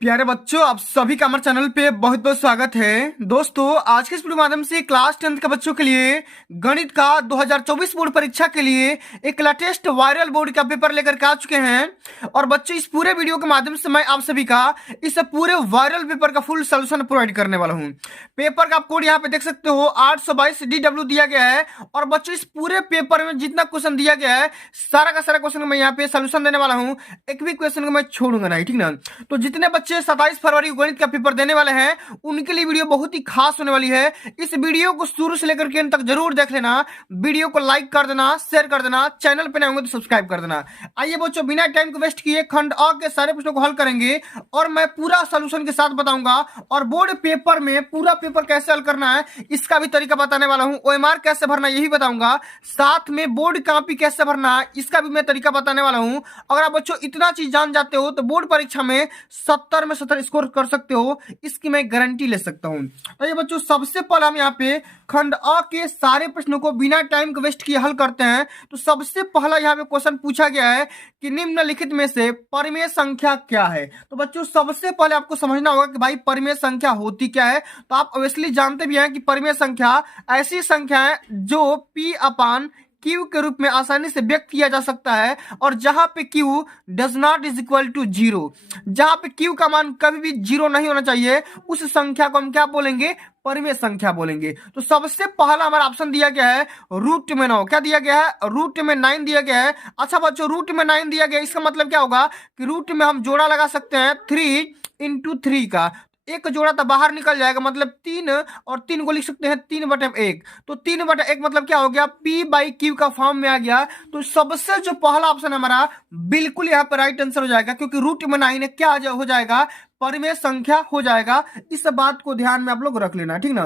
प्यारे बच्चों, आप सभी का हमारे चैनल पे बहुत बहुत स्वागत है। दोस्तों, आज के इस वीडियो के माध्यम से क्लास 10th के बच्चों के लिए गणित का 2024 बोर्ड परीक्षा के लिए एक लेटेस्ट वायरल बोर्ड का पेपर लेकर के आ चुके हैं। और बच्चों, इस पूरे वीडियो के माध्यम से मैं आप सभी का इस पूरे वायरल पेपर का फुल सोल्यूशन प्रोवाइड करने वाला हूँ। पेपर का आप कोड यहाँ पे देख सकते हो, 822 DW दिया गया है। और बच्चों, इस पूरे पेपर में जितना क्वेश्चन दिया गया है, सारा का सारा क्वेश्चन मैं यहाँ पे सोल्यूशन देने वाला हूँ। एक भी क्वेश्चन को मैं छोड़ूंगा नहीं, ठीक ना। तो जितने बच्चे 27 फरवरी गणित का पेपर देने वाले हैं, उनके लिए वीडियो बहुत ही खास होने वाली है। इस वीडियो को शुरू से लेकर के अंत तक जरूर देख लेना। वीडियो को लाइक कर देना, शेयर कर देना, चैनल पे नए होंगे तो सब्सक्राइब कर देना। आइए बच्चों, बिना टाइम को वेस्ट किए खंड अ के सारे प्रश्नों को हल करेंगे और मैं पूरा सोल्यूशन के साथ बताऊंगा। और बोर्ड पेपर में पूरा पेपर कैसे हल करना है, इसका भी तरीका बताने वाला हूं। OMR कैसे भरना, यही बताऊंगा। साथ में बोर्ड कॉपी कैसे भरना है, इसका भी मैं तरीका बताने वाला हूं। अगर आप बच्चों इतना चीज जान जाते हो तो बोर्ड परीक्षा में 70 में 70 स्कोर कर सकते हो, इसकी मैं गारंटी ले सकता हूं। तो ये बच्चों, सबसे पहले हम यहाँ पे खंड अ के सारे प्रश्नों को बिना टाइम को वेस्ट किए हल करते हैं। तो सबसे पहला यहाँ पे क्वेश्चन पूछा गया है कि निम्नलिखित में से परिमेय संख्या क्या है। तो बच्चों, सबसे पहले आपको समझना होगा कि भाई परिमेय संख्या होती क्या है। तो आप ऑब्वियसली जानते भी हैं कि परिमेय संख्या ऐसी संख्या है जो P अपान Q के रूप में आसानी से व्यक्त किया जा सकता है। और जहां पे Q does not is equal to zero, जहां पे Q का मान कभी भी जीरो नहीं होना चाहिए, उस संख्या को हम क्या बोलेंगे? परिमेय संख्या बोलेंगे। तो सबसे पहला हमारा ऑप्शन दिया गया है रूट में 9। क्या दिया गया है? रूट में 9 दिया गया है। अच्छा बच्चों, रूट में 9 दिया गया, इसका मतलब क्या होगा कि रूट में हम जोड़ा लगा सकते हैं 3 इंटू 3 का। एक जोड़ा तो बाहर निकल जाएगा, मतलब 3, और 3 को लिख सकते हैं 3/1। तो 3/1 मतलब क्या हो गया? P/Q का फॉर्म में आ गया। तो सबसे जो पहला ऑप्शन हमारा बिल्कुल यहाँ पर राइट आंसर हो जाएगा, क्योंकि रूट में 9 क्या हो जाएगा? परिमेय संख्या हो जाएगा। इस बात को ध्यान में आप लोग रख लेना, ठीक ना।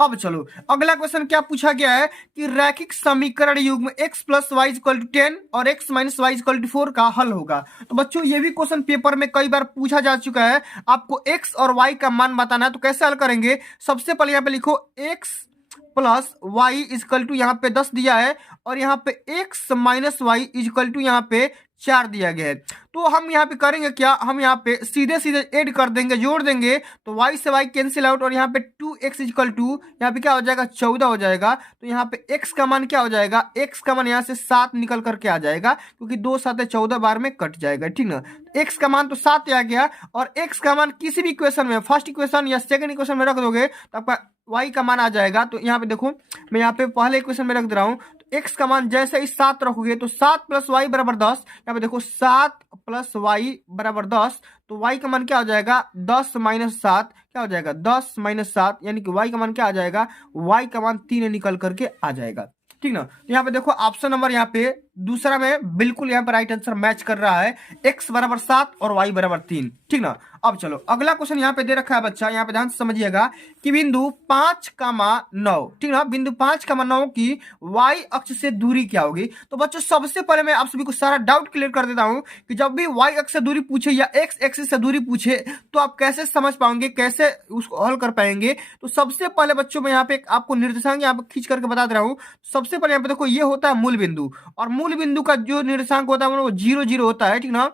अब चलो, अगला क्वेश्चन क्या पूछा गया है कि रैखिक समीकरण युग्म x + y = 10 और x - y = 4 का हल होगा। तो बच्चों, ये भी क्वेश्चन पेपर में कई बार पूछा जा चुका है। आपको x और y का मान बताना है, तो कैसे हल करेंगे? सबसे पहले यहाँ पे लिखो x + y = यहाँ पे 10 दिया है, और यहाँ पे x - y = यहाँ पे 4 दिया गया है। तो हम यहाँ पे करेंगे क्या? हम यहाँ पे सीधे सीधे ऐड कर देंगे, जोड़ देंगे। तो y से y कैंसिल आउट, और यहाँ पे 2x = यहाँ पे क्या हो जाएगा? 14 हो जाएगा। तो यहाँ पे x का मान क्या हो जाएगा? x का मान यहाँ से 7 निकल करके आ जाएगा, क्योंकि 2 7 14 बार में कट जाएगा, ठीक ना। x का मान तो 7 आ गया, और x का मान किसी भी इक्वेशन में, फर्स्ट इक्वेशन या सेकंड इक्वेशन में रख दोगे तो आपका y का मान आ जाएगा। तो यहाँ पे देखो, मैं यहाँ पे पहले इक्वेशन में रख दे रहा हूँ। तो x का मान जैसे ही 7 रखोगे तो 7 + y = 10। यहाँ पे देखो 7 + y = 10। तो y का मान क्या हो जाएगा? 10 - 7 क्या हो जाएगा? 10 - 7, यानी कि y का मान क्या आ जाएगा? y का मान 3 निकल करके आ जाएगा, ठीक ना। तो यहाँ पे देखो ऑप्शन नंबर यहाँ पे दूसरा में बिल्कुल यहाँ पे राइट आंसर मैच कर रहा है। x = 7 और y = 3, ठीक ना। अब चलो, अगला क्वेश्चन यहाँ पे दे रखा है बच्चा, यहाँ पे ध्यान से समझिएगा कि बिंदु 5,9, ठीक ना, बिंदु 5,9 की y अक्ष से दूरी क्या होगी। तो बच्चों, सबसे पहले मैं आप सभी को सारा डाउट क्लियर कर देता हूं कि जब भी y अक्ष से दूरी पूछे या x एक्सिस से दूरी पूछे, तो आप कैसे समझ पाओगे, कैसे उसको हल कर पाएंगे। तो सबसे पहले बच्चों, मैं यहाँ पे आपको निर्देशांक यहाँ पे खींच करके बता दे रहा हूँ। सबसे पहले यहाँ पे देखो, ये होता है मूल बिंदु, और मूल बिंदु का जो निर्देशांक होता है वो 0 0 होता है, ठीक ना।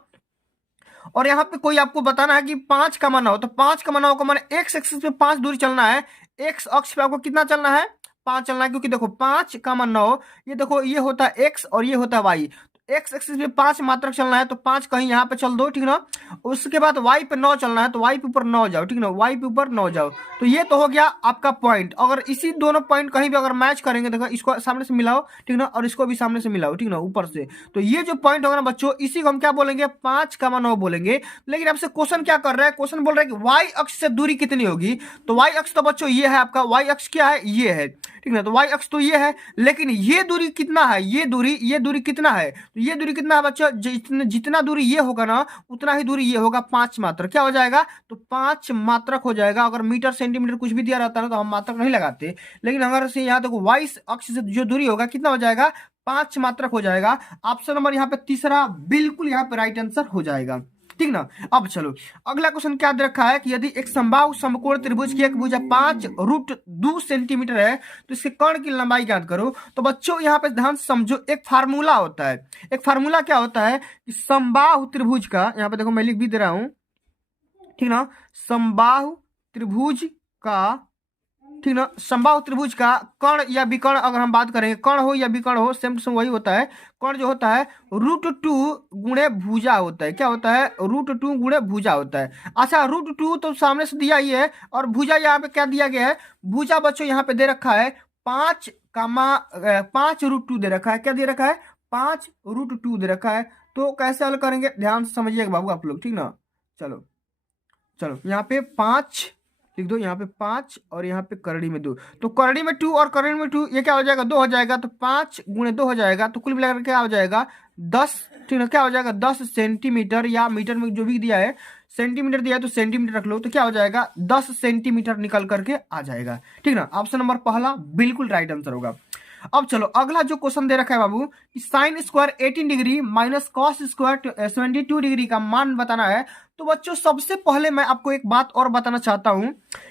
और यहाँ पे कोई आपको बताना है कि 5,9, तो 5,9 का माने x एक्सिस पे 5 दूरी चलना है, x अक्ष पे आपको कितना चलना है? 5 चलना है, क्योंकि देखो 5,9, ये देखो ये होता है x और ये होता है y। एक्स एक्सिस पे 5 मात्रक चलना है, तो 5 कहीं यहाँ पे चल दो, ठीक ना। उसके बाद y पे 9 चलना है, तो y पे ऊपर 9 जाओ, ठीक ना, y पे ऊपर 9 जाओ। तो ये तो हो गया आपका पॉइंट। अगर इसी दोनों पॉइंट कहीं भी अगर मैच करेंगे, देखो इसको सामने से मिलाओ, ठीक ना, और इसको भी सामने से मिलाओ, ठीक ना, ऊपर से। तो ये जो पॉइंट होगा ना बच्चों, इसी को हम क्या बोलेंगे? 5,9 बोलेंगे। लेकिन आपसे क्वेश्चन क्या कर रहा है? क्वेश्चन बोल रहा है कि y अक्ष से दूरी कितनी होगी। तो y अक्ष तो बच्चों ये है आपका, y अक्ष क्या है? ये है, ठीक ना। तो y अक्ष तो ये है, लेकिन ये दूरी कितना है? ये दूरी कितना है? तो ये दूरी कितना है बच्चों? जितना दूरी ये होगा ना, उतना ही दूरी ये होगा, 5 मात्रक। क्या हो जाएगा? तो 5 मात्रक हो जाएगा। अगर मीटर सेंटीमीटर कुछ भी दिया रहता है ना, तो हम मात्रक नहीं लगाते। लेकिन अगर से यहाँ देखो y अक्ष से जो दूरी होगा कितना हो जाएगा? 5 मात्रक हो जाएगा। ऑप्शन नंबर यहाँ पे तीसरा बिल्कुल यहाँ पे राइट आंसर हो जाएगा, ठीक ना। अब चलो, अगला क्वेश्चन क्या दे रखा है कि यदि एक समबाहु समकोण त्रिभुज की एक भुजा 5√2 सेंटीमीटर है, तो इसके कर्ण की लंबाई ज्ञात करो। तो बच्चों, यहाँ पे ध्यान से समझो, एक फार्मूला होता है। एक फार्मूला क्या होता है कि समबाहु त्रिभुज का, यहाँ पे देखो मैं लिख भी दे रहा हूं, ठीक ना, समबाहु त्रिभुज का, ठीक ना, समबाहु त्रिभुज का कर्ण या विकर्ण अगर हम बात करेंगे, कर्ण हो या विकर्ण हो सेम टू सेम वही होता है। कर्ण जो होता है √2 गुणे भुजा होता है। क्या होता है? √2 गुणे भुजा होता है। अच्छा, √2 तो सामने से दिया ही है, और भुजा यहाँ पे क्या दिया गया है? भुजा बच्चों यहाँ पे दे रखा है 5 √2 दे रखा है। क्या दे रखा है? 5 √2 दे रखा है। तो कैसे हल करेंगे ध्यान से समझिएगा बाबू आप लोग, ठीक ना। चलो चलो, यहाँ पे 5 लिख दो, यहाँ पे 5 और यहाँ पे करड़ी में 2, तो करड़ी में 2 और करड़ी में 2, ये क्या हो जाएगा? 2 हो जाएगा। तो 5 गुणे 2 हो जाएगा, तो कुल मिलाकर क्या हो जाएगा? 10, ठीक है। क्या हो जाएगा? 10 सेंटीमीटर, या मीटर में जो भी दिया है, सेंटीमीटर दिया है तो सेंटीमीटर रख लो, तो क्या हो जाएगा? 10 सेंटीमीटर निकल करके आ जाएगा, ठीक ना। ऑप्शन नंबर पहला बिल्कुल राइट आंसर होगा। अब चलो अगला जो क्वेश्चन दे रखा है बाबू, sine square 18 degree minus cos square 72 degree का मान बताना है। तो बच्चों सबसे पहले मैं आपको एक बात और बताना चाहता हूं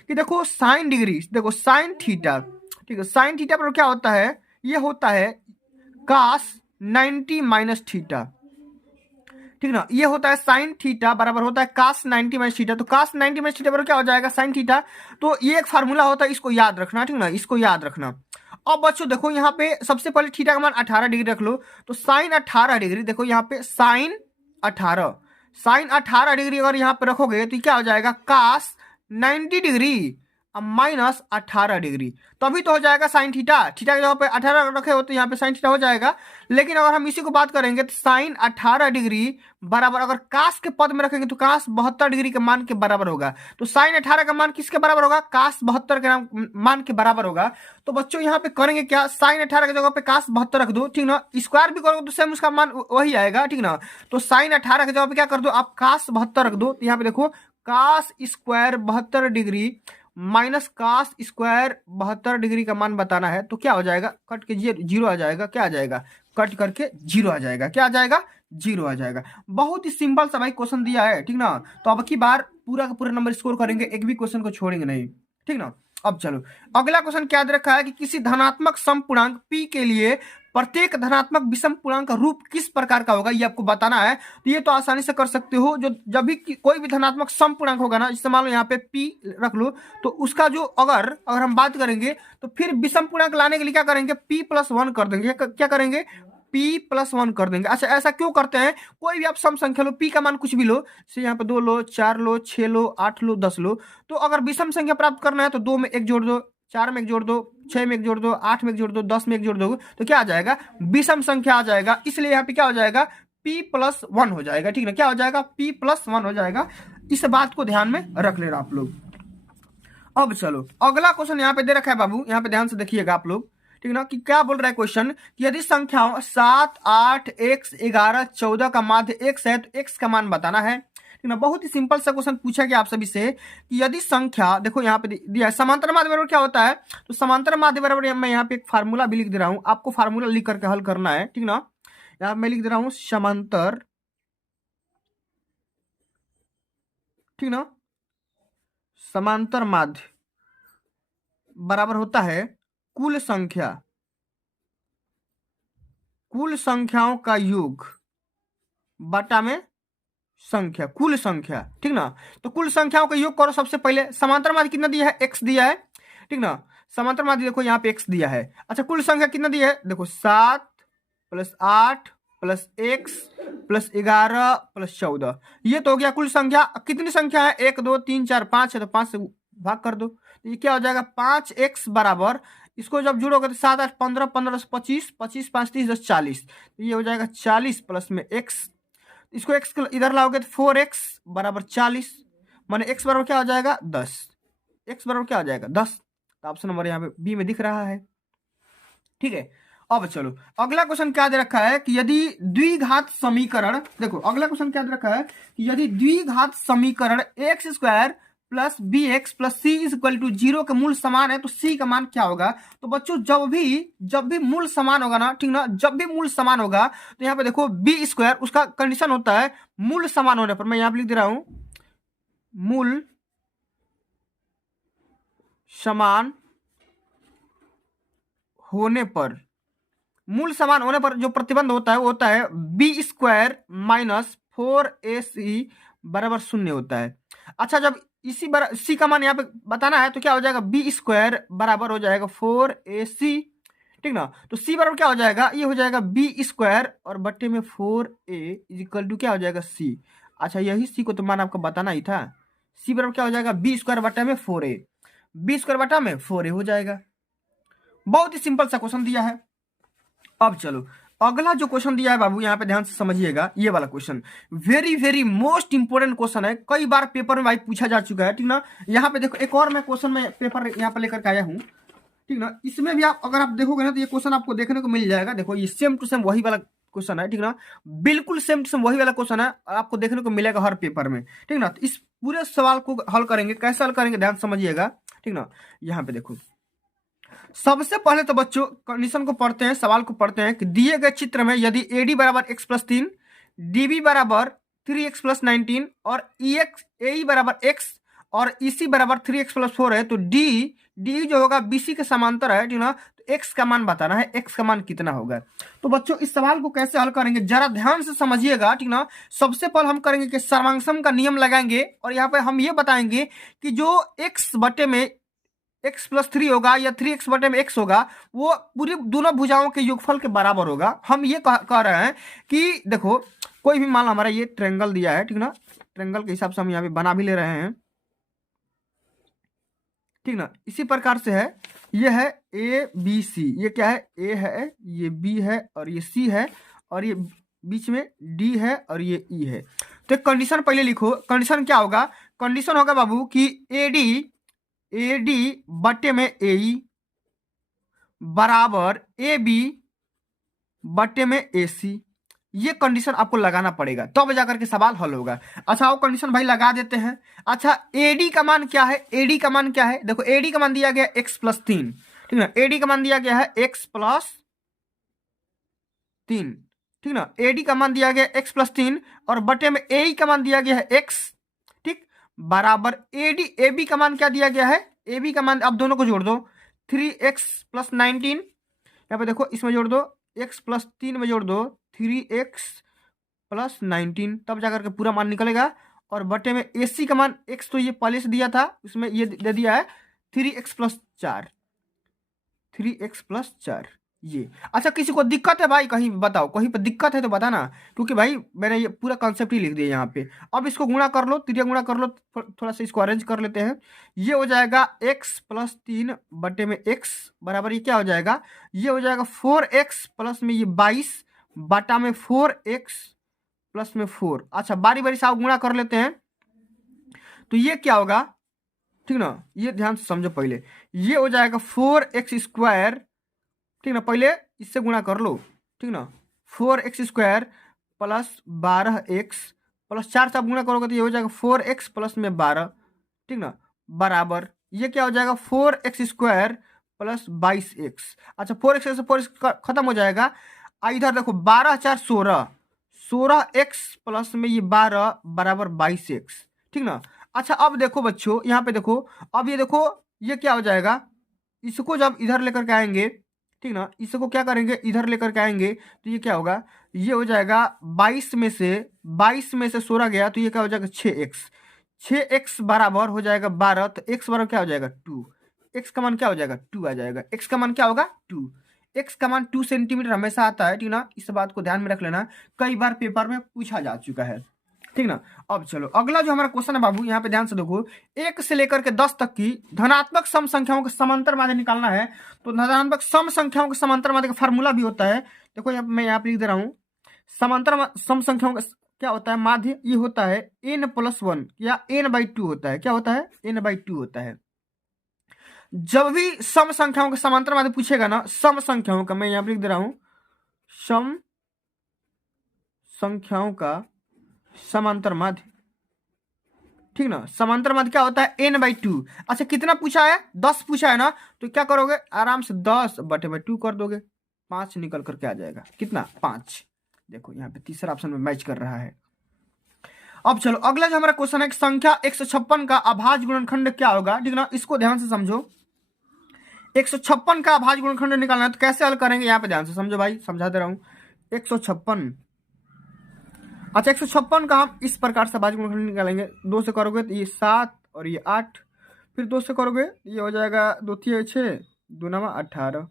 कि देखो साइन डिग्री, देखो साइन थीटा, ठीक है, साइन थीटा पर क्या होता है? ये होता है कॉस 90 माइनस थीटा, ठीक ना। ये होता है साइन थीटा बराबर होता है cos 90 माइनस थीटा। तो cos 90 माइनस थीटा बराबर क्या हो जाएगा? Sine theta. तो ये एक फार्मूला होता है, इसको याद रखना, ठीक ना, इसको याद रखना। अब बच्चों देखो यहाँ पे सबसे पहले थीटा का मान 18 डिग्री रख लो, तो साइन 18 डिग्री, देखो यहाँ पे साइन 18 डिग्री अगर यहाँ पे रखोगे तो क्या हो जाएगा? cos 90 डिग्री अब माइनस 18 डिग्री, तो अभी तो हो जाएगा साइन थीटा। थीटा के जगह पे 18 रखे हो तो यहाँ पे साइन थीटा हो जाएगा। लेकिन अगर हम इसी को बात करेंगे तो साइन 18 डिग्री बराबर, अगर कास के पद में रखेंगे तो कास 72 डिग्री के मान के बराबर होगा। तो साइन 18 का मान किसके बराबर होगा? कास 72 के मान के बराबर होगा। तो बच्चों यहाँ पे करेंगे क्या? साइन 18 की जगह पे कास 72 रख दो, ठीक ना। स्क्वायर भी करोगे तो सेम उसका मान वही आएगा, ठीक ना। तो साइन 18 की जगह पे क्या कर दो आप? कास 72 रख दो। तो यहाँ पे देखो cos square 72 degree minus cos square 72 degree का मान बताना है। तो क्या हो जाएगा? कट के जीरो आ जाएगा। क्या आ जाएगा? कट करके जीरो आ जाएगा। क्या आ जाएगा? जीरो आ जाएगा। बहुत ही सिंपल सा भाई क्वेश्चन दिया है, ठीक ना। तो अब की बार पूरा का पूरा नंबर स्कोर करेंगे, एक भी क्वेश्चन को छोड़ेंगे नहीं, ठीक ना। अब चलो अगला क्वेश्चन क्या दे रखा है कि किसी धनात्मक समपूर्णांक p के लिए प्रत्येक धनात्मक विषम पूर्णांक का रूप किस प्रकार का होगा, ये आपको बताना है। तो ये तो आसानी से कर सकते हो। जो जब भी कोई भी धनात्मक समपूर्णांक होगा ना, जैसे मान लो यहाँ पे p रख लो, तो उसका जो अगर हम बात करेंगे तो फिर विषम पूर्णांक लाने के लिए क्या करेंगे? p+1 कर देंगे। क्या करेंगे? p+1 कर देंगे। अच्छा, ऐसा क्यों करते हैं? कोई भी आप सम संख्या लो, p का मान कुछ भी लो, जैसे यहाँ पे 2 लो, 4 लो, 6 लो, 8 लो, 10 लो। तो अगर विषम संख्या प्राप्त करना है तो 2 में 1 जोड़ दो, 4 में 1 जोड़ दो, 6 में 1 जोड़ दो, 8 में 1 जोड़ दो, 10 में 1 जोड़ दो, तो क्या आ जाएगा? विषम संख्या आ जाएगा। इसलिए यहाँ पे क्या हो जाएगा? p+1 हो जाएगा, ठीक है। क्या हो जाएगा? p+1 हो जाएगा। इस बात को ध्यान में रख लेना आप लोग। अब चलो अगला क्वेश्चन यहाँ पे दे रखा है बाबू, यहाँ पे ध्यान से देखिएगा आप लोग, ठीक ना। कि क्या बोल रहा है क्वेश्चन कि यदि संख्याओं 7, 8, x, 11, 14 का माध्य x है तो x का मान बताना है, ठीक ना। बहुत ही सिंपल सा क्वेश्चन पूछा गया आप सभी से कि यदि संख्या, देखो यहाँ पे दिया है समांतर माध्य बराबर क्या होता है। तो समांतर माध्य बराबर मैं यहाँ पे एक फार्मूला भी लिख दे रहा हूँ, आपको फार्मूला लिख करके हल करना है, ठीक ना। यहाँ मैं लिख दे रहा हूँ समांतर, ठीक ना, समांतर माध्य बराबर होता है कुल संख्याओं का योग बटा में संख्या, कुल संख्या, ठीक ना। तो कुल संख्याओं का योग करो। सबसे पहले समांतर माध्य कितना दिया है? x दिया है, ठीक ना। समांतर माध्य देखो यहाँ पे x दिया है। अच्छा, कुल संख्या कितना दिया है? देखो 7 + 8 + x + 11 + 14, ये तो हो गया कुल संख्या। कितनी संख्या है? 1 2 3 4 5 है, तो 5 से भाग कर दो। तो ये क्या हो जाएगा? 5x बराबर, इसको जब जुड़ोगे तो 7 8 15 15 25 25 5 30 10 40, तो ये हो जाएगा 40 प्लस में x। इसको x इधर लाओगे तो 4x बराबर 40, माने x बराबर क्या हो जाएगा? 10। x बराबर क्या हो जाएगा? 10। तो ऑप्शन नंबर यहाँ पे बी में दिख रहा है, ठीक है। अब चलो अगला क्वेश्चन क्या दे रखा है कि यदि द्विघात समीकरण, देखो अगला क्वेश्चन क्या दे रखा है कि यदि द्विघात समीकरण x² + bx + c = 0 के मूल समान है तो c का मान क्या होगा। तो बच्चों जब भी मूल समान होगा ना, ठीक ना, जब भी मूल समान होगा तो यहाँ पे देखो b², उसका कंडीशन होता है मूल समान होने पर। मैं यहाँ पे लिख दे रहा हूं मूल समान होने पर, मूल समान होने पर जो प्रतिबंध होता है वो होता है b² - 4ac = 0 होता है। अच्छा जब इसी बार सी का मान यहाँ पे बताना है तो क्या हो जाएगा, बी स्क्वायर बराबर हो जाएगा 4ac, ठीक ना। तो सी बराबर क्या हो जाएगा, ये हो जाएगा बी स्क्वायर और बट्टे में 4a इक्वल टू क्या हो जाएगा सी। अच्छा यही सी को तो मान आपको बताना ही था। सी बराबर क्या हो जाएगा, बी स्क्वायर बट्टा में 4a, बी स्क्वायर बट्टा में 4a हो जाएगा। बहुत ही सिंपल सा क्वेश्चन दिया है। अब चलो अगला जो क्वेश्चन दिया है बाबू, यहाँ पे ध्यान से समझिएगा, ये वाला question very very most important question है, कई बार पेपर में भाई पूछा जा चुका है, ठीक ना। यहाँ पे देखो एक और मैं क्वेश्चन में पेपर यहाँ पे लेकर के आया हूँ, ठीक ना। इसमें भी आप अगर आप देखोगे ना तो ये क्वेश्चन आपको देखने को मिल जाएगा। देखो ये सेम टू सेम वही वाला क्वेश्चन है, ठीक ना, बिल्कुल सेम टू सेम वही वाला क्वेश्चन है और आपको देखने को मिलेगा हर पेपर में, ठीक ना। तो इस पूरे सवाल को हल करेंगे, कैसे हल करेंगे ध्यान समझिएगा, ठीक ना। यहाँ पे देखो सबसे पहले तो बच्चों कंडीशन को पढ़ते हैं, सवाल को पढ़ते हैं कि दिए गए चित्र में यदि AD बराबर x+3, DB बराबर 3x+19 और AE बराबर x और EC बराबर 3x+4 है तो डी जो होगा BC के समांतर है, ठीक ना। तो x का मान बताना है, x का मान कितना होगा। तो बच्चों इस सवाल को कैसे हल करेंगे जरा ध्यान से समझिएगा, ठीक ना। सबसे पहले हम करेंगे कि सर्वांगसम का नियम लगाएंगे और यहाँ पे हम ये बताएंगे कि जो x बटे में x+3 होगा या 3x बटे में x होगा वो पूरी दोनों भुजाओं के योगफल के बराबर होगा। हम ये कह रहे हैं कि देखो कोई भी मान हमारा ये ट्रायंगल दिया है, ठीक ना, ट्रायंगल के हिसाब से हम यहाँ पे बना भी ले रहे हैं, ठीक ना। इसी प्रकार से है, ये है ABC, ये क्या है, A है, ये B है और ये C है और ये बीच में D है और ये E है। तो कंडीशन पहले लिखो, कंडीशन क्या होगा, कंडीशन होगा बाबू कि AD बटे में AE बराबर AB बटे में AC, ये कंडीशन आपको लगाना पड़ेगा तब तो जाकर के सवाल हल होगा। अच्छा वो कंडीशन भाई लगा देते हैं। अच्छा AD का मान क्या है, AD का मान क्या है, देखो AD का मान दिया गया x+3, ठीक ना, AD का मान दिया गया है x+3, ठीक ना, AD का मान दिया गया x+3 और बटे में AE का मान दिया गया है x, ठीक, बराबर AB का मान क्या दिया गया है, AB का मान अब दोनों को जोड़ दो 3x+19, यहाँ पे देखो इसमें जोड़ दो x+3 में जोड़ दो 3x+19, तब जाकर के पूरा मान निकलेगा। और बटे में AC का मान x तो ये पहले से दिया था, इसमें ये दे दिया है 3x+4, 3x+4 ये। अच्छा किसी को दिक्कत है भाई कहीं बताओ, कहीं पर दिक्कत है तो बताना, क्योंकि भाई मैंने ये पूरा कॉन्सेप्ट ही लिख दिया यहाँ पे। अब इसको गुणा कर लो, त्रिया गुणा कर लो, थोड़ा सा इसको अरेंज कर लेते हैं। ये हो जाएगा x+3 बटे में x बराबर ये क्या हो जाएगा, ये हो जाएगा 4x प्लस में ये 22 बटा में 4x प्लस में 4। अच्छा बारी बारी से आप गुणा कर लेते हैं तो ये क्या होगा, ठीक ना, ये ध्यान से समझो पहले, ये हो जाएगा 4x², ठीक ना, पहले इससे गुणा कर लो, ठीक ना, 4x² प्लस 12x प्लस 4 से आप गुणा करोगे तो ये हो जाएगा 4x प्लस में 12, ठीक ना, बराबर ये क्या हो जाएगा 4x² प्लस 22x। अच्छा 4x से 4x खत्म हो जाएगा, इधर देखो 12×4 16, 16x प्लस में ये 12 बराबर 22x, ठीक ना। अच्छा अब देखो बच्चों यहाँ पे देखो, अब ये देखो ये क्या हो जाएगा, इसको जब इधर लेकर के आएंगे, ठीक ना, इसको क्या करेंगे इधर लेकर के आएंगे तो ये क्या होगा, ये हो जाएगा 22 में से 16 गया तो ये क्या हो जाएगा 6x बराबर हो जाएगा 12, तो x बराबर क्या हो जाएगा 2, x का मान क्या हो जाएगा 2 आ जाएगा, x का मान क्या होगा 2, x का मान 2 सेंटीमीटर हमेशा आता है, ठीक ना, इस बात को ध्यान में रख लेना, कई बार पेपर में पूछा जा चुका है, ठीक ना। अब चलो अगला जो हमारा क्वेश्चन है बाबू, यहाँ पे ध्यान से देखो, 1 से लेकर के 10 तक की धनात्मक सम संख्याओं का समांतर माध्य निकालना है। तो धनात्मक सम संख्याओं का समांतर माध्य का फार्मूला भी होता है, देखो मैं यहाँ पे लिख दे रहा हूँ, समांतर सम संख्याओं का क्या होता है माध्य, ये होता है n+1 या n/2 होता है, क्या होता है n/2 होता है। जब भी सम संख्याओं का समांतर माध्य पूछेगा ना, सम संख्याओं का, मैं यहाँ पे लिख दे रहा हूँ, सम संख्याओं का समांतर माध्य, ठीक ना, समांतर माध्य क्या होता है n/2। अच्छा कितना पूछा है 10 पूछा है ना, तो क्या करोगे आराम से 10/2 कर दोगे, 5 निकल करके आ जाएगा, कितना 5। देखो यहाँ पे तीसरा ऑप्शन में मैच कर रहा है। अब चलो अगला जो हमारा क्वेश्चन है संख्या 156 का अभाज्य गुणनखंड क्या होगा, ठीक ना, इसको ध्यान से समझो। 156 का अभाज्य गुणनखंड निकालना है तो कैसे हल करेंगे, यहाँ पे ध्यान से समझो भाई, समझा दे रहा हूं। 156 अच्छा 156 का हम इस प्रकार से भाज्य गुणनखंड निकालेंगे। 2 से करोगे तो ये 7 और ये 8, फिर 2 से करोगे ये हो जाएगा 2 तिया 6, 2 नवा 18,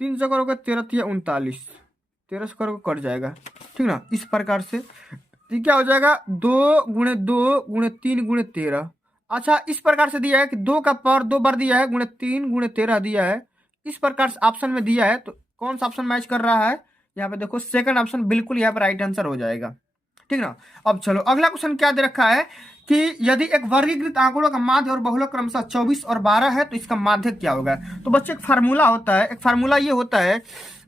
3 से करोगे 13 तिया 39, 13 से करोगे कट जाएगा, ठीक ना। इस प्रकार से तो क्या हो जाएगा 2 × 2 × 3 × 13। अच्छा इस प्रकार से दिया है कि 2 का पावर 2 बार दिया है, × 3 × 13 दिया है, इस प्रकार से ऑप्शन में दिया है। तो कौन सा ऑप्शन मैच कर रहा है यहाँ पे देखो, सेकंड ऑप्शन बिल्कुल यहाँ पर राइट आंसर हो जाएगा, ठीक ना। अब चलो अगला क्वेश्चन क्या दे रखा है कि यदि एक वर्गीकृत आंकड़ों का माध्य और बहुलक क्रमशः 24 और 12 है तो इसका माध्य क्या होगा। तो बच्चे एक फार्मूला होता है, एक फार्मूला ये होता है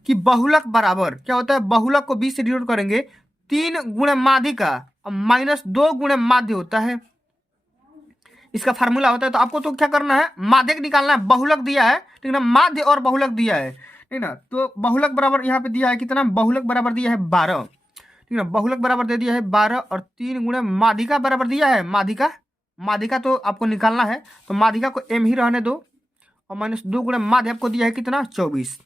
कि बहुलक बराबर क्या होता है, बहुलक को 20 से डिवाइड करेंगे 3 गुणे माध्यिका -2 गुणे माध्य होता है, इसका फार्मूला होता है। तो आपको तो क्या करना है, माध्यक निकालना है। बहुलक दिया है, ठीक ना, माध्य और बहुलक दिया है, ठीक ना। तो बहुलक बराबर यहाँ पे दिया है कितना, बहुलक बराबर दिया है 12, ठीक ना। बहुलक बराबर दे दिया है 12 और 3 गुणे माध्यिका बराबर दिया है, माध्यिका तो आपको निकालना है, तो माध्यिका को m ही रहने दो और -2 गुणे माध्य आपको दिया है कितना 24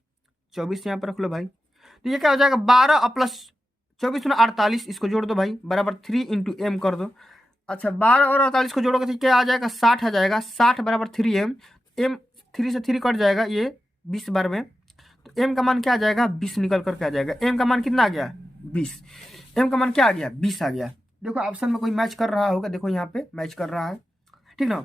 यहाँ पर रख लो भाई। तो ये क्या हो जाएगा 12 और प्लस 24 × 48, इसको जोड़ दो भाई, बराबर 3 × m कर दो। अच्छा 12 और 48 को जोड़ोगे तो क्या आ जाएगा 60 आ जाएगा, 60 बराबर 3m, m 3 से 3 कट जाएगा ये 20 बार में, तो m का मान क्या आ जाएगा 20 निकल करके आ जाएगा। m का मान कितना आ गया 20, m का मान क्या आ गया 20 आ गया। देखो ऑप्शन में कोई मैच कर रहा होगा, देखो यहाँ पे मैच कर रहा है, ठीक ना।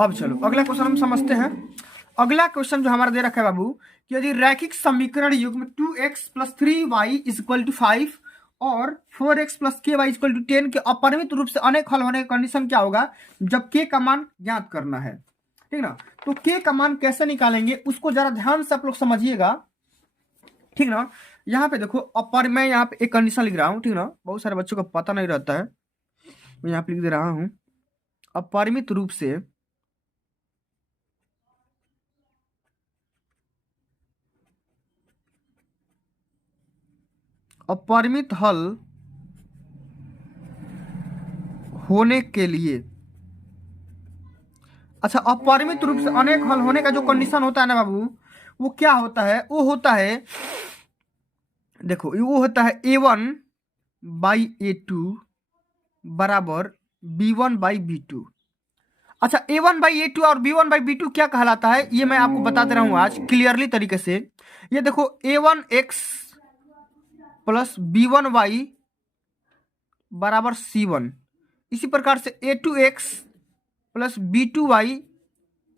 अब चलो अगला क्वेश्चन हम समझते हैं। अगला क्वेश्चन जो हमारा दे रखा है बाबू कि यदि रैखिक समीकरण युग्म 2x + 3y = 5 और 4x + ky = 10 के अपरिमित रूप से अनेक हल होने का कंडीशन क्या होगा जब k का मान ज्ञात करना है, ठीक ना। तो k का मान कैसे निकालेंगे उसको जरा ध्यान से आप लोग समझिएगा, ठीक ना। यहाँ पे देखो मैं यहाँ पे एक कंडीशन लिख रहा हूँ, ठीक ना, बहुत सारे बच्चों को पता नहीं रहता है, मैं यहाँ पे लिख दे रहा हूँ अपरिमित रूप से अपरिमित हल होने के लिए। अच्छा अपरिमित रूप से अनेक हल होने का जो कंडीशन होता है ना बाबू, वो क्या होता है, वो होता है देखो, वो होता है a1/a2 बराबर b1/b2। अच्छा a1/a2 और b1/b2 क्या कहलाता है ये मैं आपको बता दे रहा हूं आज क्लियरली तरीके से। ये देखो a1x + b1y बराबर c1, इसी प्रकार से a2x + b2y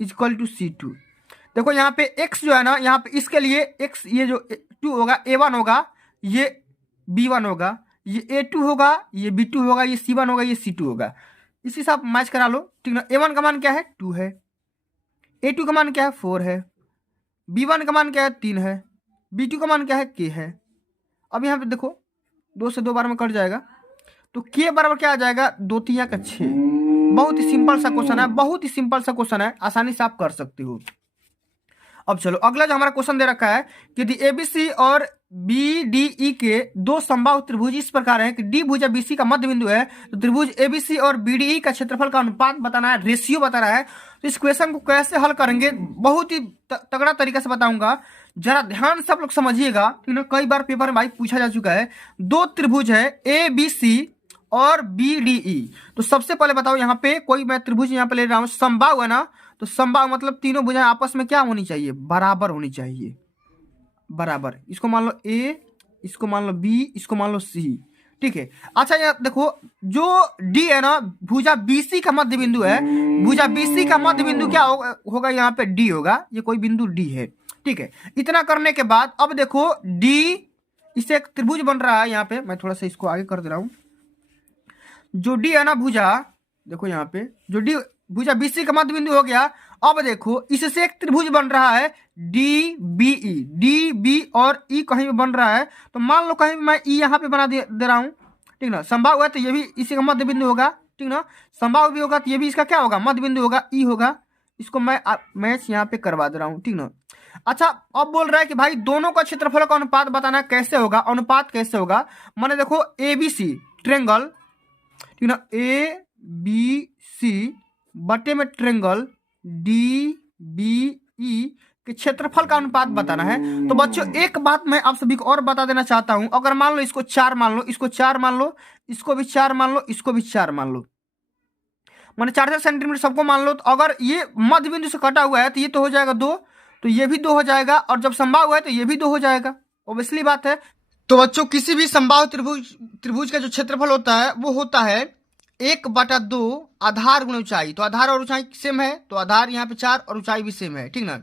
= c2। देखो यहाँ पे x जो है ना, यहाँ पे इसके लिए x ये जो 2 होगा a1 होगा, ये b1 होगा, ये a2 होगा, ये b2 होगा, ये c1 होगा, ये c2 होगा। इसी से आप मैच करा लो, ठीक ना। a1 का मान क्या है 2 है, a2 का मान क्या है 4 है, b1 का मान क्या है 3 है, b2 का मान क्या है k है। अब यहाँ पे देखो 2 से 2 बार में कट जाएगा, तो k बराबर क्या आ जाएगा 2 तिया का 6। बहुत ही सिंपल सा क्वेश्चन है, बहुत ही सिंपल सा क्वेश्चन है, आसानी से आप कर सकते हो। अब चलो अगला जो हमारा क्वेश्चन दे रखा है कि यदि एबीसी और बीडीई के दो समबाहु त्रिभुज इस प्रकार है कि डी भुजा बीसी का मध्य बिंदु है, तो त्रिभुज एबीसी और बीडीई का क्षेत्रफल का अनुपात बताना है, रेशियो बताना है। तो इस क्वेश्चन को कैसे हल करेंगे बहुत ही तगड़ा तरीका से बताऊंगा, जरा ध्यान से आप लोग समझिएगा, कई बार पेपर में भाई पूछा जा चुका है। दो त्रिभुज है ए बी सी और बीडीई। तो सबसे पहले बताओ यहाँ पे कोई मैं त्रिभुज यहाँ पे ले रहा हूँ, समबाहु है ना, तो समबाहु मतलब तीनों भुजाएं आपस में क्या होनी चाहिए, बराबर होनी चाहिए, बराबर। इसको मान लो ए, इसको मान लो बी, इसको मान लो सी, ठीक है। अच्छा यहाँ देखो जो डी है ना, भुजा बीसी का मध्य बिंदु है, भुजा बीसी का मध्य बिंदु क्या होगा यहाँ पे डी होगा, ये कोई बिंदु डी है, ठीक है। इतना करने के बाद अब देखो डी, इससे एक त्रिभुज बन रहा है, यहाँ पे मैं थोड़ा सा इसको आगे कर दे रहा हूं। जो डी है ना भुजा, देखो यहाँ पे जो डी भुजा बीसी का मध्य बिंदु हो गया। अब देखो इससे एक त्रिभुज बन रहा है D B E, D B और ई कहीं भी बन रहा है, तो मान लो कहीं मैं ई यहाँ पे बना दे रहा हूँ, ठीक ना। समबाहु है तो ये भी इसी का मध्य बिंदु होगा, ठीक ना। समबाहु भी होगा तो ये भी इसका क्या होगा, मध्य बिंदु होगा, ई होगा। इसको मैं मैच यहाँ पे करवा दे रहा हूँ, ठीक ना। अच्छा अब बोल रहा है कि भाई दोनों का क्षेत्रफल का अनुपात बताना, कैसे होगा अनुपात, कैसे होगा, मैंने देखो ए बी सी ट्रेंगल, ठीक ना, ए बी सी बटे में ट्रेंगल डी बी ई कि क्षेत्रफल का अनुपात बताना है। तो बच्चों एक बात मैं आप सभी को और बता देना चाहता हूं, अगर मान लो इसको 4 मान लो, इसको 4 मान लो, इसको भी 4 मान लो, इसको भी 4 मान लो, मैंने 4 सेंटीमीटर सबको मान लो, तो अगर ये मध्य बिंदु से कटा हुआ है तो ये तो हो जाएगा 2, तो ये भी 2 हो जाएगा, और जब समबाहु हुआ है तो ये भी 2 हो जाएगा। ऑब्वियसली बात है। तो बच्चों किसी भी समबाहु त्रिभुज का जो क्षेत्रफल होता है वो होता है 1/2 आधार गुणा ऊंचाई। तो आधार और ऊंचाई सेम है, तो आधार यहाँ पे 4 और ऊंचाई भी सेम है, ठीक ना।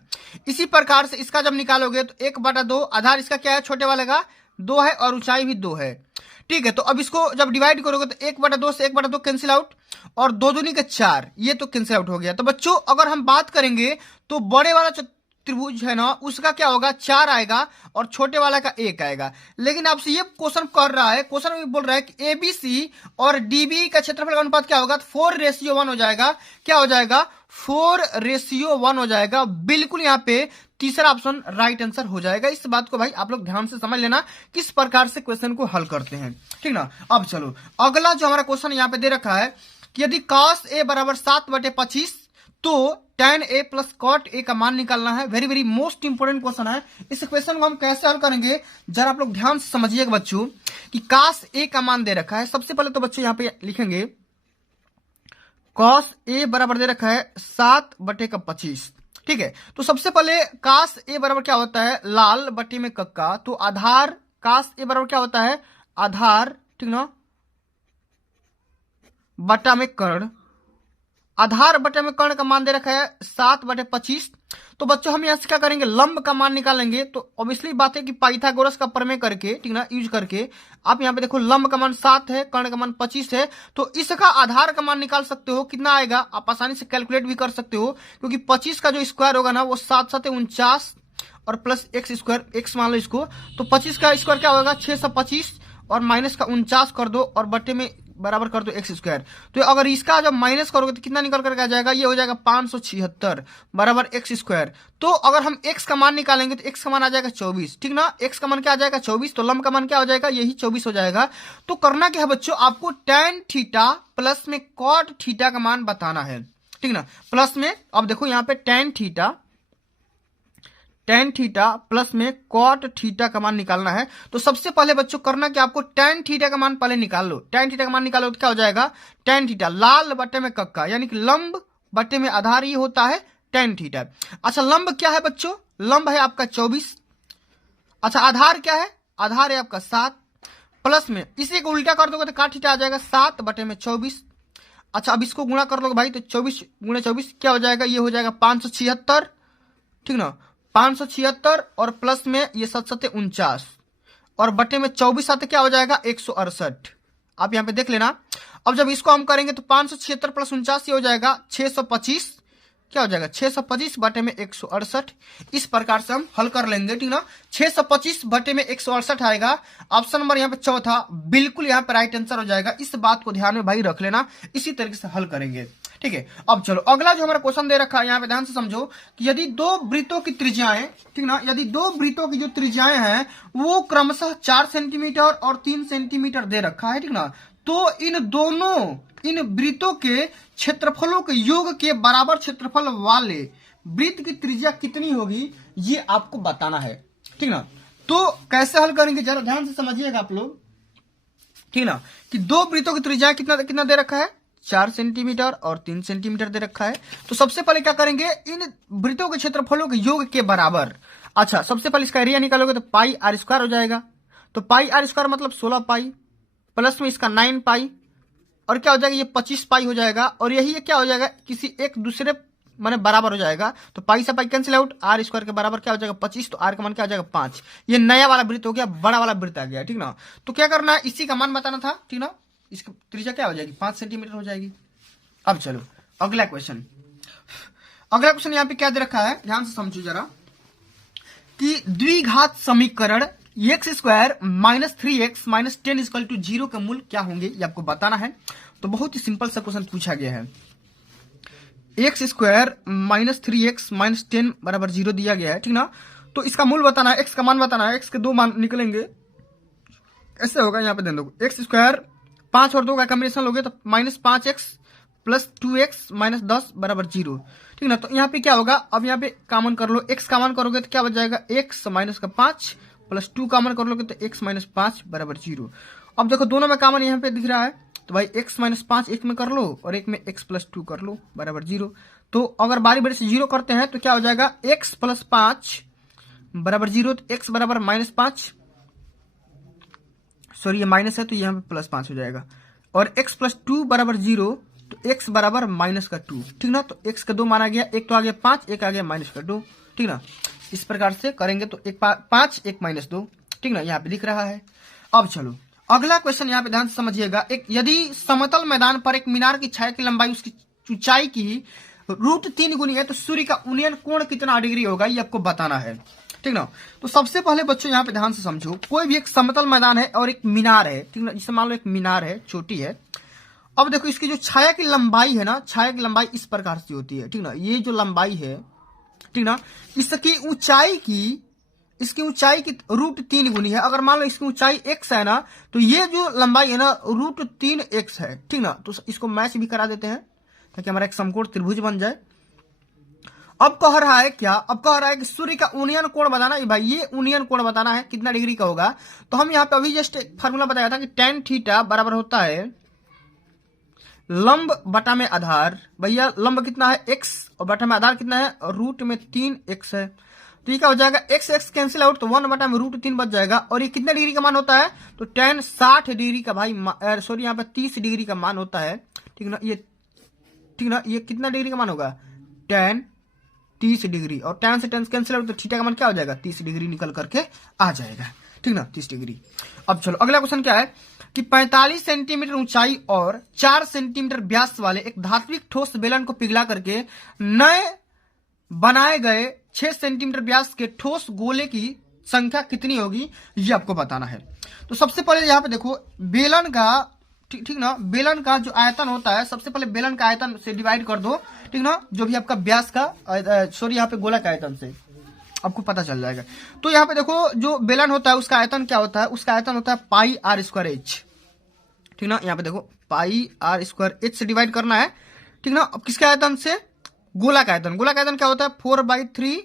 इसी प्रकार से इसका जब निकालोगे तो 1/2 आधार इसका क्या है, छोटे वाले का 2 है और ऊंचाई भी 2 है, ठीक है। तो अब इसको जब डिवाइड करोगे तो 1/2 से 1/2 कैंसिल आउट, और 2 दूनी के 4, ये तो कैंसिल आउट हो गया। तो बच्चों अगर हम बात करेंगे तो बड़े वाला त्रिभुज है ना, उसका क्या होगा, 4 आएगा और छोटे वाला का 1 आएगा। लेकिन आपसे ये क्वेश्चन कर रहा है, क्वेश्चन में बोल रहा है कि एबीसी और डीबी का क्षेत्रफल का अनुपात क्या होगा, 4:1 हो जाएगा। क्या हो जाएगा, 4:1 हो जाएगा। बिल्कुल यहाँ पे तीसरा ऑप्शन राइट आंसर हो जाएगा। इस बात को भाई आप लोग ध्यान से समझ लेना किस प्रकार से क्वेश्चन को हल करते हैं, ठीक ना। अब चलो अगला जो हमारा क्वेश्चन यहाँ पे दे रखा है कि यदि cos a बराबर 7/25 तो tan a plus cot a का मान निकालना है। Very very most important question है। इस क्वेश्चन को हम कैसे हल करेंगे जरा आप लोग ध्यान से समझिएगा बच्चों कि cos a का मान दे रखा है। सबसे पहले तो बच्चों यहाँ पे लिखेंगे cos a बराबर दे रखा है 7/25, ठीक है। तो सबसे पहले cos a बराबर क्या होता है, लाल बटे में कक्का, तो आधार cos a बराबर क्या होता है, आधार, ठीक ना, बटा में कर्ण। आधार बटे में कर्ण का मान दे रखा है 7/25। तो बच्चों हम यहां से क्या करेंगे, लंब का मान निकालेंगे। तो ऑब्वियसली बात है कि पाइथागोरस का प्रमेय करके, ठीक ना, यूज करके आप यहां पे देखो लंब का मान 7 है, कर्ण का मान 25 है, तो इसका आधार का मान निकाल सकते हो। कितना आएगा आप आसानी से कैलकुलेट भी कर सकते हो, क्योंकि 25 का जो स्क्वायर होगा ना वो 7×7 = 49 और प्लस एक्स स्क्वायर, एक्स मान लो इसको, तो 25 का स्क्वायर क्या होगा 625 और माइनस का 49 कर दो और बटे में बराबर कर दो एक्स स्क्वायर। तो अगर इसका जब माइनस करोगे तो कितना निकल करके आ जाएगा, ये हो जाएगा 576 बराबर एक्स स्क्वायर। तो अगर हम एक्स का मान निकालेंगे तो एक्स का मान आ जाएगा 24, ठीक ना। एक्स का मान क्या आ जाएगा 24, तो लंब का मान क्या हो जाएगा, यही 24 हो जाएगा। तो करना क्या है बच्चों, आपको tan थीटा प्लस में cot थीटा का मान बताना है, ठीक ना। प्लस में अब देखो यहाँ पे tan थीटा प्लस में cot थीटा का मान निकालना है। तो सबसे पहले बच्चों करना कि आपको tan थीटा का मान पहले निकाल लो। tan थीटा का मान निकालो तो क्या हो जाएगा, tan थीटा लाल बटे में कक्का, यानी कि लंब बटे में आधार, ये होता है tan थीटा। अच्छा लंब क्या है बच्चों, लंब है आपका 24। अच्छा आधार क्या है, आधार है आपका 7, प्लस में इसी को उल्टा कर दोगे तो cot थीटा आ जाएगा 7/24। अच्छा अब इसको गुणा कर दोगे भाई तो 24 × 24 क्या हो जाएगा, ये हो जाएगा 576, ठीक ना, 576 और प्लस में ये 7×7 = 49 और बटे में 24 आते क्या हो जाएगा 168। आप यहाँ पे देख लेना। अब जब इसको हम करेंगे तो 576 प्लस 49 ये हो जाएगा 625, क्या हो जाएगा 625 बटे में 168। इस प्रकार से हम हल कर लेंगे, ठीक ना। 625 बटे में 168 आएगा। ऑप्शन नंबर यहाँ पे चौथा बिल्कुल यहाँ पे राइट आंसर हो जाएगा। इस बात को ध्यान में भाई रख लेना, इसी तरीके से हल करेंगे, ठीक है। अब चलो अगला जो हमारा क्वेश्चन दे रखा है यहाँ पे ध्यान से समझो कि यदि दो वृत्तों की त्रिज्याएं, ठीक ना, यदि दो वृत्तों की जो त्रिज्याएं हैं वो क्रमशः 4 सेंटीमीटर और 3 सेंटीमीटर दे रखा है, ठीक ना, तो इन वृत्तों के क्षेत्रफलों के योग के बराबर क्षेत्रफल वाले वृत्त की त्रिज्या कितनी होगी ये आपको बताना है, ठीक ना। तो कैसे हल करेंगे जरा ध्यान से समझिएगा आप लोग, ठीक ना, कि दो वृत्तों की त्रिज्या कितना दे रखा है, 4 सेंटीमीटर और 3 सेंटीमीटर दे रखा है। तो सबसे पहले क्या करेंगे, इन वृत्तों के क्षेत्रफलों के योग के बराबर। अच्छा सबसे पहले इसका एरिया निकालोगे तो πr² हो जाएगा। तो πr² मतलब 16 पाई, प्लस में इसका 9 पाई और क्या हो जाएगा ये 25 पाई हो जाएगा। और यही ये क्या हो जाएगा किसी एक दूसरे माने बराबर हो जाएगा। तो पाई से पाई कैंसिल आउट, r² के बराबर क्या हो जाएगा 25, तो r का मान क्या हो जाएगा 5। ये नया वाला वृत्त हो गया, बड़ा वाला वृत्त आ गया, ठीक ना। तो क्या करना है, इसी का मान बताना था, ठीक ना। इसकी त्रिज्या क्या हो जाएगी 5 सेंटीमीटर हो जाएगी। अब चलो अगला क्वेश्चन यहाँ पे क्या दे रखा है, ध्यान से समझो जरा कि द्विघात समीकरण x² - 3x - 10 = 0 के मूल क्या होंगे ये आपको बताना है। तो बहुत ही सिंपल सा क्वेश्चन पूछा गया है। x² - 3x - 10 = 0 दिया गया है, ठीक ना। तो इसका मूल बताना है, x का मान बताना है। x के दो मान निकलेंगे, ऐसे होगा यहाँ पे, देखो x² 5 और 2 का कॉम्बिनेशन लोगे तो -5x प्लस 2x माइनस 10 बराबर 0। ठीक ना, तो यहाँ पे क्या होगा, अब यहाँ पे कॉमन कर लो, x कॉमन करोगे तो क्या बच जाएगा, x माइनस का 5 प्लस 2 कॉमन कर लोगे तो x माइनस 5 बराबर 0। अब देखो दोनों में कॉमन यहाँ पे दिख रहा है, तो भाई x माइनस 5 एक में कर लो और एक में x प्लस 2 कर लो बराबर 0। तो अगर बारी बारी से 0 करते हैं तो क्या हो जाएगा, x प्लस 5 बराबर 0, तो x बराबर माइनस 5, सॉरी ये माइनस है तो यहाँ पे प्लस 5 हो जाएगा, और x प्लस 2 बराबर 0, तो x बराबर माइनस का 2। ठीक ना, तो x का 2 माना गया, एक तो आ गया 5, एक आ गया माइनस का 2। ठीक ना, इस प्रकार से करेंगे तो एक 5 एक माइनस 2। ठीक ना, यहाँ पे दिख रहा है। अब चलो अगला क्वेश्चन यहाँ पे ध्यान से समझिएगा। एक यदि समतल मैदान पर एक मीनार की छाया की लंबाई उसकी ऊंचाई की √3 गुनी है तो सूर्य का उन्नयन कोण कितना डिग्री होगा, ये आपको बताना है। ठीक ना, तो सबसे पहले बच्चों यहाँ पे ध्यान से समझो, कोई भी एक समतल मैदान है और एक मीनार है। ठीक ना, जिसे मान लो एक मीनार है, छोटी है। अब देखो इसकी जो छाया की लंबाई है ना, छाया की लंबाई इस प्रकार से होती है। ठीक ना, ये जो लंबाई है, ठीक ना, इसकी ऊंचाई की √3 गुनी है। अगर मान लो इसकी ऊंचाई x है ना, तो ये जो लंबाई है ना √3x है। ठीक ना, तो इसको मैच भी करा देते हैं ताकि हमारा एक समकोण त्रिभुज बन जाए। अब कह रहा है क्या, अब कह रहा है कि सूर्य का उन्नयन कोण बताना है। भाई ये उन्नयन कोण बताना है कितना डिग्री का होगा। तो हम यहाँ पे अभी जस्ट एक फार्मूला बताया था कि tan थीटा बराबर होता है लंब बटा में आधार। भैया लंब कितना है x और बटा में आधार कितना है, √3x है। तो ये क्या हो जाएगा, x कैंसिल आउट तो 1 बटा में √3 बच जाएगा। और ये कितने डिग्री का मान होता है, तो tan 60 डिग्री का भाई, सॉरी यहाँ पे 30 डिग्री का मान होता है। ठीक ना, ये ठीक ना, ये कितना डिग्री का मान होगा, tan 30 डिग्री, और tan से tan कैंसिल आउट तो थीटा का मान क्या हो जाएगा, 30 डिग्री निकल करके आ जाएगा। ठीक ना, 30 डिग्री। अब चलो अगला क्वेश्चन क्या है कि 45 सेंटीमीटर ऊंचाई और 4 सेंटीमीटर व्यास वाले एक धात्विक ठोस बेलन को पिघला करके नए बनाए गए 6 सेंटीमीटर व्यास के ठोस गोले की संख्या कितनी होगी, ये आपको बताना है। तो सबसे पहले यहाँ पे देखो बेलन का, ठीक ना, बेलन का जो आयतन होता है, सबसे पहले बेलन का आयतन से डिवाइड कर दो। ठीक ना, जो भी आपका व्यास का, सॉरी यहाँ पे गोला का आयतन से आपको पता चल जाएगा। तो यहाँ पे देखो जो बेलन होता है उसका आयतन क्या होता है, उसका आयतन होता है πr²h। ठीक ना, यहाँ पे देखो πr² h से डिवाइड करना है। ठीक ना, अब किसके आयतन से, गोला का आयतन। गोला का आयतन क्या होता है, 4/3।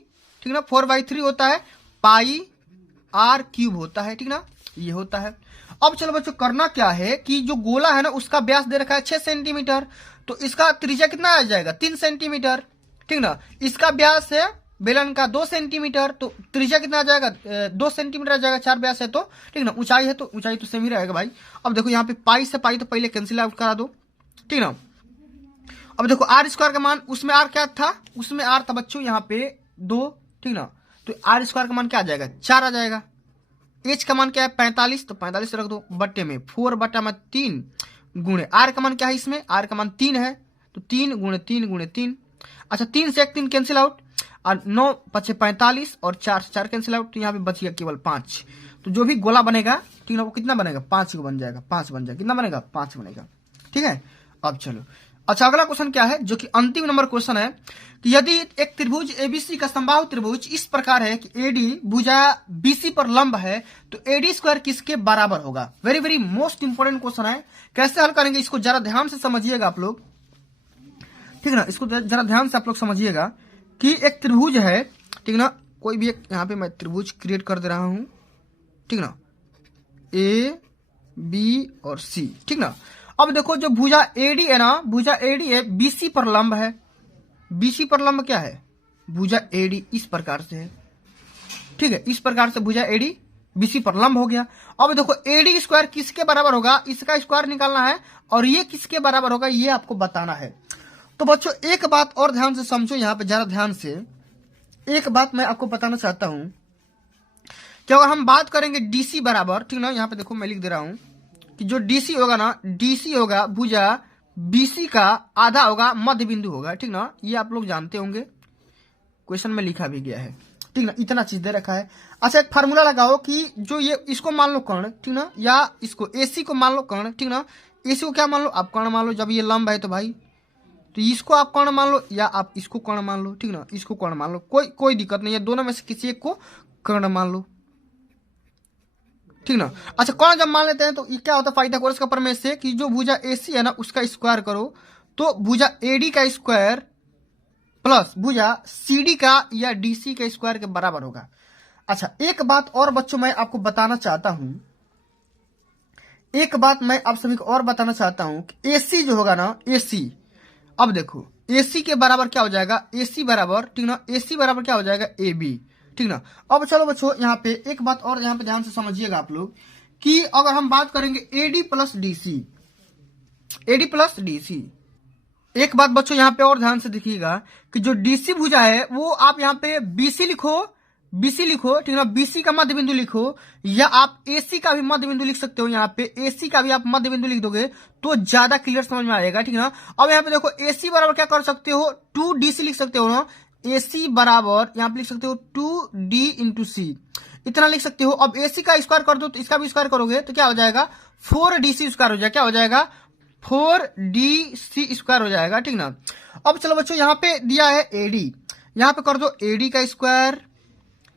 ठीक ना, 4/3 होता है, πr³ होता है। ठीक ना, ये होता है। अब चलो बच्चों करना क्या है कि जो गोला है ना उसका व्यास दे रखा है 6 सेंटीमीटर, तो इसका त्रिज्या कितना आ जाएगा, 3 सेंटीमीटर। ठीक ना, इसका व्यास है बेलन का 2 सेंटीमीटर, तो त्रिज्या कितना आ जाएगा, 2 सेंटीमीटर आ जाएगा, 4 व्यास है तो। ठीक ना, ऊंचाई है तो ऊंचाई तो सेम ही रहेगा भाई। अब देखो यहाँ पे पाई से पाई तो पहले कैंसिल आउट करा दो। ठीक ना, अब देखो r² का मान, उसमें r क्या था, उसमें r था बच्चों यहाँ पे 2। ठीक ना, तो r² का मान क्या आ जाएगा, 4 आ जाएगा। h का मान क्या है 45, तो 45 रख दो बट्टे में 4 बटा में 3 गुणे r का मान क्या है, इसमें r का मान 3 है, तो 3 गुणे 3 गुणे 3। अच्छा 3 से 1 3 कैंसिल आउट, और 9 पचे 45 और 4 से 4 कैंसिल आउट, तो यहाँ पे बच गया केवल 5। तो जो भी गोला बनेगा, ठीक ना, वो कितना बनेगा, 5 को बन जाएगा, 5 बन जाएगा, कितना बनेगा, 5 बनेगा। ठीक है, अब चलो अच्छा अगला क्वेश्चन क्या है, जो कि अंतिम नंबर क्वेश्चन है कि यदि एक त्रिभुज एबीसी का समबाहु त्रिभुज इस प्रकार है कि एडी भुजा बीसी पर लंब है तो AD² किसके बराबर होगा। Very very most important question है। कैसे हल करेंगे इसको जरा ध्यान से समझिएगा आप लोग। ठीक ना, इसको जरा ध्यान से आप लोग समझिएगा कि एक त्रिभुज है। ठीक ना, कोई भी एक यहाँ पे मैं त्रिभुज क्रिएट कर दे रहा हूं। ठीक ना, A B और C। ठीक ना, अब देखो जो भुजा AD है ना, भुजा AD है BC पर लंब है। BC पर लंब क्या है, भुजा AD इस प्रकार से है। ठीक है, इस प्रकार से भुजा AD BC पर लंब हो गया। अब देखो AD² किसके बराबर होगा, इसका स्क्वायर निकालना है, और ये किसके बराबर होगा ये आपको बताना है। तो बच्चों एक बात और ध्यान से समझो, यहाँ पे जरा ध्यान से एक बात मैं आपको बताना चाहता हूं कि अगर हम बात करेंगे DC बराबर, ठीक ना, यहाँ पे देखो मैं लिख दे रहा हूं कि जो DC होगा ना, DC होगा भुजा BC का आधा होगा, मध्य बिंदु होगा। ठीक ना, ये आप लोग जानते होंगे, क्वेश्चन में लिखा भी गया है। ठीक ना, इतना चीज दे रखा है। अच्छा एक फार्मूला लगाओ कि जो ये इसको मान लो कर्ण, ठीक ना, या इसको AC को मान लो कर्ण। ठीक ना, AC को क्या मान लो, आप कर्ण मान लो। जब ये लंब है तो भाई, तो इसको आप कर्ण मान लो या आप इसको कर्ण मान लो। ठीक ना, इसको कर्ण मान लो, कोई दिक्कत नहीं है, दोनों में से किसी एक को कर्ण मान लो। ठीक ना, अच्छा कर्ण जब मान लेते हैं तो ये क्या होता है, फायदा कोरस का प्रमेय से कि जो भुजा AC है ना उसका स्क्वायर करो तो भुजा एडी का स्क्वायर प्लस भुजा सीडी का या डीसी का स्क्वायर के बराबर होगा। अच्छा, एक बात और बच्चों मैं आपको बताना चाहता हूं, एक बात मैं आप सभी को और बताना चाहता हूं कि एसी जो होगा ना, एसी, अब देखो एसी के बराबर क्या हो जाएगा, एसी बराबर, ठीक ना, एसी बराबर क्या हो जाएगा, ए बी, ठीक ना। अब चलो बच्चों यहाँ पे एक बात और यहाँ पे ध्यान से समझिएगा आप लोग कि अगर हम बात करेंगे AD plus DC, AD plus DC, एक बात बच्चों यहाँ पे और ध्यान से देखिएगा कि जो डीसी भुजा है वो आप यहाँ पे बीसी लिखो, बीसी लिखो, ठीक है ना, बीसी का मध्य बिंदु लिखो, या आप एसी का भी मध्य बिंदु लिख सकते हो। यहाँ पे एसी का भी आप मध्य बिंदु लिख दोगे तो ज्यादा क्लियर समझ में आएगा, ठीक है ना। अब यहाँ पे देखो एसी बराबर क्या कर सकते हो, 2DC लिख सकते हो ना, एसी बराबर यहाँ पे लिख सकते हो 2D इंटू सी, इतना लिख सकते हो। अब एसी का स्क्वायर कर दो तो इसका भी स्क्वायर करोगे तो क्या हो जाएगा, 4DC स्क्वायर हो जाएगा, क्या हो जाएगा, 4DC स्क्वायर हो जाएगा, ठीक ना। अब चलो बच्चों यहाँ पे दिया है एडी, यहाँ पे कर दो एडी का स्क्वायर,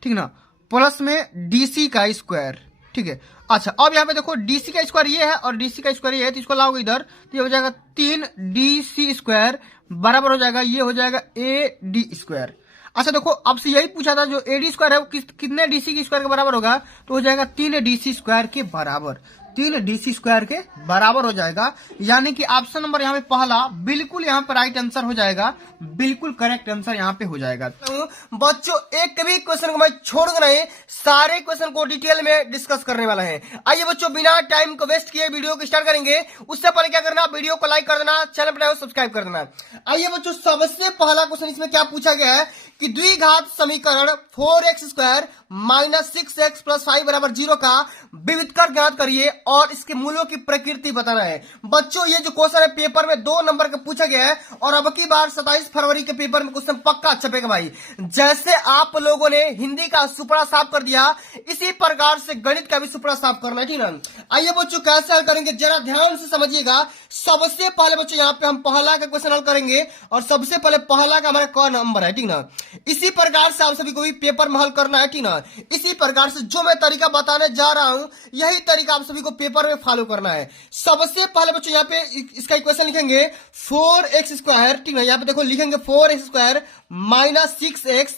ठीक ना, प्लस में डीसी का स्क्वायर, ठीक है। अच्छा, अब यहाँ पे देखो डीसी का स्क्वायर ये है और डीसी का स्क्वायर ये है, तो इसको लाओगे इधर तो ये हो जाएगा 3DC स्क्वायर बराबर हो जाएगा, ये हो जाएगा एडी स्क्वायर। अच्छा देखो, आपसे यही पूछा था जो एडी स्क्वायर है वो कितने डीसी के स्क्वायर के बराबर होगा, तो हो जाएगा 3DC स्क्वायर के बराबर, 3DC स्क्वायर के बराबर हो जाएगा। यानी कि ऑप्शन नंबर यहाँ पे पहला बिल्कुल यहाँ पे राइट आंसर हो जाएगा, बिल्कुल करेक्ट आंसर यहाँ पे हो जाएगा। तो बच्चों एक भी क्वेश्चन को मैं छोड़ूंगा नहीं, सारे क्वेश्चन को डिटेल में डिस्कस करने वाला है। आइए बच्चों बिना टाइम को वेस्ट किए वीडियो को स्टार्ट करेंगे। उससे पहले क्या करना, वीडियो को लाइक कर देना, चैनल पर सब्सक्राइब कर देना। आइए बच्चों सबसे पहला क्वेश्चन इसमें क्या पूछा गया है कि द्विघात समीकरण 4x square minus 6x plus 5 बराबर 0 का विविधकर ज्ञात करिए और इसके मूल्यों की प्रकृति बताना है। बच्चों ये जो क्वेश्चन है पेपर में 2 नंबर का पूछा गया है और अब की बार 27 फरवरी के पेपर में क्वेश्चन पक्का छपेगा भाई। जैसे आप लोगों ने हिंदी का सुपड़ा साफ कर दिया, इसी प्रकार से गणित का भी सुपड़ा साफ करना है, ठीक ना। आइए बच्चों कैसे हल करेंगे जरा ध्यान से समझिएगा। सबसे पहले बच्चों यहाँ पे हम पहला का क्वेश्चन हल करेंगे और सबसे पहले पहला का हमारा क नंबर है, ठीक ना। इसी प्रकार से आप सभी को भी पेपर में हल करना है, ठीक ना। इसी प्रकार से जो मैं तरीका बताने जा रहा हूं यही तरीका आप सभी को पेपर में फॉलो करना है। सबसे पहले बच्चों यहाँ पे इसका इक्वेशन लिखेंगे 4x स्क्वायर, ठीक ना। यहाँ पे देखो लिखेंगे 4x square minus 6x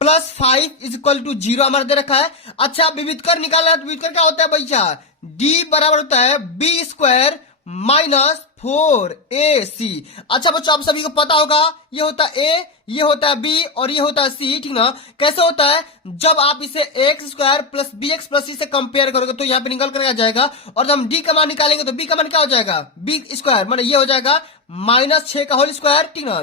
plus 5 is equal to 0 हमारा दे रखा है। अच्छा विविधकर निकालना है तो विविधकर क्या होता है भैया, d बराबर होता है b स्क्वायर माइनस 4ac। अच्छा बच्चों आप सभी को पता होगा ये होता है a, ये होता है b और ये होता है c, ठीक ना। कैसे होता है, जब आप इसे x square plus bx plus c से कंपेयर करोगे तो यहाँ पे निकल कर आ जाएगा और जब हम d का मान निकालेंगे तो b का मान क्या हो जाएगा, b स्क्वायर माने ये हो जाएगा माइनस 6 का होल स्क्वायर, ठीक ना।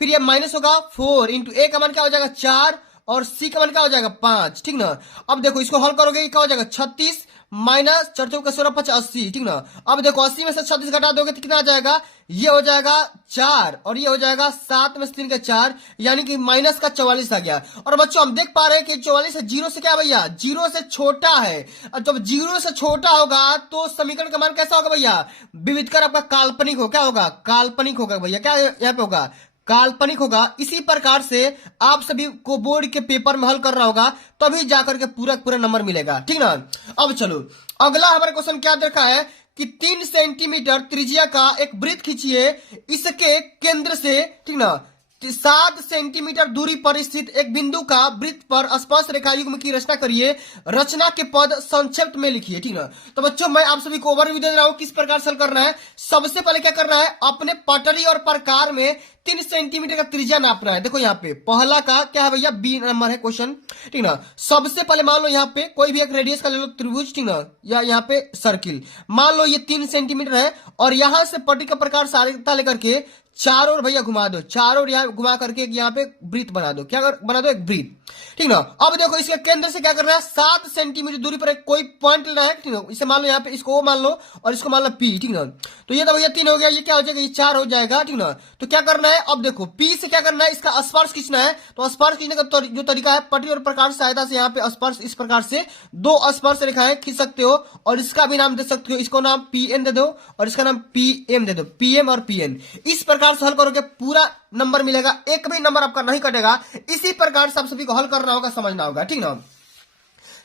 फिर ये माइनस होगा 4 इंटू a का मान क्या हो जाएगा 4 और c का मान क्या हो जाएगा 5, ठीक ना। अब देखो इसको हल करोगे क्या हो जाएगा 36 माइनस 4 का 16 5 80, ठीक ना। अब देखो 80 में से 36 घटा दोगे तो कितना आ जाएगा, ये हो जाएगा 4 और ये हो जाएगा 7 में से 3 का 4 यानी कि माइनस का 44 आ गया। और बच्चों हम देख पा रहे हैं कि 44 है 0 से क्या भैया, 0 से छोटा है। और जब 0 से छोटा होगा तो समीकरण का मान कैसा होगा भैया, विविधकर आपका काल्पनिक हो, क्या होगा, काल्पनिक होगा भैया, क्या यहाँ पे होगा, काल्पनिक होगा। इसी प्रकार से आप सभी को बोर्ड के पेपर में हल करना होगा तभी जाकर के पूरा पूरा नंबर मिलेगा, ठीक ना। अब चलो अगला हमारा क्वेश्चन क्या देखा है कि 3 सेंटीमीटर त्रिज्या का एक वृत्त खींचिए, इसके केंद्र से, ठीक ना, 7 सेंटीमीटर दूरी पर स्थित एक बिंदु का वृत्त पर स्पर्श रेखा युग्म की रचना करिए, रचना के पद संक्षिप्त में लिखिए, ठीक ना। तो बच्चों मैं आप सभी को ओवरव्यू दे रहा हूं किस प्रकार से हल करना है। सबसे पहले क्या करना है, अपने पटरी और प्रकार में 3 सेंटीमीटर का त्रिज्या नापना है। देखो यहाँ पे पहला का क्या है भैया, बी नंबर है क्वेश्चन, ठीक ना। सबसे पहले मान लो यहाँ पे कोई भी एक रेडियस का ले लो त्रिभुज, ठीक ना, या यहाँ पे सर्किल, मान लो ये 3 सेंटीमीटर है और यहां से पट्टी का प्रकार सारिता लेकर के चारों ओर भैया घुमा दो, चारों ओर यहाँ घुमा करके यहाँ पे वृत्त बना दो, क्या बना दो, एक वृत्त, ठीक ना। अब देखो इसके केंद्र से क्या करना है, 7 सेंटीमीटर दूरी पर एक कोई पॉइंट लेना है, ठीक ना। इसे मान लो यहाँ पे इसको O मान लो और इसको मान लो P, ठीक ना। तो ये तो भैया 3 हो गया, ये क्या हो जाएगा, ये 4 हो जाएगा, ठीक ना। तो क्या करना है, अब देखो P से क्या करना है, इसका स्पर्श खींचना है। तो स्पर्श खींचने का जो तरीका है पट्टी और प्रकार सहायता से यहाँ पे स्पर्श इस प्रकार से 2 स्पर्श रेखाएं खींच सकते हो और इसका भी नाम दे सकते हो, इसको नाम PN दे दो और इसका नाम PM दे दो, PM और PN। इस प्रकार से हल करोगे पूरा नंबर मिलेगा, एक भी नंबर आपका नहीं कटेगा। इसी प्रकार से आप सभी को हल करना होगा, समझना होगा, ठीक ना।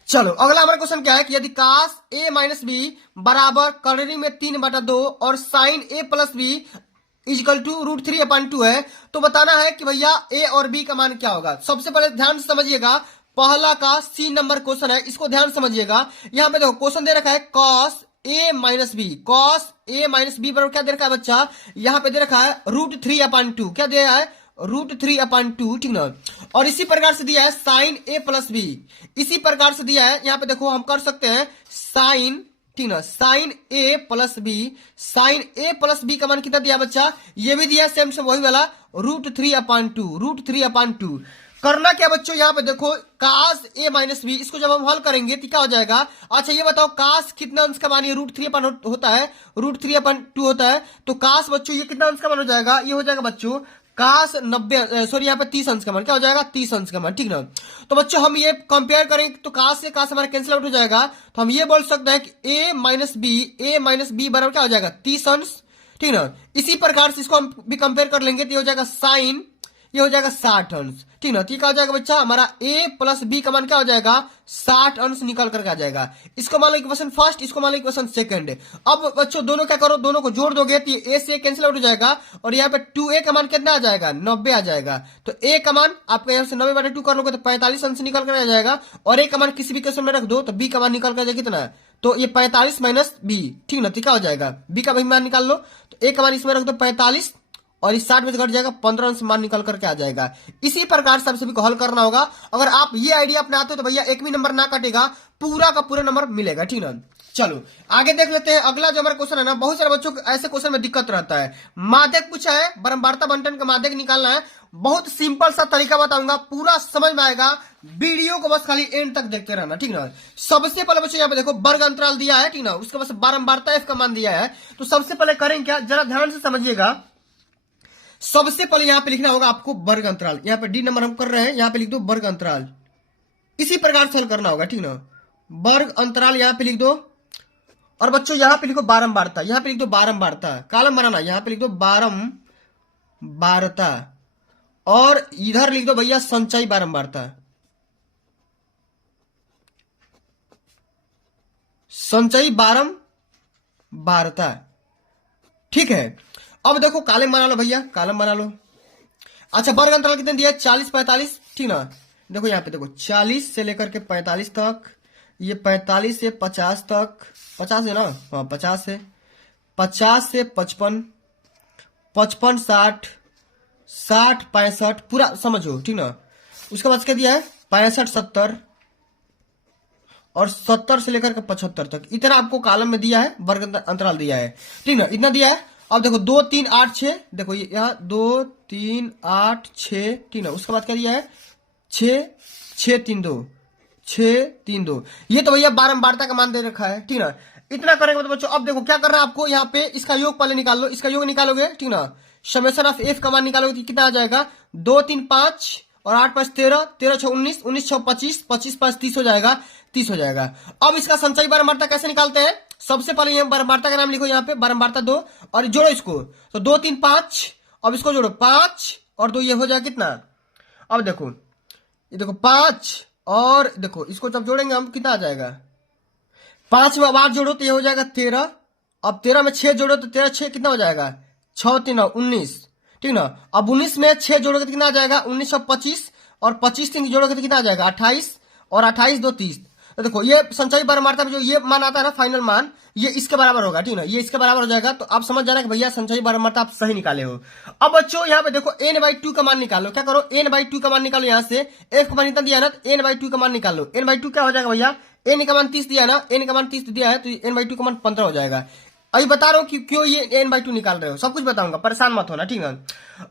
चलो अगला हमारा क्वेश्चन क्या है कि यदि cos a माइनस बी बराबर करनी में 3/2 और sine a plus B is equal to √3/2 है। तो बताना है कि भैया ए और बी का मान क्या होगा। सबसे पहले ध्यान से समझिएगा, पहला का सी नंबर क्वेश्चन है, इसको ध्यान समझिएगा। यहाँ पे देखो क्वेश्चन दे रखा है cos A minus B, cos A minus B बराबर क्या दे रखा है बच्चा, यहाँ पे दे रखा है √3/2, क्या दिया है √3/2, ठीक ना। और इसी प्रकार से दिया है साइन ए प्लस बी, इसी प्रकार से दिया है। यहाँ पे देखो हम कर सकते हैं साइन, ठीक ना, साइन ए प्लस बी, साइन ए प्लस बी का मान कितना दिया बच्चा, ये भी दिया सेम से वही वाला √3/2। करना क्या बच्चों, यहाँ पे देखो कास ए माइनस बी, इसको जब हम हल करेंगे तो क्या हो जाएगा। अच्छा ये बताओ कास कितना अंश का मान, ये √3 होता है, √3/2 होता है। तो कास बच्चों ये कितना अंश का मान हो जाएगा, ये हो जाएगा बच्चों कास 90, सॉरी यहाँ पे 30 अंश का मान, क्या हो जाएगा 30 अंश का मान, ठीक ना। तो बच्चों हम ये कंपेयर करेंगे तो कास से कास हमारा कैंसिल आउट हो जाएगा। तो हम ये बोल सकते हैं कि ए माइनस बी बराबर क्या हो जाएगा 30 अंश, ठीक ना। इसी प्रकार से इसको हम भी कंपेयर कर लेंगे तो ये हो जाएगा साइन, ये हो जाएगा 60 अंश, ठीक ना। क्या हो जाएगा बच्चा, हमारा a प्लस बी का मान क्या हो जाएगा 60 अंश निकल करके आ जाएगा। इसको मान लो इक्वेशन फर्स्ट, इसको मान लो इक्वेशन सेकंड। अब बच्चों दोनों क्या करो, दोनों को जोड़ दोगे तो ये a से कैंसिल आउट हो जाएगा और यहाँ पे 2a का मान कितना आ जाएगा 90 आ जाएगा। तो a का मान आपको यहाँ से 90/2 कर लोगे तो 45 अंश निकल कर आ जाएगा। और a का मान किसी भी क्वेश्चन में रख दो तो b का मान निकल कर जाएगा कितना, तो ये 45 माइनस बी, ठीक ना। क्या हो जाएगा b का भी मान निकाल लो, तो a का मान इसमें रख दो 45 और इस 60 में से घट जाएगा 15 अंश मान निकल करके आ जाएगा। इसी प्रकार से आप सभी को हल करना होगा। अगर आप ये आइडिया अपनाते हो तो भैया एक भी नंबर ना कटेगा, पूरा का पूरा नंबर मिलेगा, ठीक ना। चलो आगे देख लेते हैं अगला जो हमारा क्वेश्चन है ना। बहुत सारे बच्चों को ऐसे क्वेश्चन में दिक्कत रहता है, माध्यक पूछा है, बारंबारता बंटन का माध्यक निकालना है। बहुत सिंपल सा तरीका बताऊंगा, पूरा समझ में आएगा, वीडियो को बस खाली एंड तक देखते रहना, ठीक ना। सबसे पहले बच्चों यहाँ पे देखो वर्ग अंतराल दिया है, ठीक ना, उसके बाद बारंबारता एफ का मान दिया है। तो सबसे पहले करेंगे क्या, जरा ध्यान से समझिएगा। सबसे पहले यहां पे लिखना होगा आपको वर्ग अंतराल, यहां पे डी नंबर हम कर रहे हैं, यहां पे लिख दो वर्ग अंतराल। इसी प्रकार से हल करना होगा, ठीक ना। वर्ग अंतराल यहां पे लिख दो और बच्चों यहां पे लिखो बारंबारता, यहां पे लिख दो बारंबारता, कॉलम बनाना, यहां पे लिख दो बारंबारता और इधर लिख दो भैया संचयी बारंबारता, संचयी बारंबारता, ठीक है। अब देखो कॉलम बना लो भैया, कॉलम बना लो। अच्छा वर्ग अंतराल कितने दिया 40 45, ठीक ना। देखो यहाँ पे देखो 40 से लेकर के 45 तक, ये 45 से 50 तक, 50 है ना, हाँ 50 से 55, 55 60, 60 65 पूरा समझो, ठीक ना। उसके बाद क्या दिया है 65 70 और 70 से लेकर के 75 तक, इतना आपको कॉलम में दिया है, वर्ग अंतराल दिया है, ठीक ना, इतना दिया है। अब देखो 2 3 8 6, देखो ये यहाँ 2 3 8 6, ठीक ना। उसके बाद क्या दिया है 6 6 3 2, 6 3 2, ये तो भैया बारंबारता का मान दे रखा है, ठीक ना। इतना करेंगे तो बच्चों अब देखो क्या करना है आपको, यहाँ पे इसका योग पहले निकाल लो, इसका योग निकालोगे, ठीक ना। समेशन ऑफ एफ का मान निकालोगे कितना आ जाएगा 2 3 5 और 8 5 13, 13 6 19, 19 6 25, 25 5 30 हो जाएगा, 30 हो जाएगा। अब इसका संचयी बारंबारता कैसे निकालते हैं, सबसे पहले यहाँ बारंबारता का नाम लिखो, यहाँ पे बारंबारता 2 और जोड़ो इसको, तो 2 3 5, अब इसको जोड़ो 5 और 2, ये हो जाएगा कितना। अब देखो ये देखो 5 और देखो इसको जब जोड़ेंगे हम कितना आ जाएगा, 5 में अब 8 जोड़ो तो ये हो जाएगा 13, अब 13 में 6 जोड़ो तो 13 6 कितना हो जाएगा 6 3 19, ठीक ना। अब 19 में 6 जोड़ोगे तो कितना आ जाएगा 19 और 25 और 25 3 जोड़ोगे तो कितना आ जाएगा 28 और 28 2 30। तो देखो ये संचयी बारंबारता में जो ये मान आता है ना फाइनल मान, ये इसके बराबर होगा, ठीक ना, ये इसके बराबर हो जाएगा। तो आप समझ जाना कि भैया संचयी बारंबारता आप सही निकाले हो। अब बच्चों यहाँ पे देखो n/2 का मान निकालो, क्या करो n/2 का मान निकालो, यहाँ से f का मान इतना दिया ना, n/2 का मान निकालो। n/2 क्या हो जाएगा भैया, n का मान 30 दिया ना, n का मान 30 दिया है तो n/2 का मान 15 हो जाएगा। अभी बता रहा हूं कि क्यों ये n/2 निकाल रहे हो, सब कुछ बताऊंगा, परेशान मत होना, ठीक है।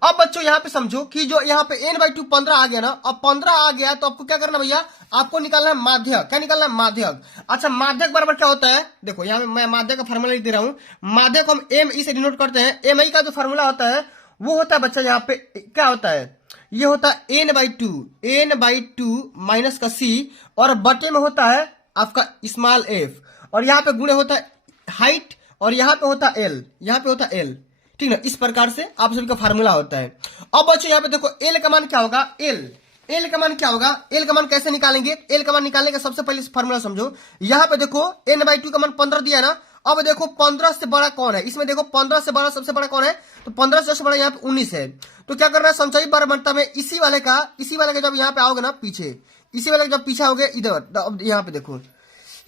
अब बच्चों यहाँ पे समझो कि जो यहाँ पे n/2 15 आ गया ना, अब 15 आ गया तो आपको क्या करना भैया, आपको निकालना है माध्यक। क्या निकालना है माध्यक। अच्छा माध्यक बराबर क्या होता है, देखो यहाँ पे मैं माध्यक का फॉर्मूला लिख दे रहा हूं। माध्यक हम MI से डिनोट करते हैं, MI का जो फॉर्मूला होता है वो होता है बच्चा यहाँ पे क्या होता है, ये होता है n/2 माइनस का c और बटे में होता है आपका स्मॉल f और यहाँ पे गुणे होता है हाइट और यहाँ पे होता है L, यहाँ पे होता है L, ठीक ना। इस प्रकार से आप सभी का फार्मूला होता है। अब बच्चों यहाँ पे देखो L का मान क्या होगा, L का मान क्या होगा, L का मान कैसे निकालेंगे, L का मान निकालने का सबसे पहले फार्मूला समझो। यहाँ पे देखो n/2 का मान 15 दिया ना, अब देखो 15 से बड़ा कौन है, इसमें देखो 15 से बड़ा सबसे बड़ा कौन है, तो 15 से सबसे बड़ा यहाँ पे 19 है। तो क्या करना है, संचयी बराबरता में इसी वाले का जब यहाँ पे आओगे ना पीछे, इसी वाले का जब पीछे आओगे इधर, अब यहाँ पे देखो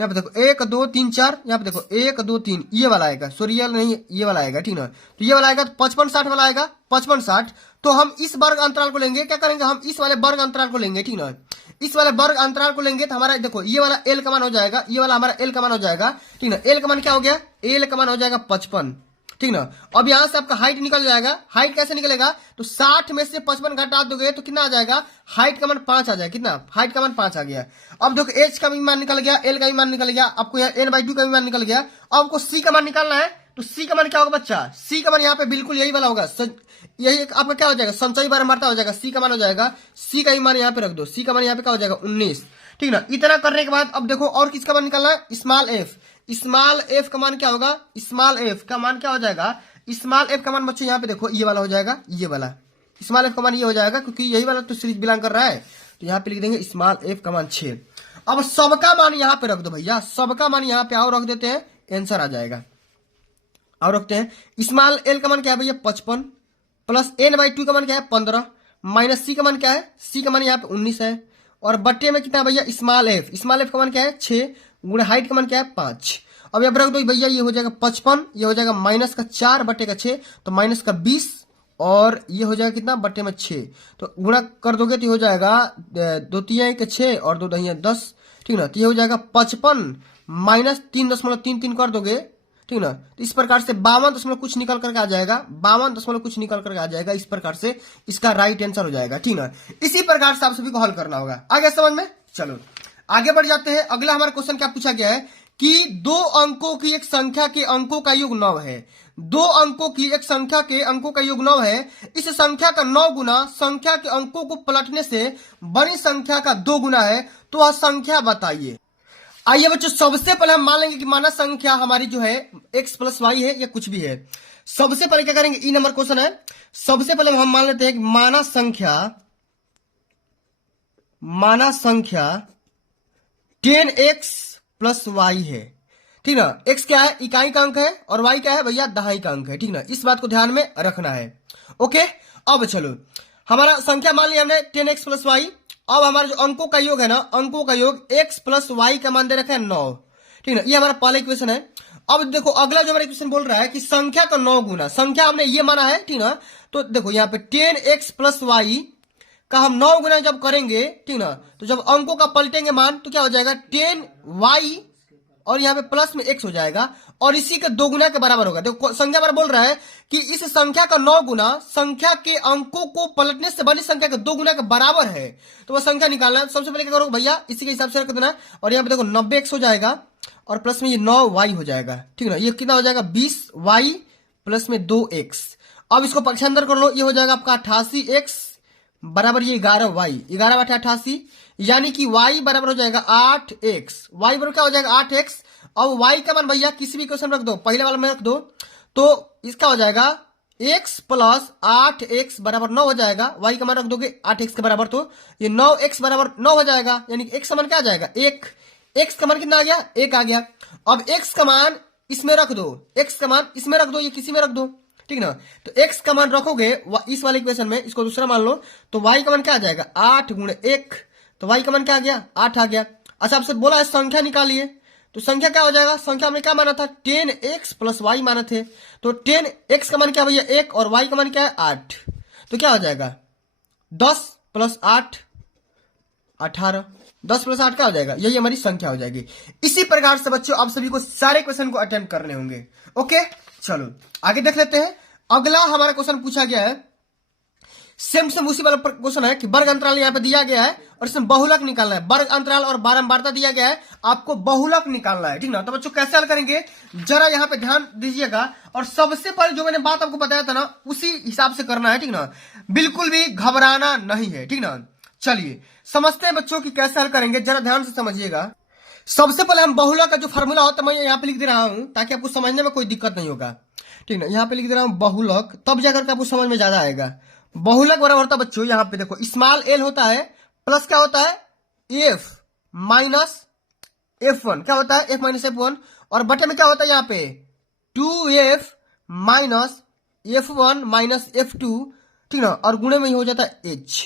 1 2 3 4, यहाँ पे देखो 1 2 3 ये वाला आएगा, सॉरी ये नहीं ये वाला आएगा, ठीक ना। तो ये वाला आएगा तो 55 60 वाला आएगा, 55 60। तो हम इस वर्ग अंतराल को लेंगे, क्या करेंगे, हम इस वाले वर्ग अंतराल को लेंगे, ठीक ना। इस वाले वर्ग अंतराल को लेंगे तो हमारा देखो ये वाला एल का मान हो जाएगा, ये वाला हमारा एल का मान हो जाएगा, ठीक ना। एल का मान क्या हो गया, एल का मान हो जाएगा 55, ठीक ना। अब यहां से आपका हाइट निकल जाएगा। हाइट कैसे निकलेगा, तो 60 में से 55 घटा दोगे तो कितना आ जाएगा, हाइट का मान 5 आ जाएगा, कितना, हाइट का मान 5 आ गया। अब देखो एच का भी मान निकल गया, एल का भी मान निकल गया, आपको यहाँ n/2 का भी मान निकल गया। अब आपको सी का मान निकालना है, तो सी का मान क्या होगा बच्चा, सी का मान यहाँ पे बिल्कुल यही वाला होगा, यही आपका क्या हो जाएगा, संचयी बारंबारता हो जाएगा, सी का मान हो जाएगा, सी का ही मान यहाँ पे रख दो, सी का मान यहाँ पे क्या हो जाएगा 19, ठीक ना। इतना करने के बाद अब देखो और किसका मान निकालना है, स्मॉल एफ। स्मॉल एफ का मान क्या होगा, स्मॉल एफ का मान क्या हो जाएगा, स्मॉल एफ का मान बच्चों यहाँ पे देखो ये वाला हो जाएगा, ये वाला स्मॉल एफ का मान ये हो जाएगा, क्योंकि यही वाला तो सीरीज बिलोंग कर रहा है। तो यहाँ पे लिख देंगे स्मॉल एफ का मान 6। अब सबका मान यहाँ पे रख दो भैया, सबका मान यहाँ पे आओ रख देते हैं, आंसर आ जाएगा। और रखते हैं स्मॉल एल का मान क्या है भैया 55, प्लस n/2 का मान क्या है 15, माइनस सी का मान क्या है, सी का मान यहाँ पे 19 है, और बट्टे में कितना भैया स्मॉल एफ का मान क्या है 6, गुणे हाइट का मान क्या है 5। अब यहाँ रख दो भैया, ये हो जाएगा 55, ये हो जाएगा माइनस का 4 बट्टे का 6, तो माइनस का 20, और ये हो जाएगा कितना बट्टे में 6, तो गुणा कर दोगे तो ये हो जाएगा 2 3 के 6 और 2 10 10, ठीक ना। तो ये हो जाएगा 55 माइनस 3.33 कर दोगे, ठीक ना। तो इस प्रकार से 52 दशमलव कुछ निकल करके आ जाएगा, 52 दशमलव कुछ निकल करके आ जाएगा। इस प्रकार से इसका राइट आंसर हो जाएगा, ठीक ना। इसी प्रकार से आप सभी को हल करना होगा। आगे समझ में, चलो आगे बढ़ जाते हैं। अगला हमारा क्वेश्चन क्या पूछा गया है कि 2 अंकों की एक संख्या के अंकों का योग 9 है। 2 अंकों की एक संख्या के अंकों का योग 9 है। इस संख्या का 9 गुना संख्या के अंकों को पलटने से बड़ी संख्या का 2 गुना है, तो वह संख्या बताइए। आइए बच्चों, सबसे पहले हम मान लेंगे कि माना संख्या हमारी जो है x + y है या कुछ भी है। सबसे पहले क्या करेंगे, ई नंबर क्वेश्चन है। सबसे पहले हम मान लेते हैं कि माना संख्या 10x + y है, ठीक ना। x क्या है, इकाई का अंक है, और y क्या है भैया दहाई का अंक है, ठीक ना। इस बात को ध्यान में रखना है, ओके। अब चलो हमारा संख्या मान लिया हमने 10x + y। अब हमारा जो अंकों का योग है ना, अंकों का योग x + y का मान दे रखा है 9, ठीक ना। ये हमारा पहला इक्वेशन है। अब देखो अगला जो हमारा इक्वेशन बोल रहा है कि संख्या का 9 गुना, संख्या हमने ये माना है, ठीक ना। तो देखो यहाँ पे 10x + y का हम 9 गुना जब करेंगे, ठीक ना, तो जब अंकों का पलटेंगे मान तो क्या हो जाएगा 10y, और यहाँ पे प्लस में x हो जाएगा, और इसी के 2 गुना के बराबर होगा। देखो संख्या पर बोल रहा है कि इस संख्या का 9 गुना संख्या के अंकों को पलटने से बड़ी संख्या के 2 गुना के बराबर है, तो वह संख्या निकालना है। सबसे पहले क्या करोगे भैया, इसी के हिसाब से रख देना, और यहाँ पे देखो 90x हो जाएगा, और प्लस में ये 9y हो जाएगा, ठीक ना। ये कितना हो जाएगा 20y प्लस में 2x। अब इसको पक्षांतर कर लो, ये हो जाएगा आपका 88x बराबर ये 11y, 11 बटा 88, यानी कि y बराबर हो जाएगा 8x। y बराबर क्या हो जाएगा 8x। अब y का मान भैया किसी भी क्वेश्चन रख दो, पहले वाला में रख दो, तो इसका हो जाएगा x + 8x बराबर 9 हो जाएगा। y का मान रख दोगे 8x के बराबर, तो ये 9x बराबर 9 हो जाएगा, यानी कि x का मान क्या आ जाएगा 1। x का मान कितना आ गया 1 आ गया। अब x का मान इसमें रख दो, x का मान इसमें रख दो, ये किसी में रख दो, ठीक ना। तो x का मान रखोगे इस वाले इक्वेशन में, इसको दूसरा मान लो, तो y का मान क्या आ जाएगा 8 × 1, तो y का मान क्या आ गया 8 आ गया। अच्छा आपसे बोला है संख्या निकालिए, तो संख्या क्या हो जाएगा, संख्या हमने क्या माना था 10x + y माना थे, तो 10x का मान क्या भैया 1, और y का मान क्या है 8, तो क्या हो जाएगा 10 + 8 18, 10 + 8 क्या हो जाएगा, यही हमारी संख्या हो जाएगी। इसी प्रकार से बच्चों आप सभी को सारे क्वेश्चन को अटेम्प्ट करने होंगे, ओके। चलो आगे देख लेते हैं। अगला हमारा क्वेश्चन पूछा गया है, सेम उसी वाला क्वेश्चन है कि वर्ग अंतराल यहाँ पे दिया गया है और इसमें बहुलक निकालना है। वर्ग अंतराल और बारंबारता दिया गया है, आपको बहुलक निकालना है, ठीक ना। तो बच्चों कैसे हल करेंगे जरा यहाँ पे ध्यान दीजिएगा, और सबसे पहले जो मैंने बात आपको बताया था ना उसी हिसाब से करना है, ठीक ना। बिल्कुल भी घबराना नहीं है, ठीक ना। चलिए समझते हैं बच्चों की कैसे हल करेंगे, जरा ध्यान से समझिएगा। सबसे पहले हम बहुलक का जो फॉर्मूला होता है मैं यहाँ पे लिख दे रहा हूं ताकि आपको समझने में कोई दिक्कत नहीं होगा, ठीक ना। यहाँ पे लिख दे रहा हूं बहुलक, तब जाकर के आपको समझ में ज्यादा आएगा। बहुलक बराबर होता है बच्चों, यहाँ पे देखो स्मॉल एल होता है प्लस क्या होता है f - f1, क्या होता है f - f1, और बटे में क्या होता है यहाँ पे 2f minus f1 minus f2, ठीक ना, और गुणे में ही हो जाता है h।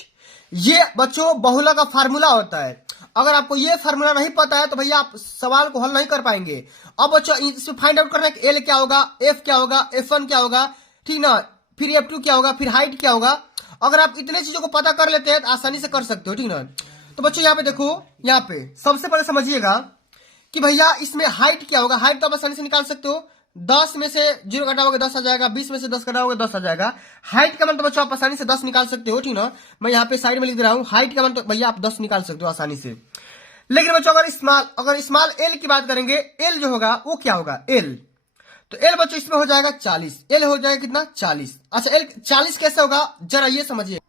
ये बच्चों बहुलक का फार्मूला होता है। अगर आपको ये फार्मूला नहीं पता है तो भैया आप सवाल को हल नहीं कर पाएंगे। अब बच्चों इसमें फाइंड आउट करना है कि एल क्या होगा, एफ क्या होगा, F1 क्या होगा, ठीक ना, फिर F2 क्या होगा, फिर हाइट क्या होगा। अगर आप इतने चीजों को पता कर लेते हैं तो आसानी से कर सकते हो, ठीक ना। तो बच्चों यहाँ पे देखो, यहाँ पे सबसे पहले समझिएगा कि भैया इसमें हाइट क्या होगा। हाइट तो आप आसानी से निकाल सकते हो, 10 में से 0 घटाओगे 10 आ जाएगा, 20 में से 10 घटाओगे 10 आ जाएगा। हाइट का मान तो बच्चों आप आसानी से 10 निकाल सकते हो, ठीक ना। मैं यहाँ पे साइड में लिख दे रहा हूँ, हाइट का मान तो भैया आप 10 निकाल सकते हो आसानी से। लेकिन बच्चों अगर स्मॉल एल की बात करेंगे, एल जो होगा वो क्या होगा, एल। तो एल बच्चों इसमें हो जाएगा 40, एल हो जाएगा कितना 40। अच्छा एल 40 कैसे होगा जरा ये समझिए।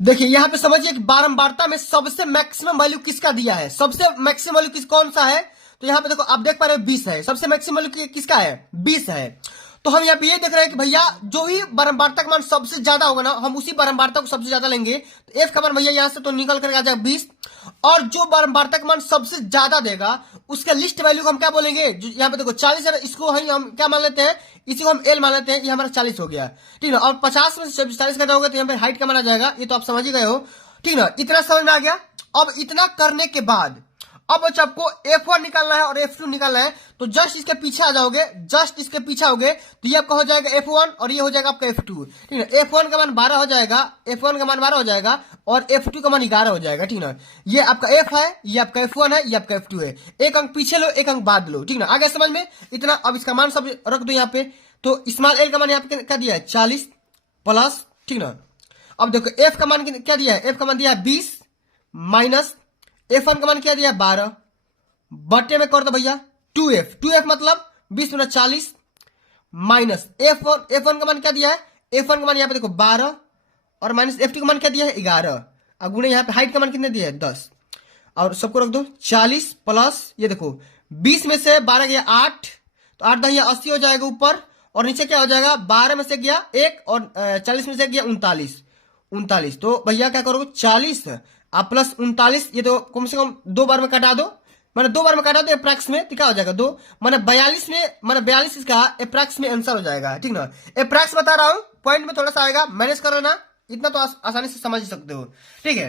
देखिए यहाँ पे समझिए कि बारंबारता में सबसे मैक्सिमम वैल्यू किसका दिया है, सबसे मैक्सिमम वैल्यू कौन सा है। तो यहाँ पे देखो आप देख पा रहे हो 20 है, सबसे मैक्सिमम वैल्यू किसका है 20 है। तो हम यहाँ पे ये देख रहे हैं कि भैया जो भी बारंबारता का मान सबसे ज्यादा होगा ना, हम उसी बारंबारता को सबसे ज्यादा लेंगे। तो एफ का मान भैया यहाँ से तो निकल करके आ जाएगा 20, और जो बारंबारता का मान सबसे ज्यादा देगा उसके लिस्ट वैल्यू को हम क्या बोलेंगे, यहाँ पे देखो 40 है, इसको हम क्या मान लेते हैं, इसी को हम एल मान लेते हैं। ये हमारा 40 हो गया, ठीक है। और 50 में से 40 घटाओगे तो यहाँ पे हाइट का माना जाएगा, ये तो आप समझ ही गए हो, ठीक ना। इतना समझ में आ गया। अब इतना करने के बाद अब बच्चों आपको F1 निकालना है और F2 निकालना है। तो जस्ट इसके पीछे आ जाओगे, जस्ट इसके पीछे आओगे तो ये आपका हो जाएगा F1 और ये हो जाएगा आपका F2, ठीक है। F1 का मान 12 हो जाएगा, F1 का मान 12 हो जाएगा और F2 का मान 11 हो जाएगा, ठीक ना। ये आपका F है, ये आपका F1 है, ये आपका F2 है। एक अंक पीछे लो, एक अंक बाद लो, ठीक ना। आगे समझ में इतना। अब इसका मान सब रख दो यहाँ पे। तो स्मॉल एल का मान यहाँ पे क्या दिया है 40 प्लस, ठीक ना। अब देखो एफ का मान क्या दिया है, एफ का मान दिया है 20 माइनस F1 का मान क्या दिया 12, बटे में कर दो भैया 2f मतलब 20 गुना 40 माइनस F1 का मान क्या दिया है, F1 का मान यहाँ पे देखो 12 और माइनस F2 का मान क्या दिया है 11, और गुणे यहाँ पे हाइट का मान कितने दिया है 10, और सबको रख दो 40 प्लस ये देखो 20 में से 12 गया 8, तो 8 दहिया 80 हो जाएगा ऊपर, और नीचे क्या हो जाएगा 12 में से गया 1 और 40 में से गया 39। तो भैया क्या करोगे 40 आप प्लस 39, ये तो कम से कम 2 बार में कटा दो, मैंने 2 बार में काटा दो अप्रैक्स में, क्या हो जाएगा 2 मैंने 42 में, मैंने 42 इसका अप्रैक्स में आंसर हो जाएगा, ठीक ना। अप्रैक्स बता रहा हूं, पॉइंट में थोड़ा सा आएगा, मैनेज कर लेना, इतना तो आसानी से समझ सकते हो, ठीक है।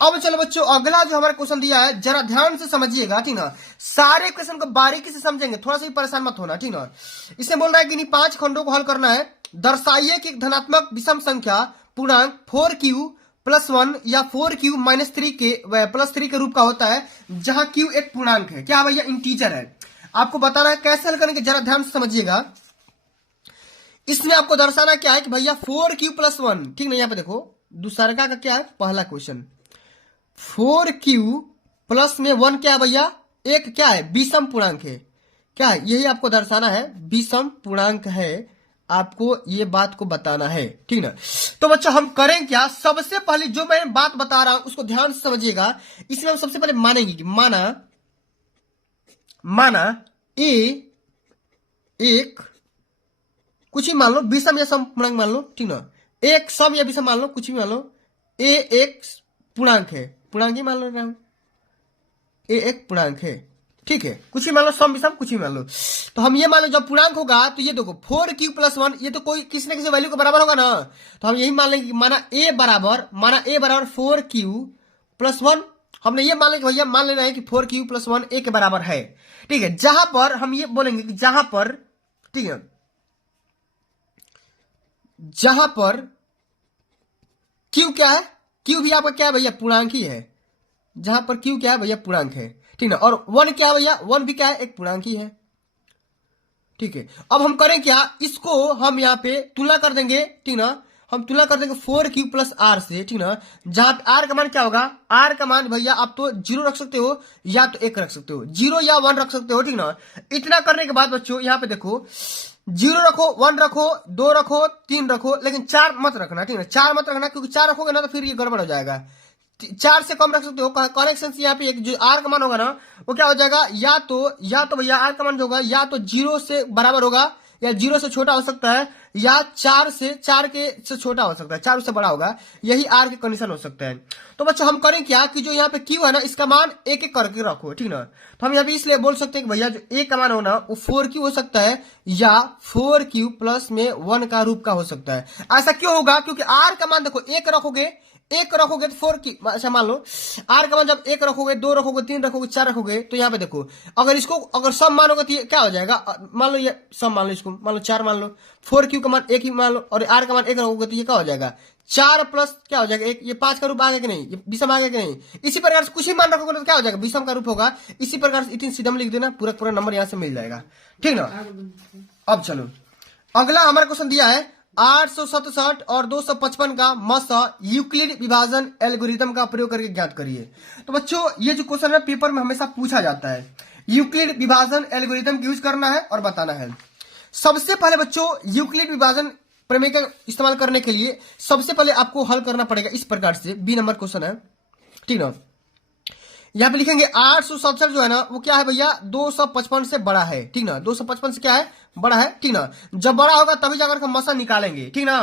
अब चलो बच्चों अगला जो हमारा क्वेश्चन दिया है जरा ध्यान से समझिएगा, ठीक ना। सारे क्वेश्चन को बारीकी से समझेंगे, थोड़ा सा भी परेशान मत होना, ठीक ना। इसे बोल रहा है कि इन 5 खंडों को हल करना है। दर्शाइए कि एक धनात्मक विषम संख्या पूर्णांक 4q प्लस 1 या 4q माइनस 3 के प्लस 3 के रूप का होता है, जहां q एक पूर्णांक है, क्या भैया इंटीजर है। आपको बताना है कैसे हल करेंगे, जरा ध्यान से समझिएगा। इसमें आपको दर्शाना क्या है कि भैया 4q प्लस 1, ठीक ना। यहाँ पे देखो दूसरा का क्या है, पहला क्वेश्चन 4q प्लस में 1 क्या है भैया, एक क्या है विषम पूर्णांक है, क्या है यही आपको दर्शाना है, विषम पूर्णांक है, आपको ये बात को बताना है, ठीक ना। तो बच्चों हम करें क्या, सबसे पहले जो मैं बात बता रहा हूं उसको ध्यान से समझिएगा। इसमें हम सबसे पहले मानेंगे कि माना ए एक कुछ ही मान लो, विषम या सम पूर्णांक मान लो, ठीक ना। एक सम या विषम मान लो, कुछ भी मान लो, ए एक पूर्णांक है, पूर्णांक ही मान लो, ए एक पूर्णांक है, ठीक है। कुछ ही मान लो, सम विषम कुछ ही मान लो। तो हम ये मान लो जब पूर्णांक होगा तो ये देखो 4q प्लस 1 ये तो कोई किसी न किसी वैल्यू के बराबर होगा ना, तो हम यही मान लेंगे कि माना a बराबर 4q प्लस 1, हमने ये मान लेंगे भैया मान लेना है कि 4q प्लस 1 a के बराबर है, ठीक है। जहां पर हम ये बोलेंगे कि जहां पर, ठीक है, जहां पर q क्या है, q भी आपका क्या है भैया पूर्णांक ही है, जहां पर q क्या है भैया पूर्णांक है, ठीक ना। और 1 क्या है भैया, 1 भी क्या है एक पूर्णांक ही है, ठीक है। अब हम करें क्या, इसको हम यहाँ पे तुलना कर देंगे, ठीक ना। हम तुलना कर देंगे 4q प्लस r से, ठीक ना। जहां पे r का मान क्या होगा, r का मान भैया आप तो 0 रख सकते हो या तो 1 रख सकते हो, 0 या 1 रख सकते हो, ठीक ना। इतना करने के बाद बच्चों यहाँ पे देखो 0 रखो, 1 रखो, 2 रखो, 3 रखो, लेकिन 4 मत रखना, ठीक है। 4 मत रखना क्योंकि 4 रखोगे ना तो फिर ये गड़बड़ हो जाएगा। 4 से कम रख सकते हो। करेक्शन यहाँ पे एक जो आर का मान होगा ना वो क्या हो जाएगा, या तो भैया आर का मान जो होगा या तो 0 से बराबर होगा या 0 से छोटा हो सकता है, या 4 के छोटा हो सकता है, 4 उससे बड़ा होगा। यही आर की कंडीशन हो सकता है। तो बच्चों हम करें क्या कि जो यहाँ पे क्यू है ना, इसका मान एक एक करके रखो, ठीक ना। तो हम यहाँ पे इसलिए बोल सकते हैं कि भैया जो ए का मान होना वो 4Q हो सकता है, या 4Q प्लस में 1 का रूप का हो सकता है। ऐसा क्यों होगा? क्योंकि आर का मान देखो एक रखोगे तो 4Q, अच्छा मान लो आर का मान जब 1 रखोगे, 2 रखोगे, 3 रखोगे, 4 रखोगे, तो यहाँ पे देखो अगर इसको अगर सब मानोगे तो ये क्या हो जाएगा? मान लो ये सब मान लो, इसको मान लो 4 मान लो, 4Q का मान 1 ही मान लो, और आर का मान 1 रखोगे तो ये क्या हो जाएगा? 4 प्लस क्या हो जाएगा? 1। ये 5 का रूप आ गया कि नहीं? ये विषम आ गया कि नहीं? इसी प्रकार से कुछ ही मान रखोगे तो क्या हो जाएगा? विषम का रूप होगा। इसी प्रकार से इतनी सीधा में लिख देना, पूरा पूरा नंबर यहाँ से मिल जाएगा, ठीक ना। अब चलो अगला हमारा क्वेश्चन दिया है 867 और 255 का मसा यूक्लिड विभाजन एल्गोरिथम का प्रयोग करके ज्ञात करिए। तो बच्चों ये जो क्वेश्चन है पेपर में हमेशा पूछा जाता है, यूक्लिड विभाजन एल्गोरिथम यूज करना है और बताना है। सबसे पहले बच्चों यूक्लिड विभाजन प्रमेय का इस्तेमाल करने के लिए सबसे पहले आपको हल करना पड़ेगा इस प्रकार से। बी नंबर क्वेश्चन है, ठीक ना। यहाँ पे लिखेंगे 867 जो है ना वो क्या है भैया? 255 से बड़ा है, ठीक ना। 255 से क्या है? बड़ा है, ठीक ना। जब बड़ा होगा तभी जाकर हम मसा निकालेंगे, ठीक ना।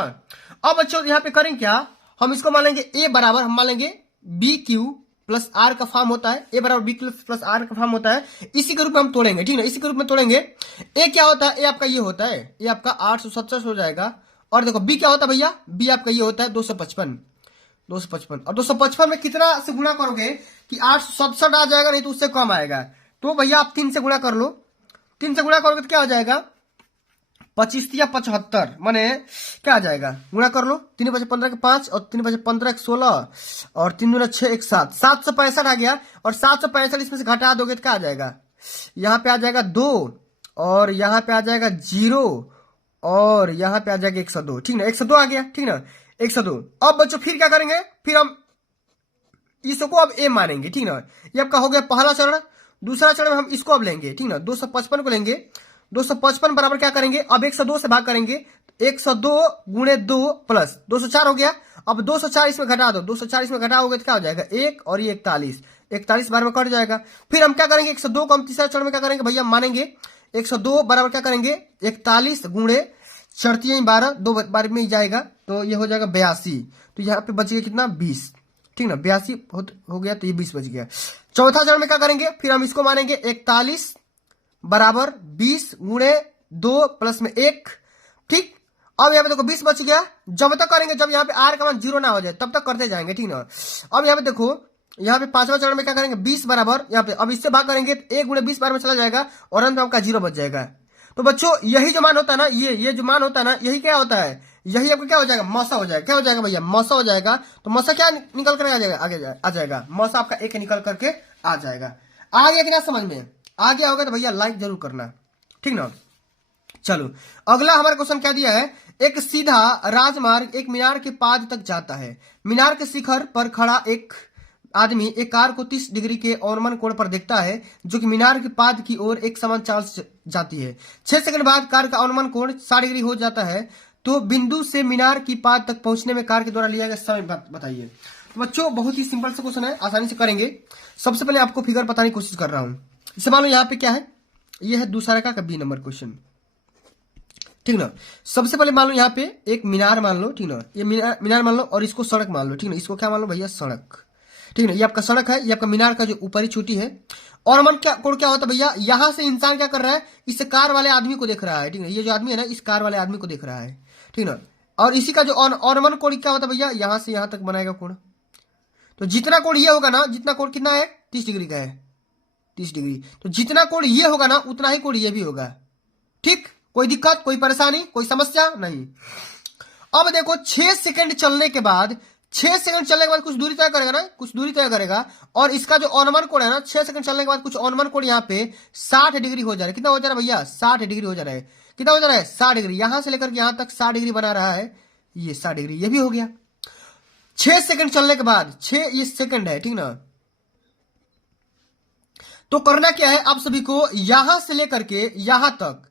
अब बच्चों यहाँ पे करें क्या? हम इसको मान लेंगे ए बराबर, हम मान लेंगे बी क्यू प्लस आर का फॉर्म होता है। ए बराबर बी क्यू प्लस आर का फॉर्म होता है। इसी के रूप में हम तोड़ेंगे, ठीक ना। इसी के रूप में तोड़ेंगे। ए क्या होता है? ए आपका ये होता है, ये आपका 867 हो जाएगा। और देखो बी क्या होता है भैया? बी आपका ये होता है 255। और 255 में कितना से गुणा करोगे कि 867 आ जाएगा, नहीं तो उससे कम आएगा। तो भैया आप 3 से गुणा कर लो। 3 से गुणा करोगे तो क्या हो जाएगा? 25 या 75, माने क्या आ जाएगा? गुणा कर लो। 3 बजे 15 के 5 और 3 बजे 15 के 16 और 3 दूना 6 एक 7, 765 आ गया। और 765 इसमें से घटा दोगे तो क्या आ जाएगा? यहाँ पे आ जाएगा 2 और यहाँ पे आ जाएगा 0 और यहाँ पे आ जाएगा 102, ठीक ना। 102 आ गया, ठीक ना। 102। अब बच्चों फिर क्या करेंगे? फिर हम इसको अब ए मानेंगे, ठीक ना। ये आपका हो गया पहला चरण। दूसरा चरण में हम इसको अब लेंगे, ठीक ना। 255 को लेंगे। 255 बराबर क्या करेंगे? अब 102 से भाग करेंगे। 102 गुणे 2 प्लस 204 हो गया। अब 204 इसमें घटा दो। 204 इसमें घटाओगे तो क्या हो जाएगा? 1 और ये 41। 41 बार में कट जाएगा। फिर हम क्या करेंगे? 102 को हम तीसरा चरण में क्या करेंगे भैया? मानेंगे 102 बराबर क्या करेंगे? 41 गुणे 12, 2 बार में ही जाएगा तो ये हो जाएगा 82। तो यहाँ पे बच गया कितना? 20, ठीक ना। 82 हो गया तो ये 20 बच गया। चौथा चरण में क्या करेंगे? फिर हम इसको मानेंगे 41 बराबर 20 गुणे 2 प्लस में 1, ठीक। अब यहाँ पे देखो 20 बच गया। जब तक करेंगे जब यहाँ पे आर का मान 0 ना हो जाए तब तक करते जाएंगे, ठीक ना। अब यहाँ पे देखो यहाँ पे पांचवा चरण में क्या करेंगे? 20 बराबर यहाँ पे अब इससे भाग करेंगे तो 1 गुणे 20 बार में चला जाएगा और अंत में आपका 0 बच जाएगा। तो बच्चों यही जो मान होता है ना, ये जो मान होता है ना, यही क्या होता है? यही आपका क्या हो जाएगा? मौसा हो जाएगा। क्या हो जाएगा भैया? मौसा हो जाएगा। तो मौसा क्या निकल कर आ जाएगा? आगे आ जाएगा मौसा आपका एक निकल करके आ जाएगा। आ गया कि ना समझ में? आ गया होगा तो भैया लाइक जरूर करना, ठीक ना। चलो अगला हमारा क्वेश्चन क्या दिया है? एक सीधा राजमार्ग एक मीनार के पाद तक जाता है। मीनार के शिखर पर खड़ा एक आदमी एक कार को 30 डिग्री के अवनमन कोण पर देखता है जो कि मीनार के पाद की ओर एक समान चाल से जाती है। 6 सेकंड बाद कार का अवनमन कोण 60 डिग्री हो जाता है। तो बिंदु से मीनार की पाद तक पहुंचने में कार के द्वारा लिया गया समय बताइए। तो बच्चों बहुत ही सिंपल सा क्वेश्चन है, आसानी से करेंगे। सबसे पहले आपको फिगर बताने की कोशिश कर रहा हूं। इसे मान लो यहाँ पे क्या है? ये है दूसरा रेखा का बी नंबर क्वेश्चन, ठीक ना। सबसे पहले मान लो यहाँ पे एक मीनार मान लो, ठीक ना। ये मीनार मान लो और इसको सड़क मान लो, ठीक ना। इसको क्या मान लो भैया? सड़क, ठीक ना। ये आपका सड़क है, ये आपका मीनार का जो ऊपरी चोटी है। और मन क्या कोण क्या होता है भैया? यहां से इंसान क्या कर रहा है? इस कार वाले आदमी को देख रहा है, ठीक ना। ये जो आदमी है ना इस कार वाले आदमी को देख रहा है, ठीक ना। और इसी का जो ऑनमन कोण क्या होता है भैया? यहां से यहां तक बनाएगा कोण। तो जितना कोण ये होगा ना, जितना कोण कितना है? 30 डिग्री का है, 30 डिग्री। तो जितना कोण ये होगा ना उतना ही कोण ये भी होगा, ठीक। कोई दिक्कत, कोई परेशानी, कोई समस्या नहीं। अब देखो 6 सेकंड चलने के बाद, 6 सेकंड चलने के बाद कुछ दूरी तय करेगा ना, कुछ दूरी तय करेगा। और इसका जो अनुमान कोण है ना, 6 सेकंड चलने के बाद कुछ अनुमान कोण यहाँ पे 60 डिग्री हो जा रहा है। कितना हो जा रहा है भैया? 60 डिग्री हो जा रहा है। कितना हो जा रहा है? 60 डिग्री। यहां से लेकर यहां तक 60 डिग्री बना रहा है। ये 60 डिग्री ये भी हो गया 6 सेकंड चलने के बाद। 6 ये सेकंड है, ठीक ना। तो करना क्या है आप सभी को? यहां से लेकर के यहां तक,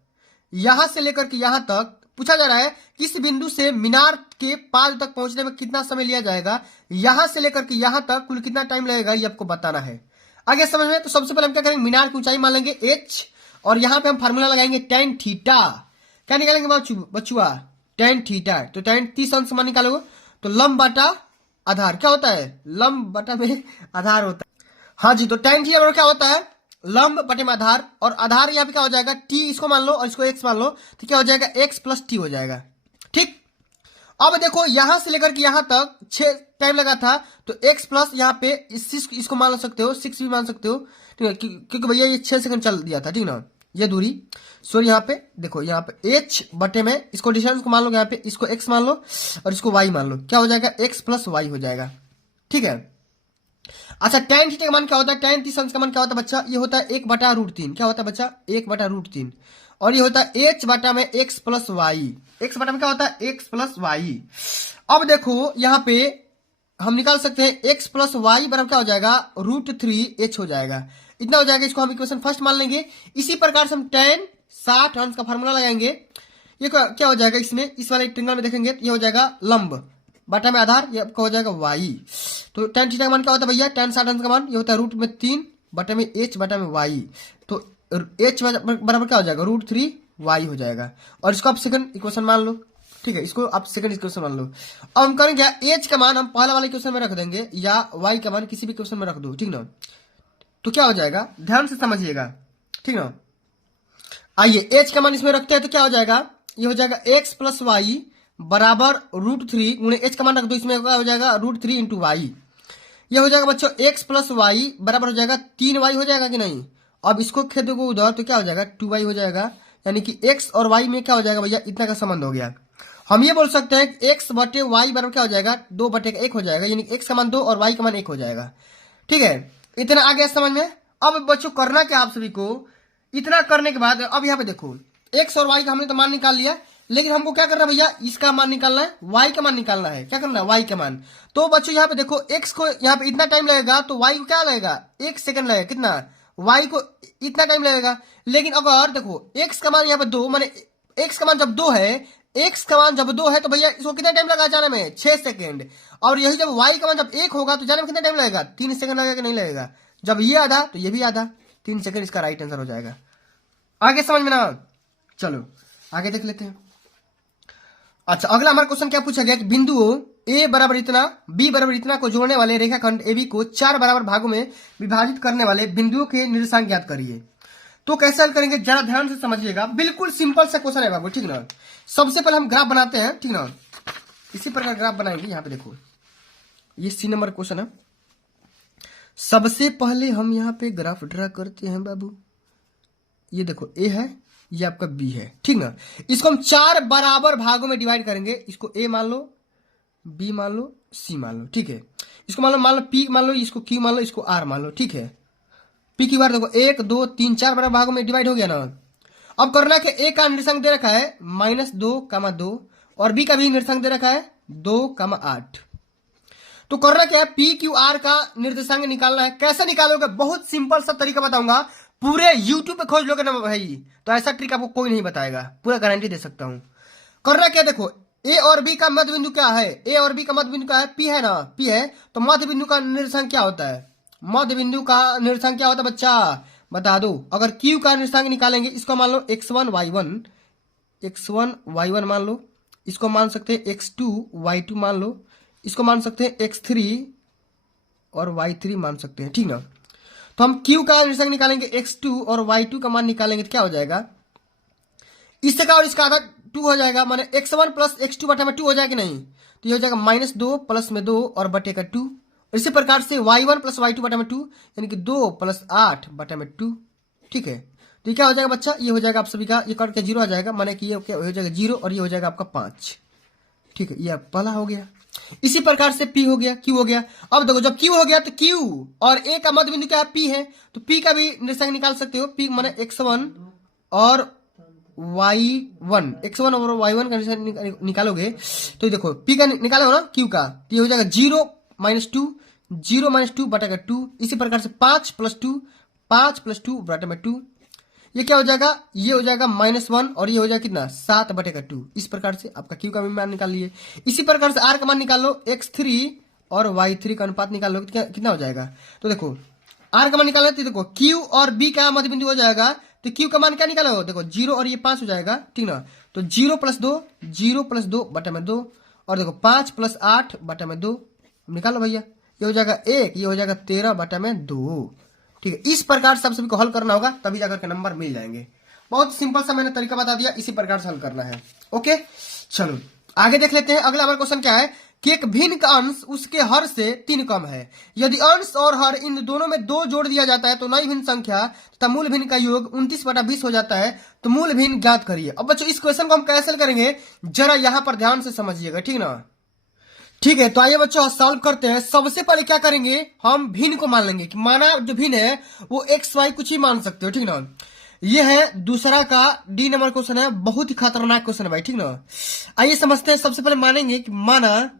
यहां से लेकर के यहां तक पूछा जा रहा है किस बिंदु से मीनार के पाद तक पहुंचने में कितना समय लिया जाएगा। यहां से लेकर के यहां तक कुल कितना टाइम लगेगा ये आपको बताना है। आगे समझ में? तो सबसे पहले हम क्या करेंगे? मीनार की ऊंचाई मान लेंगे h और यहां पे हम फार्मूला लगाएंगे tan थीटा। क्या निकालेंगे बचुआ? tan theta. तो tan 30 अंश मान निकालोगे तो लंब बटा आधार क्या होता है? लंब बटा में आधार होता है। हाँ जी, तो tan थीटा बराबर क्या होता है? लंब बटे में आधार, और आधार यहाँ पे क्या हो जाएगा? t इसको मान लो और इसको x मान लो, तो क्या हो जाएगा? x प्लस टी हो जाएगा। ठीक, अब देखो यहां से लेकर के यहां तक 6 टाइम लगा था, तो x प्लस यहाँ पे इसको मान सकते हो, 6 भी मान सकते हो, ठीक है, क्योंकि भैया ये 6 सेकंड चल दिया था, ठीक ना, ये दूरी। सॉरी यहाँ पे देखो, यहाँ पे h बटे में इसको डिस्टेंस को मान लो, यहाँ पे इसको x मान लो और इसको y मान लो, क्या हो जाएगा? x प्लस वाई हो जाएगा। ठीक है, अच्छा tan थीटा का मान क्या होता है? tan 30 अंश का मान क्या होता है बच्चा? ये होता है 1/√3। क्या होता है बच्चा? 1/√3। और ये होता है h बटा में x प्लस वाई। x बटा में क्या होता है? x plus y. अब देखो यहाँ पे हम निकाल सकते हैं x प्लस वाई बराबर क्या हो जाएगा? √3h हो जाएगा। इतना हो जाएगा, इसको हम इक्वेशन फर्स्ट मान लेंगे। इसी प्रकार से हम tan 60 अंश का फार्मूला लगाएंगे। ये क्या हो जाएगा? इसमें इस वाले ट्रिंगल में देखेंगे तो ये हो जाएगा लंब बटा में आधार, ये आपका हो जाएगा y। तो tan थीटा का मान क्या होता है भैया? tan 60 अंश का मान ये होता है √3 बटा में h बटा में y। तो h बराबर क्या हो जाएगा? √3y हो जाएगा। और इसको आप सेकंड इक्वेशन मान लो। ठीक है, इसको आप सेकंड इक्वेशन मान लो। अब हम करेंगे h का मान हम पहला वाले इक्वेशन में रख देंगे, या y का मान किसी भी इक्वेशन में रख दो, ठीक ना। तो क्या हो जाएगा? ध्यान से समझिएगा, ठीक ना। आइए h का मान इसमें रखते हैं तो क्या हो जाएगा? ये हो जाएगा x प्लस वाई बराबर √3 गुणे h का मान रख दो, इसमें क्या हो जाएगा? √3 इंटू वाई। ये हो जाएगा बच्चों x प्लस वाई बराबर हो जाएगा 3y हो जाएगा कि नहीं। अब इसको खेद दो उधर तो क्या हो जाएगा? 2y हो जाएगा। यानी कि x और y में क्या हो जाएगा भैया? इतना का संबंध हो गया। हम ये बोल सकते हैं कि x बटे y बराबर क्या हो जाएगा? 2 बटे 1 हो जाएगा, यानी x का मान 2 और y का मान 1 हो जाएगा। ठीक है, इतना आ गया समझ में। अब बच्चों करना क्या आप सभी को? इतना करने के बाद अब यहाँ पे देखो x और y का हमने तो मान निकाल लिया, लेकिन हमको क्या करना है भैया? इसका मान निकालना है, y का मान निकालना है। क्या करना है? y का मान। तो बच्चों यहाँ पे देखो x को यहाँ पे इतना टाइम लगेगा, तो y को क्या लगेगा? 1 सेकंड लगेगा। कितना? y को इतना टाइम लगेगा। लेकिन अगर देखो x का मान यहाँ पे 2, माने x का मान जब 2 है, x का मान जब 2 है तो भैया इसको कितना टाइम लगा जाने में? 6 सेकंड। और यही जब y का मान जब 1 होगा तो जाने में कितना टाइम लगेगा? 3 सेकंड लगेगा कि नहीं लगेगा? जब ये आधा तो ये भी आधा, 3 सेकंड इसका राइट आंसर हो जाएगा। आगे समझ में ना? चलो आगे देख लेते हैं। अच्छा, अगला हमारा क्वेश्चन क्या पूछा गया कि बिंदुओं a बराबर इतना, b बराबर इतना को जोड़ने वाले रेखाखंड AB को 4 बराबर भागों में विभाजित करने वाले बिंदुओं के निर्देशांक ज्ञात करिए। तो कैसे हल करेंगे जरा ध्यान से समझिएगा। बिल्कुल सिंपल सा क्वेश्चन है बाबू, ठीक ना। सबसे पहले हम ग्राफ बनाते हैं, ठीक ना। इसी प्रकार ग्राफ बनाएंगे। यहाँ पे देखो ये C नंबर क्वेश्चन है। सबसे पहले हम यहाँ पे ग्राफ ड्रा करते हैं बाबू। ये देखो A है, ये आपका B है, ठीक ना। इसको हम 4 बराबर भागों में डिवाइड करेंगे। इसको A मान लो, B मान लो, C मान लो, ठीक है। इसको मान लो P मान लो, इसको Q मान लो, इसको R मान लो, ठीक है। P की बार देखो 1 2 3 4 बराबर भागों में डिवाइड हो गया ना। अब करना कि A का निर्देशांक दे रखा है -2, और B का भी निर्देशांक दे रखा है 2,8। तो करना क्या है? PQR का निर्देशांक निकालना है। कैसे निकालोगे? बहुत सिंपल सा तरीका बताऊंगा। पूरे YouTube पे खोज लोगे ना भाई, तो ऐसा ट्रिक आपको कोई नहीं बताएगा, पूरा गारंटी दे सकता हूं। करना क्या? देखो A और B का मध्य बिंदु क्या है? A और B का मध्य बिंदु क्या है? P है ना, P है। तो मध्य बिंदु का निर्देशांक क्या होता है? मध्य बिंदु का निर्देशांक क्या होता है बच्चा? बता दो। अगर Q का निर्देशांक निकालेंगे, इसको मान लो x1 y1 मान लो, इसको मान सकते हैं x2 y2 मान लो, इसको मान सकते हैं x3 और y3 मान सकते हैं, ठीक ना। तो हम Q का निर्देशांक निकालेंगे x2 और y2 का मान निकालेंगे तो क्या हो जाएगा? इससे का और इसका आधा 2 हो जाएगा, माने x1 प्लस x2 बटा में 2 हो जाएगा कि नहीं। तो ये हो जाएगा -2 प्लस में 2 और बटे का 2। इसी प्रकार से y1 प्लस y2 बटा में 2, यानी कि 2 प्लस 8 बटा में 2, ठीक है। तो ये क्या हो जाएगा बच्चा? ये हो जाएगा आप सभी का, ये कट के 0 आ जाएगा, माने कि ये क्या हो जाएगा 0 और ये हो जाएगा आपका 5, ठीक है। ये पहला हो गया। इसी प्रकार से P हो गया, Q हो गया। अब देखो जब Q हो गया तो Q और A का मध्य बिंदु क्या है? P है। तो P का भी निर्देशांक निकाल सकते हो। P माने x1 और y1, x1 और y1 का निर्देशांक निकालोगे तो देखो P का निकालो ना Q का, तो ये हो जाएगा 0 - 2 बटा का 2। इसी प्रकार से 5 + 2 बटा में 2। ये क्या हो जाएगा? ये हो जाएगा -1 और ये हो जाएगा कितना? 7 बटे का 2। इस प्रकार से आपका Q का भी मान निकाल लिए। इसी प्रकार से R का मान निकाल लो, x3 और y3 का अनुपात निकाल लो, कितना हो जाएगा? तो देखो R का मान निकालना है तो देखो Q और B का मध्य बिंदु हो जाएगा, तो क्यू का मान क्या निकाला हो, देखो 0 और ये 5 हो जाएगा, ठीक ना। तो 0 + 2 बटा में 2, और देखो 5 + 8 बटा में 2 निकालो भैया, ये हो जाएगा 1, ये हो जाएगा 13 बटा में 2। ठीक है, इस प्रकार से आप सभी को हल करना होगा, तभी जाकर के नंबर मिल जाएंगे। बहुत सिंपल सा मैंने तरीका बता दिया, इसी प्रकार से हल करना है। ओके, चलो आगे देख लेते हैं। अगला हमारा क्वेश्चन क्या है कि एक भिन्न का अंश उसके हर से 3 कम है। यदि अंश और हर इन दोनों में 2 जोड़ दिया जाता है तो नई भिन्न संख्या तथा मूल भिन्न का योग 29/20 हो जाता है। तो मूल भिन्न ज्ञात करिए। अब बच्चों इस क्वेश्चन को हम कैसे करेंगे, जरा यहां पर ध्यान से समझिएगा, ठीक ना। ठीक है, तो आइए बच्चों सॉल्व करते हैं। सबसे पहले क्या करेंगे, हम भिन्न को मान लेंगे कि माना जो भिन्न है वो एक्स वाई कुछ ही मान सकते हो, ठीक ना। ये है दूसरा का डी नंबर क्वेश्चन है, बहुत ही खतरनाक क्वेश्चन है भाई, ठीक ना। आइए समझते हैं। सबसे पहले मानेंगे कि माना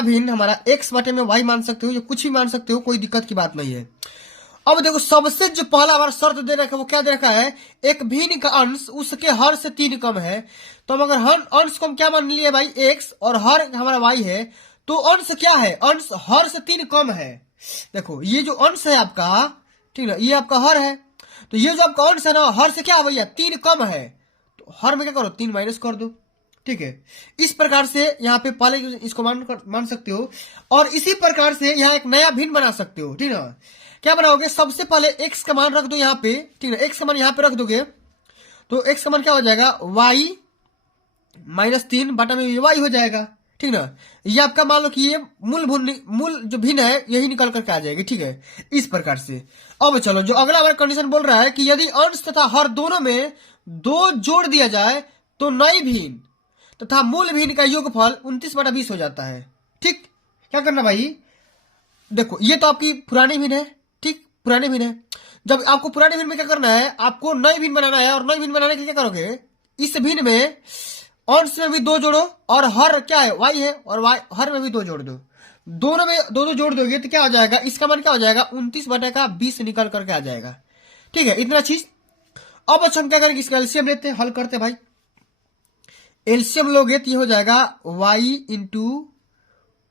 भिन्न हमारा एक्स बटे में वाई मान सकते हो, या कुछ भी मान सकते हो, कोई दिक्कत की बात नहीं है। अब देखो सबसे जो पहला हमारा शर्त दे रखा है वो क्या दे रखा है, एक भिन्न का अंश उसके हर से 3 कम है। तो अगर अंश को हम क्या मान लिए भाई एक्स, और हर हमारा वाई है, तो अंश क्या है, अंश हर से 3 कम है। देखो ये जो अंश है आपका, ठीक ना, ये आपका हर है, तो ये जो आपका अंश है ना, हर से क्या भैया 3 कम है। तो हर में क्या करो, 3 माइनस कर दो, ठीक है। इस प्रकार से यहाँ पे पहले इसको मान सकते हो, और इसी प्रकार से यहाँ एक नया भिन्न बना सकते हो, ठीक ना। क्या बनाओगे, सबसे पहले एक्स का मान रख दो यहाँ पे, ठीक है। एक्स का मान यहाँ पे रख दोगे तो एक्स का मान क्या हो जाएगा, वाई -3 बटा में वाई हो जाएगा, ठीक ना। ये आपका मान लो कि ये मूल जो भिन्न है यही निकल करके आ जाएगी, ठीक है। इस प्रकार से अब चलो जो अगला हमारा कंडीशन बोल रहा है कि यदि अंश तथा हर दोनों में 2 जोड़ दिया जाए तो नई भिन्न तथा मूल भिन्न का योगफल 29/20 हो जाता है। ठीक, क्या करना भाई, देखो ये तो आपकी पुरानी भिन्न है, ठीक, पुरानी भिन्न है। जब आपको पुरानी भिन्न में क्या करना है, आपको नई भिन्न बनाना है, और नई भिन्न बनाने के लिए क्या करोगे, इस भिन्न में अंश में भी 2 जोड़ो, और हर क्या है, वाई है, और वाई हर में भी 2 जोड़ दो। दोनों में 2 जोड़ दोगे तो क्या हो जाएगा, इसका मान क्या हो जाएगा, 29/20 निकल करके आ जाएगा। ठीक है, इतना चीज। अब अच्छा हम क्या करेंगे, इसका एलसीएम लेते हैं, हल करते हैं भाई। एलसीएम लोगे तो ये हो जाएगा y इंटू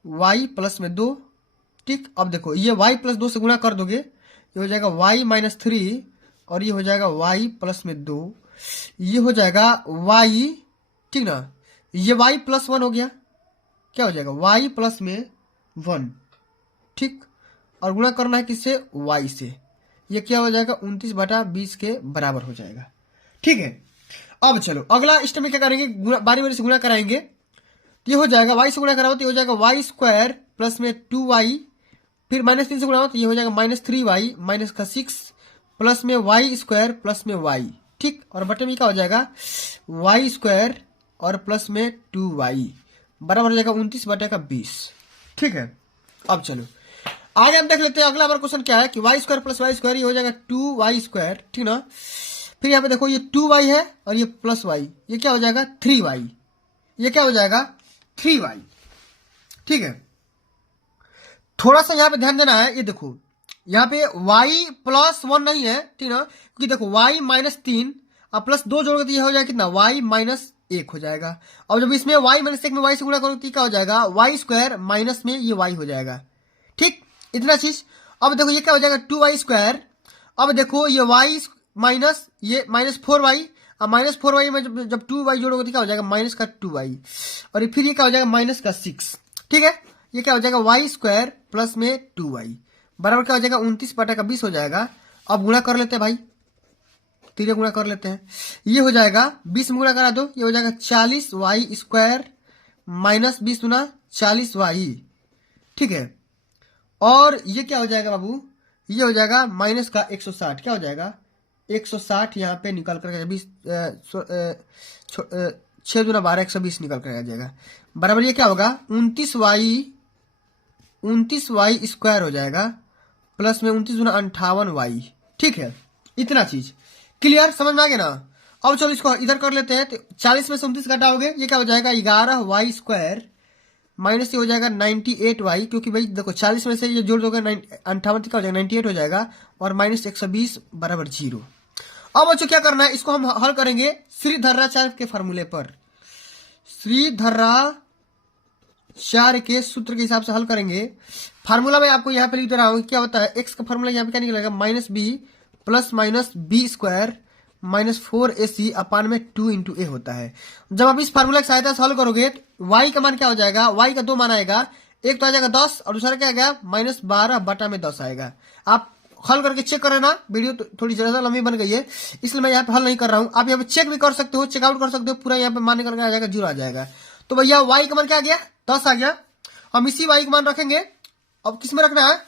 वाई प्लस में 2। ठीक, अब देखो ये y + 2 से गुणा कर दोगे, ये हो जाएगा y -3, और ये हो जाएगा y प्लस में 2, ये हो जाएगा y, ठीक ना। ये y + 1 हो गया, क्या हो जाएगा y प्लस में 1, ठीक, और गुणा करना है किससे, y से। ये क्या हो जाएगा 29/20 के बराबर हो जाएगा। ठीक है, अब चलो अगला स्टेप में क्या करेंगे, बारी बारी से गुणा कराएंगे। ये हो जाएगा y से गुणा कराओ तो ये हो जाएगा y² प्लस में 2y, फिर -3 से गुणा हो तो ये हो जाएगा -3y माइनस का 6 प्लस में y² प्लस में y, ठीक, और बटे में क्या हो जाएगा y² और प्लस में 2y बराबर हो जाएगा 29/20। ठीक है, अब चलो आगे हम देख लेते हैं। अगला हमारा क्वेश्चन क्या है कि y² प्लस y², ये हो जाएगा 2y², ठीक ना। फिर यहाँ पे देखो ये 2y है और ये प्लस y, ये क्या हो जाएगा 3y, ये क्या हो जाएगा 3y। ठीक है, थोड़ा सा यहाँ पे ध्यान देना है। ये देखो यहाँ पे y + 1 नहीं है, ठीक ना, क्योंकि देखो y -3 और प्लस 2 जोड़ोगे तो ये हो जाएगा कितना, y -1 हो जाएगा। और जब इसमें y -1 में y से गुणा करोगे तो क्या हो जाएगा y² माइनस में ये y हो जाएगा। ठीक, इतना चीज। अब देखो ये क्या हो जाएगा 2y²। अब देखो ये y माइनस ये -4y, और -4y में जब 2y जोड़ोगे तो क्या हो जाएगा -2y, और फिर ये क्या हो जाएगा -6। ठीक है, ये क्या हो जाएगा y² प्लस में 2y बराबर क्या हो जाएगा 29/20 हो जाएगा। अब गुणा कर लेते हैं भाई, तीनों गुणा कर लेते हैं। ये हो जाएगा 20 में गुणा करा दो, ये हो जाएगा 40y² माइनस 20 गुना 40y। ठीक है, और ये क्या हो जाएगा बाबू, ये हो जाएगा माइनस का 160, क्या हो जाएगा 160 यहाँ पे निकल कर 20 6 दूना 12 120 निकल कर आ जाएगा। बराबर ये क्या होगा 29y² हो जाएगा प्लस में 29 दूना 58y। ठीक है, इतना चीज क्लियर, समझ में आ गया ना। अब चलो इसको इधर कर लेते हैं। तो 40 में से 29 घटाओगे ये क्या हो जाएगा 11y² माइनस ये हो जाएगा 98y, क्योंकि भाई देखो 40 में से ये जोड़ दोगे 58 का हो जाएगा 98 हो जाएगा, और -120 बराबर 0। अब बच्चों क्या करना है, इसको हम हल करेंगे श्रीधराचार्य के फार्मूले पर। श्रीधराचार्य 4 के सूत्र के हिसाब से हल करेंगे। फार्मूला में आपको यहाँ पे लिख दे रहा हूँ, क्या होता है x का फार्मूला यहाँ पे क्या निकलेगा, -b plus minus b square minus 4ac upon में 2 इंटू ए होता है। जब आप इस फार्मूला की सहायता से हल करोगे तो y का मान क्या हो जाएगा, y का 2 मान आएगा, एक तो आ जाएगा 10 और दूसरा क्या आएगा -12 बटा में 10 आएगा। आप हल करके चेक कर लेना, वीडियो तो थोड़ी ज्यादा लंबी बन गई है इसलिए मैं यहाँ पे हल नहीं कर रहा हूँ। आप यहाँ पे चेक भी कर सकते हो, चेकआउट कर सकते हो, पूरा यहाँ पे मान निकल के आ जाएगा, 0 आ जाएगा। तो भैया y का मान क्या आ गया, 10 आ गया। हम इसी y का मान रखेंगे, अब किस में रखना है,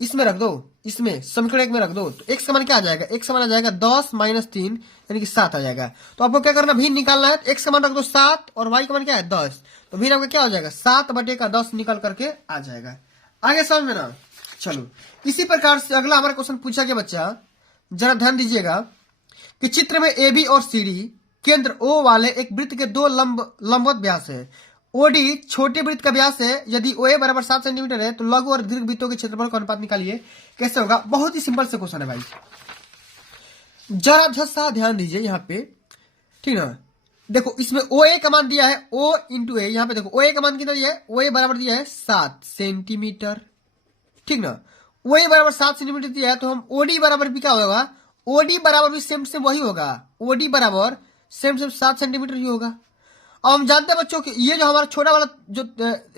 इसमें रख दो, इसमें समीकरण 1 में रख दो। तो x का मान क्या आ जाएगा, x का मान आ जाएगा 10 - 3 यानी कि 7 आ जाएगा। तो आपको क्या करना, भिन्न निकालना है। x का मान रख दो 7 और y का मान क्या है 10, तो भिन्न आपका क्या हो जाएगा 7/10 निकल करके आ जाएगा। आगे समझ में ना। चलो इसी प्रकार से अगला हमारा क्वेश्चन पूछा गया बच्चा, जरा ध्यान दीजिएगा कि चित्र में ए बी और सी डी केंद्र ओ वाले एक वृत्त के दो लंबवत व्यास है। ओडी छोटे वृत्त का व्यास है। यदि ओए बराबर 7 सेंटीमीटर है तो लघु और दीर्घ वृत्तों के क्षेत्रफल का अनुपात निकालिए। कैसे होगा, बहुत ही सिंपल से क्वेश्चन है भाई, जरा झसा ध्यान दीजिए यहाँ पे, ठीक ना। देखो इसमें ओ ए का मान दिया है, ओ इंटू ए, यहाँ पे देखो ओ ए का मान कितना दिया है, ओ ए बराबर दिया है 7 सेंटीमीटर, ठीक ना। ओ ए बराबर 7 सेंटीमीटर दिया है तो हम ओडी बराबर भी क्या होगा, ओडी बराबर भी सेम से वही होगा, ओडी बराबर सेम 7 सेंटीमीटर ही होगा। अब हम जानते हैं बच्चों कि ये जो हमारा छोटा वाला जो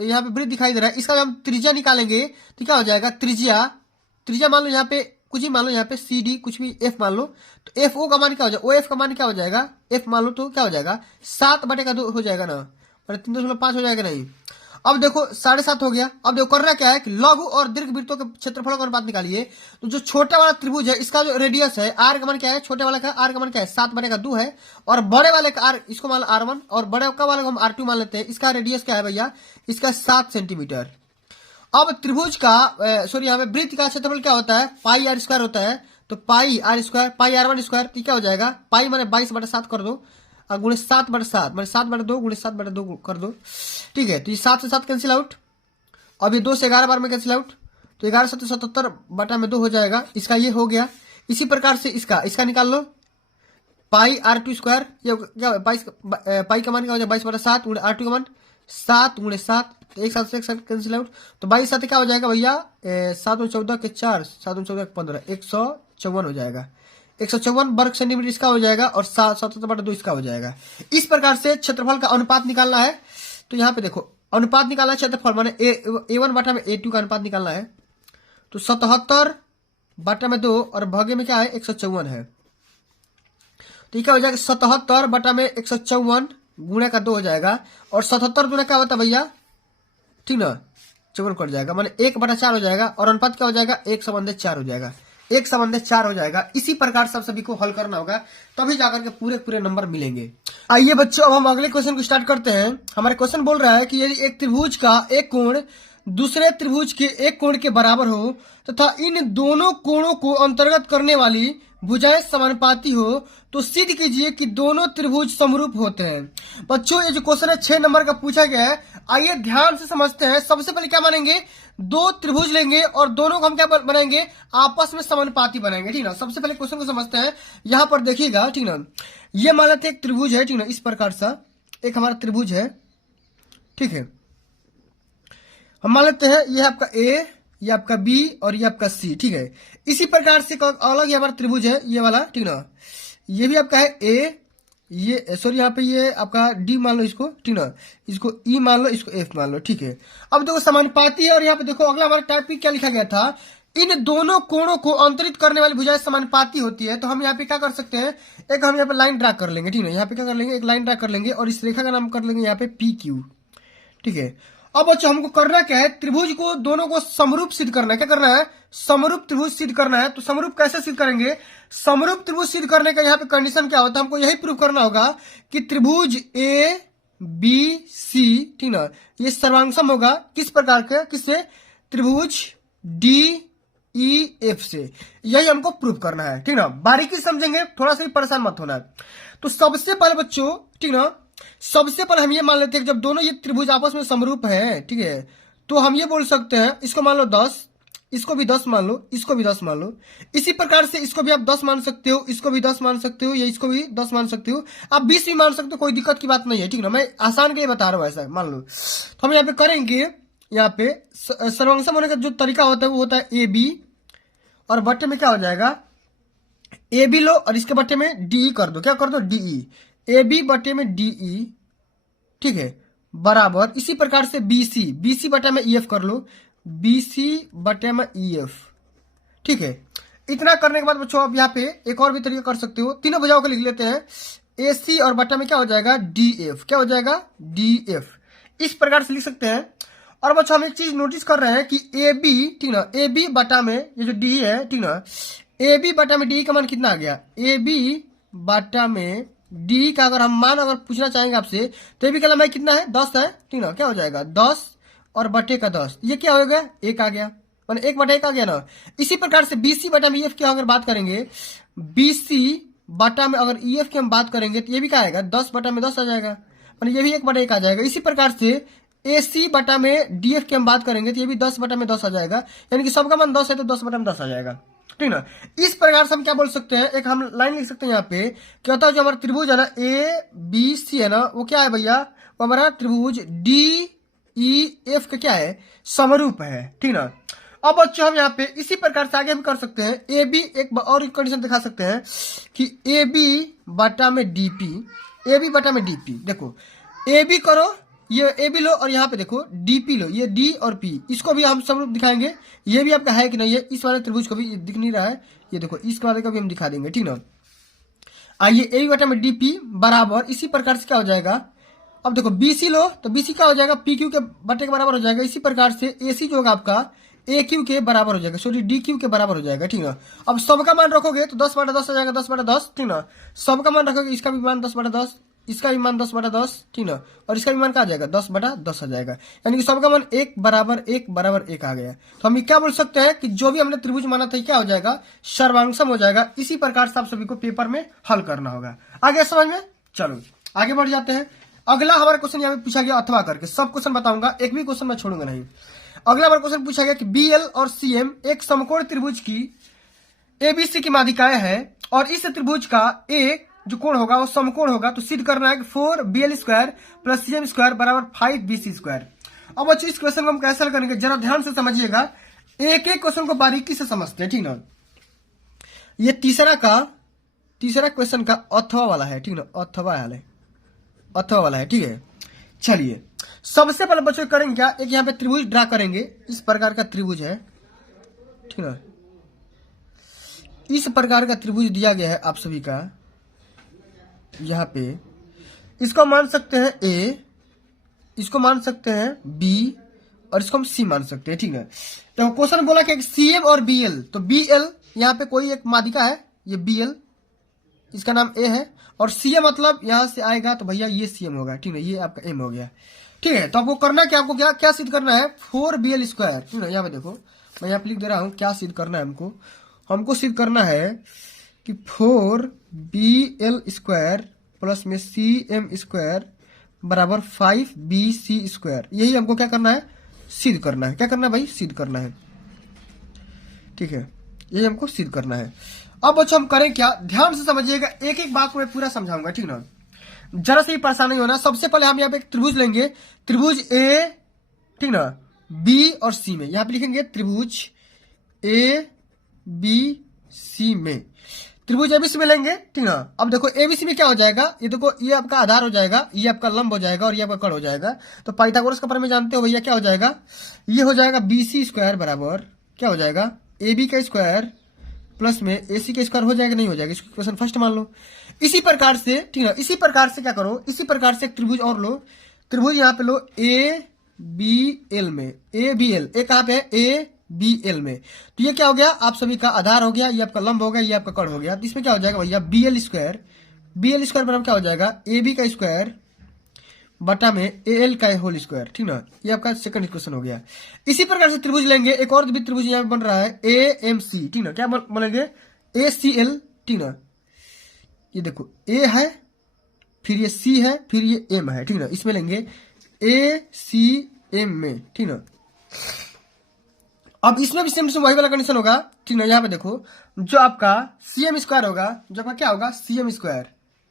यहाँ पे वृत्त दिखाई दे रहा है, इसका हम त्रिज्या निकालेंगे तो क्या हो जाएगा, त्रिज्या मान लो यहाँ पे कुछ ही मान लो, यहाँ पे सी डी कुछ भी एफ मान लो, तो एफ ओ का मान क्या हो जाएगा, ओ एफ का मान क्या हो जाएगा, एफ मान लो तो क्या हो जाएगा 7/2 हो जाएगा ना, 3.5 हो जाएगा नहीं। अब देखो 7.5 हो गया। अब देखो करना क्या है कि लघु और दीर्घ वृत्तों के क्षेत्रफल का अनुपात निकालिए। तो जो छोटा वाला त्रिभुज है इसका जो रेडियस है आर का मान क्या है, छोटे वाला का आर का मान क्या है 7/2 है, और बड़े वाले का आर इसको मान R1 और बड़े का वाले को हम R2 मान लेते हैं। इसका रेडियस क्या है भैया, इसका 7 सेंटीमीटर। अब त्रिभुज का सॉरी यहाँ पे वृत्त का क्षेत्रफल क्या होता है, पाई आर स्क्वायर होता है। तो pi r square pi R1 square क्या हो जाएगा, पाई माने 22/7 कर दो और गुणे 7/7 मैंने 7/2 गुणे 7/2 कर दो, ठीक है। तो ये 7 से 7 कैंसिल आउट, अब ये 2 से 11 बार में कैंसिल आउट, तो 11 7 77/2 हो जाएगा। इसका ये हो गया। इसी प्रकार से इसका निकाल लो, पाई R2 स्क्वायर, ये क्या पाई का मान क्या हो जाएगा 22/7 गुणे R2 का मान 7 गुणे 7, तो एक साथ से एक साथ कैंसिल आउट, तो 22 7 क्या हो जाएगा भैया 7 और 14 के 4, 7 और 14 के 15, 154 हो जाएगा। 154 वर्ग सेंटीमीटर इसका हो जाएगा और 77/2 इसका हो जाएगा। इस प्रकार से क्षेत्रफल का अनुपात निकालना है। तो यहाँ पे देखो अनुपात निकालना है, क्षेत्रफल माने A1/A2 का अनुपात निकालना है। तो 77/2 और भागे में क्या है 154 है, तो क्या हो जाएगा 77/154 गुणे का 2 हो जाएगा, और 77 गुना क्या होता है भैया, ठीक ना, 54 कट जाएगा माने 1/4 हो जाएगा, और अनुपात क्या हो जाएगा 1/4 हो जाएगा, 1/4 हो जाएगा। इसी प्रकार सब सभी को हल करना होगा, तभी जाकर के पूरे नंबर मिलेंगे। आइए बच्चों अब हम अगले क्वेश्चन को स्टार्ट करते हैं। हमारे क्वेश्चन बोल रहा है कि यदि एक त्रिभुज का एक कोण दूसरे त्रिभुज के एक कोण के बराबर हो तथा इन दोनों कोणों को अंतर्गत करने वाली भुजाएं समानुपाती हो तो सिद्ध कीजिए कि दोनों त्रिभुज समरूप होते हैं। बच्चों ये जो क्वेश्चन है 6 नंबर का पूछा गया है, आइए ध्यान से समझते हैं। सबसे पहले क्या मानेंगे, 2 त्रिभुज लेंगे और दोनों को हम क्या बनाएंगे, आपस में समानुपाती बनाएंगे, ठीक ना। सबसे पहले क्वेश्चन को समझते हैं। यहाँ पर देखिएगा, ठीक ना, ये मान लेते एक त्रिभुज है, ठीक ना, इस प्रकार सा एक हमारा त्रिभुज है, ठीक है। हम मान लेते हैं ये आपका ए, ये आपका बी और ये आपका सी, ठीक है। इसी प्रकार से अलग ये हमारा त्रिभुज है ये वाला, ठीक ना, ये भी आपका है ए, ये सॉरी यहाँ पे ये आपका डी मान लो इसको, ठीक ना, इसको ई मान लो, इसको एफ मान लो, ठीक है। अब देखो समानुपाती है, और यहाँ पे देखो अगला हमारा टॉपिक क्या लिखा गया था, इन दोनों कोणों को अंतरित करने वाली भुजाएं समानुपाती होती है। तो हम यहाँ पे क्या कर सकते हैं, एक हम यहाँ पे लाइन ड्रा कर लेंगे, ठीक है। यहाँ पे क्या कर लेंगे, एक लाइन ड्रा कर लेंगे और इस रेखा का नाम कर लेंगे यहाँ पे पी क्यू, ठीक है। अब बच्चों हमको करना क्या है, त्रिभुज को दोनों को समरूप सिद्ध करना है। क्या करना है, समरूप त्रिभुज सिद्ध करना है। तो समरूप कैसे सिद्ध करेंगे, समरूप त्रिभुज सिद्ध करने का यहाँ पे कंडीशन क्या होता है, हमको यही प्रूव करना होगा कि त्रिभुज ए बी सी, ठीक ना, ये सर्वांगसम होगा किस प्रकार के, किससे, त्रिभुज डी ई एफ से। यही हमको प्रूव करना है, ठीक ना। बारीकी समझेंगे, थोड़ा सा भी परेशान मत होना। तो सबसे पहले बच्चों, ठीक ना, सबसे पहले हम ये मान लेते हैं कि जब दोनों ये त्रिभुज आपस में समरूप है, ठीक है, तो हम ये बोल सकते हैं, इसको मान लो 10, इसको भी 10 मान लो, इसको भी 10 मान लो। इसी प्रकार से इसको भी आप 10 मान सकते हो, इसको भी 10 मान सकते हो, या इसको भी 10 मान सकते हो, आप 20 भी मान सकते हो, कोई दिक्कत की बात नहीं है, ठीक ना। मैं आसान के लिए बता रहा हूँ, ऐसा मान लो। तो हम यहाँ पे करेंगे, यहाँ पे सर्वंगसम होने का जो तरीका होता है वो होता है ए बी, और बट्टे में क्या हो जाएगा, ए बी लो और इसके बट्टे में डी कर दो, क्या कर दो, डीई, ए बी बट्टे में डीई, ठीक है, बराबर इसी प्रकार से बीसी, बीसी बटे में ईएफ कर लो, बीसी बटे में ईएफ, ठीक है। इतना करने के बाद बच्चों अब यहाँ पे एक और भी तरीका कर सकते हो, तीनों भुजाओं को लिख लेते हैं, एसी और बटा में क्या हो जाएगा, डीएफ, क्या हो जाएगा, डीएफ, इस प्रकार से लिख सकते हैं। और बच्चों हम एक चीज नोटिस कर रहे हैं कि ए बी, ठीक ना, ए बी बटा में ये जो डी है, ठीक ना, ए बी बटा में डी का मान कितना आ गया, ए बी बटा में डी का अगर हम मान अगर पूछना चाहेंगे आपसे, तो ए बी का लंबाई कितना है, 10 है, ठीक ना, क्या हो जाएगा 10 और बटे का 10, ये क्या हो गया, 1 आ गया, मैंने 1 बटा 1 आ गया ना। इसी प्रकार से बीसी बटा में ईएफ की अगर बात करेंगे, बीसी बटा में अगर ईएफ की हम बात करेंगे तो ये भी क्या आएगा, 10 बटा में 10 आ जाएगा, मैंने ये भी 1 बटा 1 आ जाएगा। इसी प्रकार से एसी बटा में डीएफ की हम बात करेंगे तो ये भी 10 बटा में 10 आ जाएगा, यानी कि सबका मान 10 है तो 10 बटा में 10 आ जाएगा, ठीक ना। इस प्रकार से हम क्या बोल सकते हैं, एक हम लाइन लिख सकते हैं यहाँ पे, क्या होता है, जो हमारा त्रिभुज है ना ए बी सी है ना, वो क्या है भैया, वो हमारा त्रिभुज डी ई एफ का क्या है, समरूप है, ठीक ना। अब बच्चों हम यहाँ पे इसी प्रकार से आगे भी कर सकते हैं, ए बी एक और एक कंडीशन दिखा सकते हैं कि ए बी बटा में डीपी, ए बी बटा में डीपी, देखो ए बी करो, ये ए बी लो और यहाँ पे देखो डीपी लो, ये डी और पी, इसको भी हम समरूप दिखाएंगे, ये भी आपका है कि नहीं है, इस वाले त्रिभुज को भी दिख नहीं रहा है, ये देखो इस वाले को भी हम दिखा देंगे, ठीक ना। आइए ए बी बटा में डीपी बराबर इसी प्रकार से क्या हो जाएगा, अब देखो बीसी लो तो बीसी क्या हो जाएगा, पी क्यू के बटे के बराबर हो जाएगा। इसी प्रकार से एसी जो होगा आपका ए क्यू के बराबर हो जाएगा, सॉरी डी क्यू के बराबर हो जाएगा, ठीक ना। अब सबका मान रखोगे तो 10 बटा 10 आ जाएगा, 10 बटा 10, ठीक ना। सबका मान रखोगे, इसका भी मान 10 बटा 10, इसका भी मान 10 बटा 10, ठीक ना, और इसका भी मान क्या आ जाएगा, 10 बटा 10 आ जाएगा, यानी कि सबका मान 1 बराबर 1 बराबर 1 आ गया। तो हम क्या बोल सकते हैं कि जो भी हमने त्रिभुज माना था क्या हो जाएगा, सर्वांगसम हो जाएगा। इसी प्रकार से आप सभी को पेपर में हल करना होगा। आगे समझ में, चलो आगे बढ़ जाते हैं। अगला हमारा क्वेश्चन यहाँ पे पूछा गया अथवा करके, सब क्वेश्चन बताऊंगा, एक भी क्वेश्चन मैं छोड़ूंगा नहीं। अगला हमारा क्वेश्चन पूछा गया कि बीएल और सीएम एक समकोण त्रिभुज की एबीसी की माध्यिकाएं है, और इस त्रिभुज का ए जो कोण होगा वो समकोण होगा, तो सिद्ध करना है कि 4BL square plus CM square बराबर 5BC स्क्वायर। अब बच्चों इस क्वेश्चन को हम कैसे हल करेंगे, जरा ध्यान से समझिएगा, एक एक क्वेश्चन को बारीकी से समझते हैं, ठीक ना। ये तीसरा क्वेश्चन का अथवा वाला है, ठीक ना, अथवा वाला है, ठीक है। चलिए सबसे पहले बच्चों करेंगे क्या, एक यहाँ पे त्रिभुज ड्रा करेंगे, इस प्रकार का त्रिभुज है, ठीक ना, इस प्रकार का त्रिभुज दिया गया है आप सभी का, यहाँ पे इसको मान सकते हैं ए, इसको मान सकते हैं बी, और इसको हम सी मान सकते हैं, ठीक है। तो क्वेश्चन बोला कि सीएम और बीएल, तो बीएल यहाँ पे कोई एक माध्यिका है, ये बीएल, इसका नाम ए है, और सीएम मतलब यहां से आएगा तो भैया ये सीएम होगा, ठीक है, ये आपका एम हो गया, ठीक है। तो आपको करना क्या, आपको क्या क्या सिद्ध करना है, 4BL स्क्वायर, ठीक है। यहाँ पे देखो मैं यहाँ पे लिख दे रहा हूँ क्या सिद्ध करना है, हमको सिद्ध करना है कि 4BL स्क्वायर प्लस में CM स्क्वायर बराबर 5BC स्क्वायर, यही हमको क्या करना है, सिद्ध करना है। क्या करना है भाई, सिद्ध करना है, ठीक है, यही हमको सिद्ध करना है। अब बच्चों हम करें क्या, ध्यान से समझिएगा, एक एक बात को मैं पूरा समझाऊंगा, ठीक ना, जरा से ही परेशान नहीं होना। सबसे पहले हम यहाँ पे एक त्रिभुज लेंगे, त्रिभुज ए, ठीक ना, बी और सी में, यहाँ पे लिखेंगे त्रिभुज ए बी सी में, त्रिभुज एबीसी में लेंगे, ठीक ना। अब देखो एबीसी में क्या हो जाएगा, ये देखो ये आपका आधार हो जाएगा, ये आपका लंब हो जाएगा, और ये आपका कड़ हो जाएगा। तो पाइथागोरस का प्रमेय जानते हो भैया, क्या हो जाएगा, ये हो जाएगा BC स्क्वायर बराबर क्या हो जाएगा, AB का स्क्वायर प्लस में AC का स्क्वायर हो जाएगा, नहीं हो जाएगा, इसको क्वेश्चन फर्स्ट मान लो। इसी प्रकार से, ठीक है, इसी प्रकार से क्या करो, इसी प्रकार से एक त्रिभुज और लो, त्रिभुज यहाँ पे लो ABL में, ABL, ए कहाँ पे है, ABL में, तो ये क्या हो गया, आप सभी का आधार हो गया, ये आपका लंब हो गया, ये आपका कड़ हो गया। तो इसमें क्या हो जाएगा भैया, BL स्क्वायर बराबर क्या हो जाएगा, AB का स्क्वायर बटा में AL का होल स्क्वायर, ठीक ना, ये आपका सेकंड इक्वेशन हो गया। इसी प्रकार से त्रिभुज लेंगे, एक और भी त्रिभुज यहाँ बन रहा है AMC, ठीक ना, क्या बनेंगे ACL, ठीक ना, ये देखो A है, फिर ये C है, फिर ये M है, ठीक ना, इसमें लेंगे ACM में, ठीक ना। अब इसमें भी सेम वही वाला कंडीशन होगा, ठीक ना। यहाँ पे देखो जो आपका CM स्क्वायर होगा, जो आपका क्या होगा CM स्क्वायर,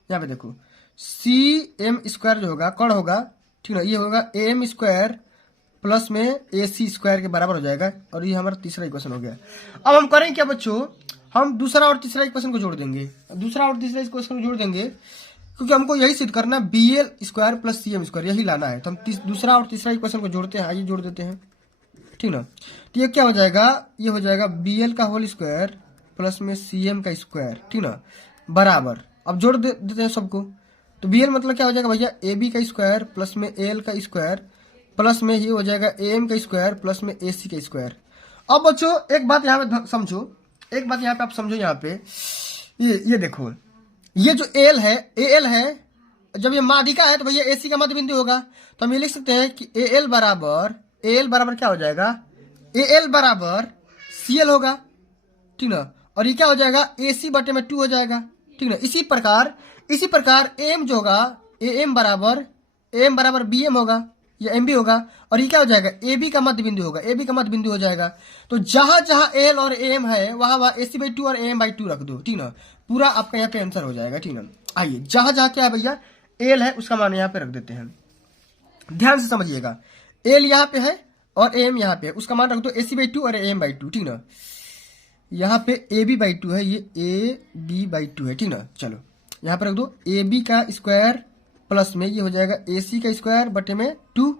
यहाँ पे देखो CM स्क्वायर जो होगा कौन होगा, ठीक ना, ये होगा AM स्क्वायर प्लस में AC स्क्वायर के बराबर हो जाएगा। और ये हमारा तीसरा इक्वेशन हो गया। अब हम करेंगे क्या बच्चों, हम दूसरा और तीसरा इक्वेशन को जोड़ देंगे। दूसरा और तीसरा इक्वेशन को जोड़ देंगे क्योंकि हमको यही सिद्ध करना है, BL square plus CM square यही लाना है। तो हम दूसरा और तीसरा इक्वेशन को जोड़ते हैं। आइए जोड़ देते हैं, ठीक ना। तो ये क्या हो जाएगा, ये हो जाएगा BL का होल स्क्वायर प्लस में CM का स्क्वायर, ठीक ना, बराबर। अब जोड़ देते हैं सबको। तो BL मतलब क्या हो जाएगा भैया, AB का स्क्वायर प्लस में AL का स्क्वायर प्लस में ये हो जाएगा AM का स्क्वायर प्लस में AC का स्क्वायर। अब बच्चों एक बात यहाँ पे समझो, एक बात यहाँ पे आप समझो। यहाँ पे ये देखो, ये जो AL है, जब ये माध्यिका है तो भैया AC का मध्य बिंदु होगा। तो हम ये लिख सकते हैं कि AL बराबर क्या हो जाएगा, AL बराबर CL होगा, ठीक ना। और ये क्या हो जाएगा, AC बटे में 2 हो जाएगा, ठीक ना। इसी प्रकार AM जो होगा, AM बराबर BM होगा, ये MB होगा। और ये क्या हो जाएगा, AB का मध्य बिंदु होगा, AB का मध्य बिंदु हो जाएगा। तो जहां जहां AL और AM है वहां AC/2 और AM/2 रख दो, ठीक ना। पूरा आपका यहाँ पे आंसर हो जाएगा, ठीक ना। आइए जहां जहां क्या है भैया AL है उसका मान यहाँ पे रख देते हैं। ध्यान से समझिएगा, AL यहाँ पे है और AM यहाँ पे है, उसका मान रख दो AC/2 और AM/2, ठीक ना। यहाँ पे AB/2 है, ये AB/2 है, ठीक ना। चलो यहाँ पे रख दो AB का स्क्वायर प्लस में ये हो जाएगा AC का स्क्वायर बटे में 2,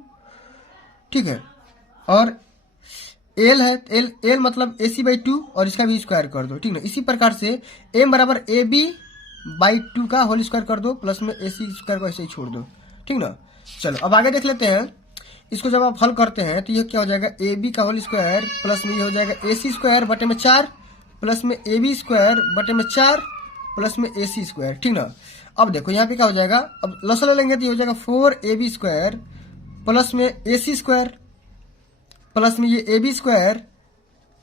ठीक है। और L है, L मतलब AC/2 और इसका भी स्क्वायर कर दो, ठीक ना। इसी प्रकार से M बराबर AB/2 का होल स्क्वायर कर दो प्लस में AC स्क्वायर को ऐसे ही छोड़ दो, ठीक ना। चलो अब आगे देख लेते हैं। इसको जब आप हल करते हैं तो ये क्या हो जाएगा, AB का होल स्क्वायर प्लस में ये हो जाएगा AC स्क्वायर बटे में 4 प्लस में AB स्क्वायर बटे में 4 प्लस में AC स्क्वायर, ठीक ना। अब देखो यहाँ पे क्या हो जाएगा, अब लसल लेंगे तो ये हो जाएगा 4AB स्क्वायर प्लस में AC स्क्वायर प्लस में ये AB स्क्वायर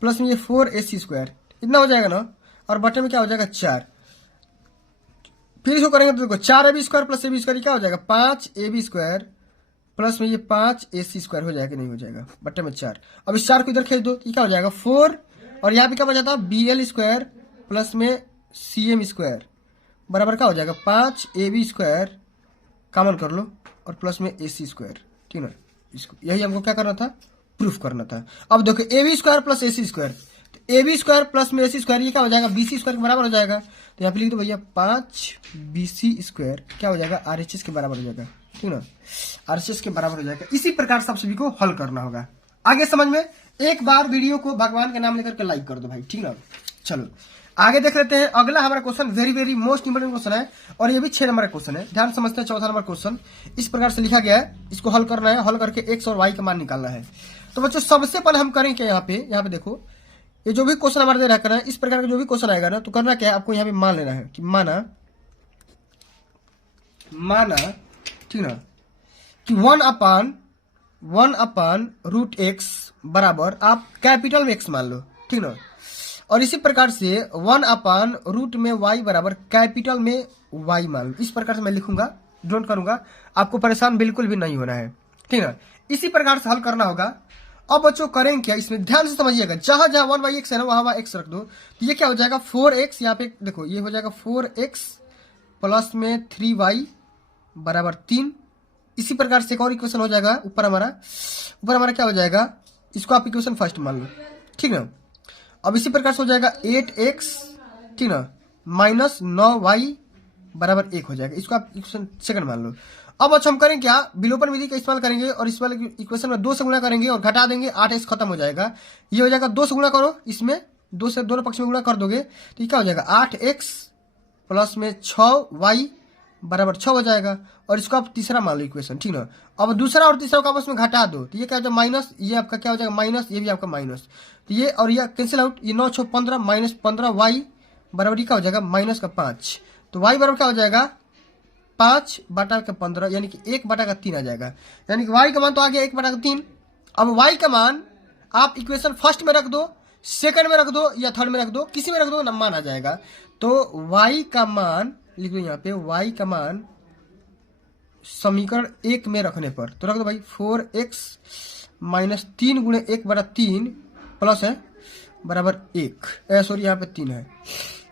प्लस में ये 4AC स्क्वायर, इतना हो जाएगा ना। और बटे में क्या हो जाएगा 4। फिर इसको करेंगे तो देखो 4AB square plus AB square क्या हो जाएगा, 5AB स्क्वायर प्लस में ये 5AC स्क्वायर हो जाएगा, नहीं हो जाएगा, बटे में 4। अब इस 4 को इधर खींच दो, ये क्या हो जाएगा 4। और यहाँ पे क्या बचा था, BL स्क्वायर प्लस में CM स्क्वायर बराबर क्या हो जाएगा 5AB स्क्वायर, कॉमन कर लो, और प्लस में AC स्क्वायर, ठीक ना। इसको यही हमको क्या करना था, प्रूफ करना था। अब देखो AB square plus AC square, तो AB स्क्वायर प्लस में AC स्क्वायर ये क्या हो जाएगा, BC स्क्वायर के बराबर हो जाएगा। तो यहाँ पे लिख दो भैया 5BC स्क्वायर क्या हो जाएगा, RHS के बराबर हो जाएगा, ठीक ना, RHS के बराबर हो जाएगा। इसी प्रकार सब सभी को हल करना होगा। आगे समझ में, एक बार वीडियो को भगवान के नाम लेकर के लाइक कर दो भाई, ठीक ना। चलो आगे देख लेते हैं। अगला हमारा question very most important question है और ये भी 6 नंबर का क्वेश्चन है। ध्यान समझते हैं। चौथा नंबर क्वेश्चन इस प्रकार से लिखा गया है, इसको हल करना है, हल करके x और y का मान निकालना है। तो बच्चों सबसे पहले हम करें क्या, यहाँ पे देखो ये जो भी क्वेश्चन हमारे दे रखा है, इस प्रकार का जो भी क्वेश्चन आएगा ना, तो करना क्या है, आपको यहाँ पे मान लेना है कि माना ठीक ना, कि 1/√x बराबर आप कैपिटल में x मान लो, ठीक ना। और इसी प्रकार से 1/रूट में y बराबर कैपिटल में y मान लो। इस प्रकार से मैं लिखूंगा, ड्रॉ करूंगा, आपको परेशान बिल्कुल भी नहीं होना है, ठीक ना। इसी प्रकार से हल करना होगा। अब बच्चों करेंगे क्या, इसमें ध्यान से समझिएगा, जहां जहां 1/x है ना वहां x रख दो। तो ये क्या हो जाएगा 4x, यहाँ पे देखो ये हो जाएगा 4x प्लस में 3y बराबर 3। इसी प्रकार से एक और इक्वेशन हो जाएगा, ऊपर हमारा क्या हो जाएगा, इसको आप इक्वेशन फर्स्ट मान लो, ठीक ना। अब इसी प्रकार से हो जाएगा 8x, ठीक ना, माइनस 9y बराबर 1 हो जाएगा, इसको आप इक्वेशन सेकंड मान लो। अब अच्छा हम करेंगे क्या, विलोपन विधि का इस्तेमाल करेंगे और इस वाले इक्वेशन में 2 से गुणा करेंगे और घटा देंगे, 8x खत्म हो जाएगा। ये हो जाएगा 2 से गुणा करो, इसमें 2 से दोनों पक्ष में गुणा कर दोगे तो ये क्या हो जाएगा 8x प्लस में 6y बराबर 6 हो जाएगा। और इसको आप तीसरा मान लो इक्वेशन, ठीक ना। अब दूसरा और तीसरा को आपस में घटा दो, तो ये क्या हो जाएगा माइनस, ये आपका क्या हो जाएगा माइनस, ये भी आपका माइनस, तो ये और ये कैंसिल आउट, ये 9 6 15 माइनस 15y बराबर क्या हो जाएगा माइनस का 5। तो y बराबर क्या हो जाएगा 5/15 यानी कि 1/3 आ जाएगा, यानी कि y का मान तो आ गया 1/3। अब y का मान आप इक्वेशन फर्स्ट में रख दो, सेकंड में रख दो या थर्ड में रख दो, किसी में रख दो ना मान आ जाएगा। तो y का मान लिख दो यहाँ पे, y का मान समीकरण 1 में रखने पर तो रख दो भाई 4x माइनस 3 गुणे 1/3 प्लस है बराबर 1, सॉरी यहाँ पे 3 है।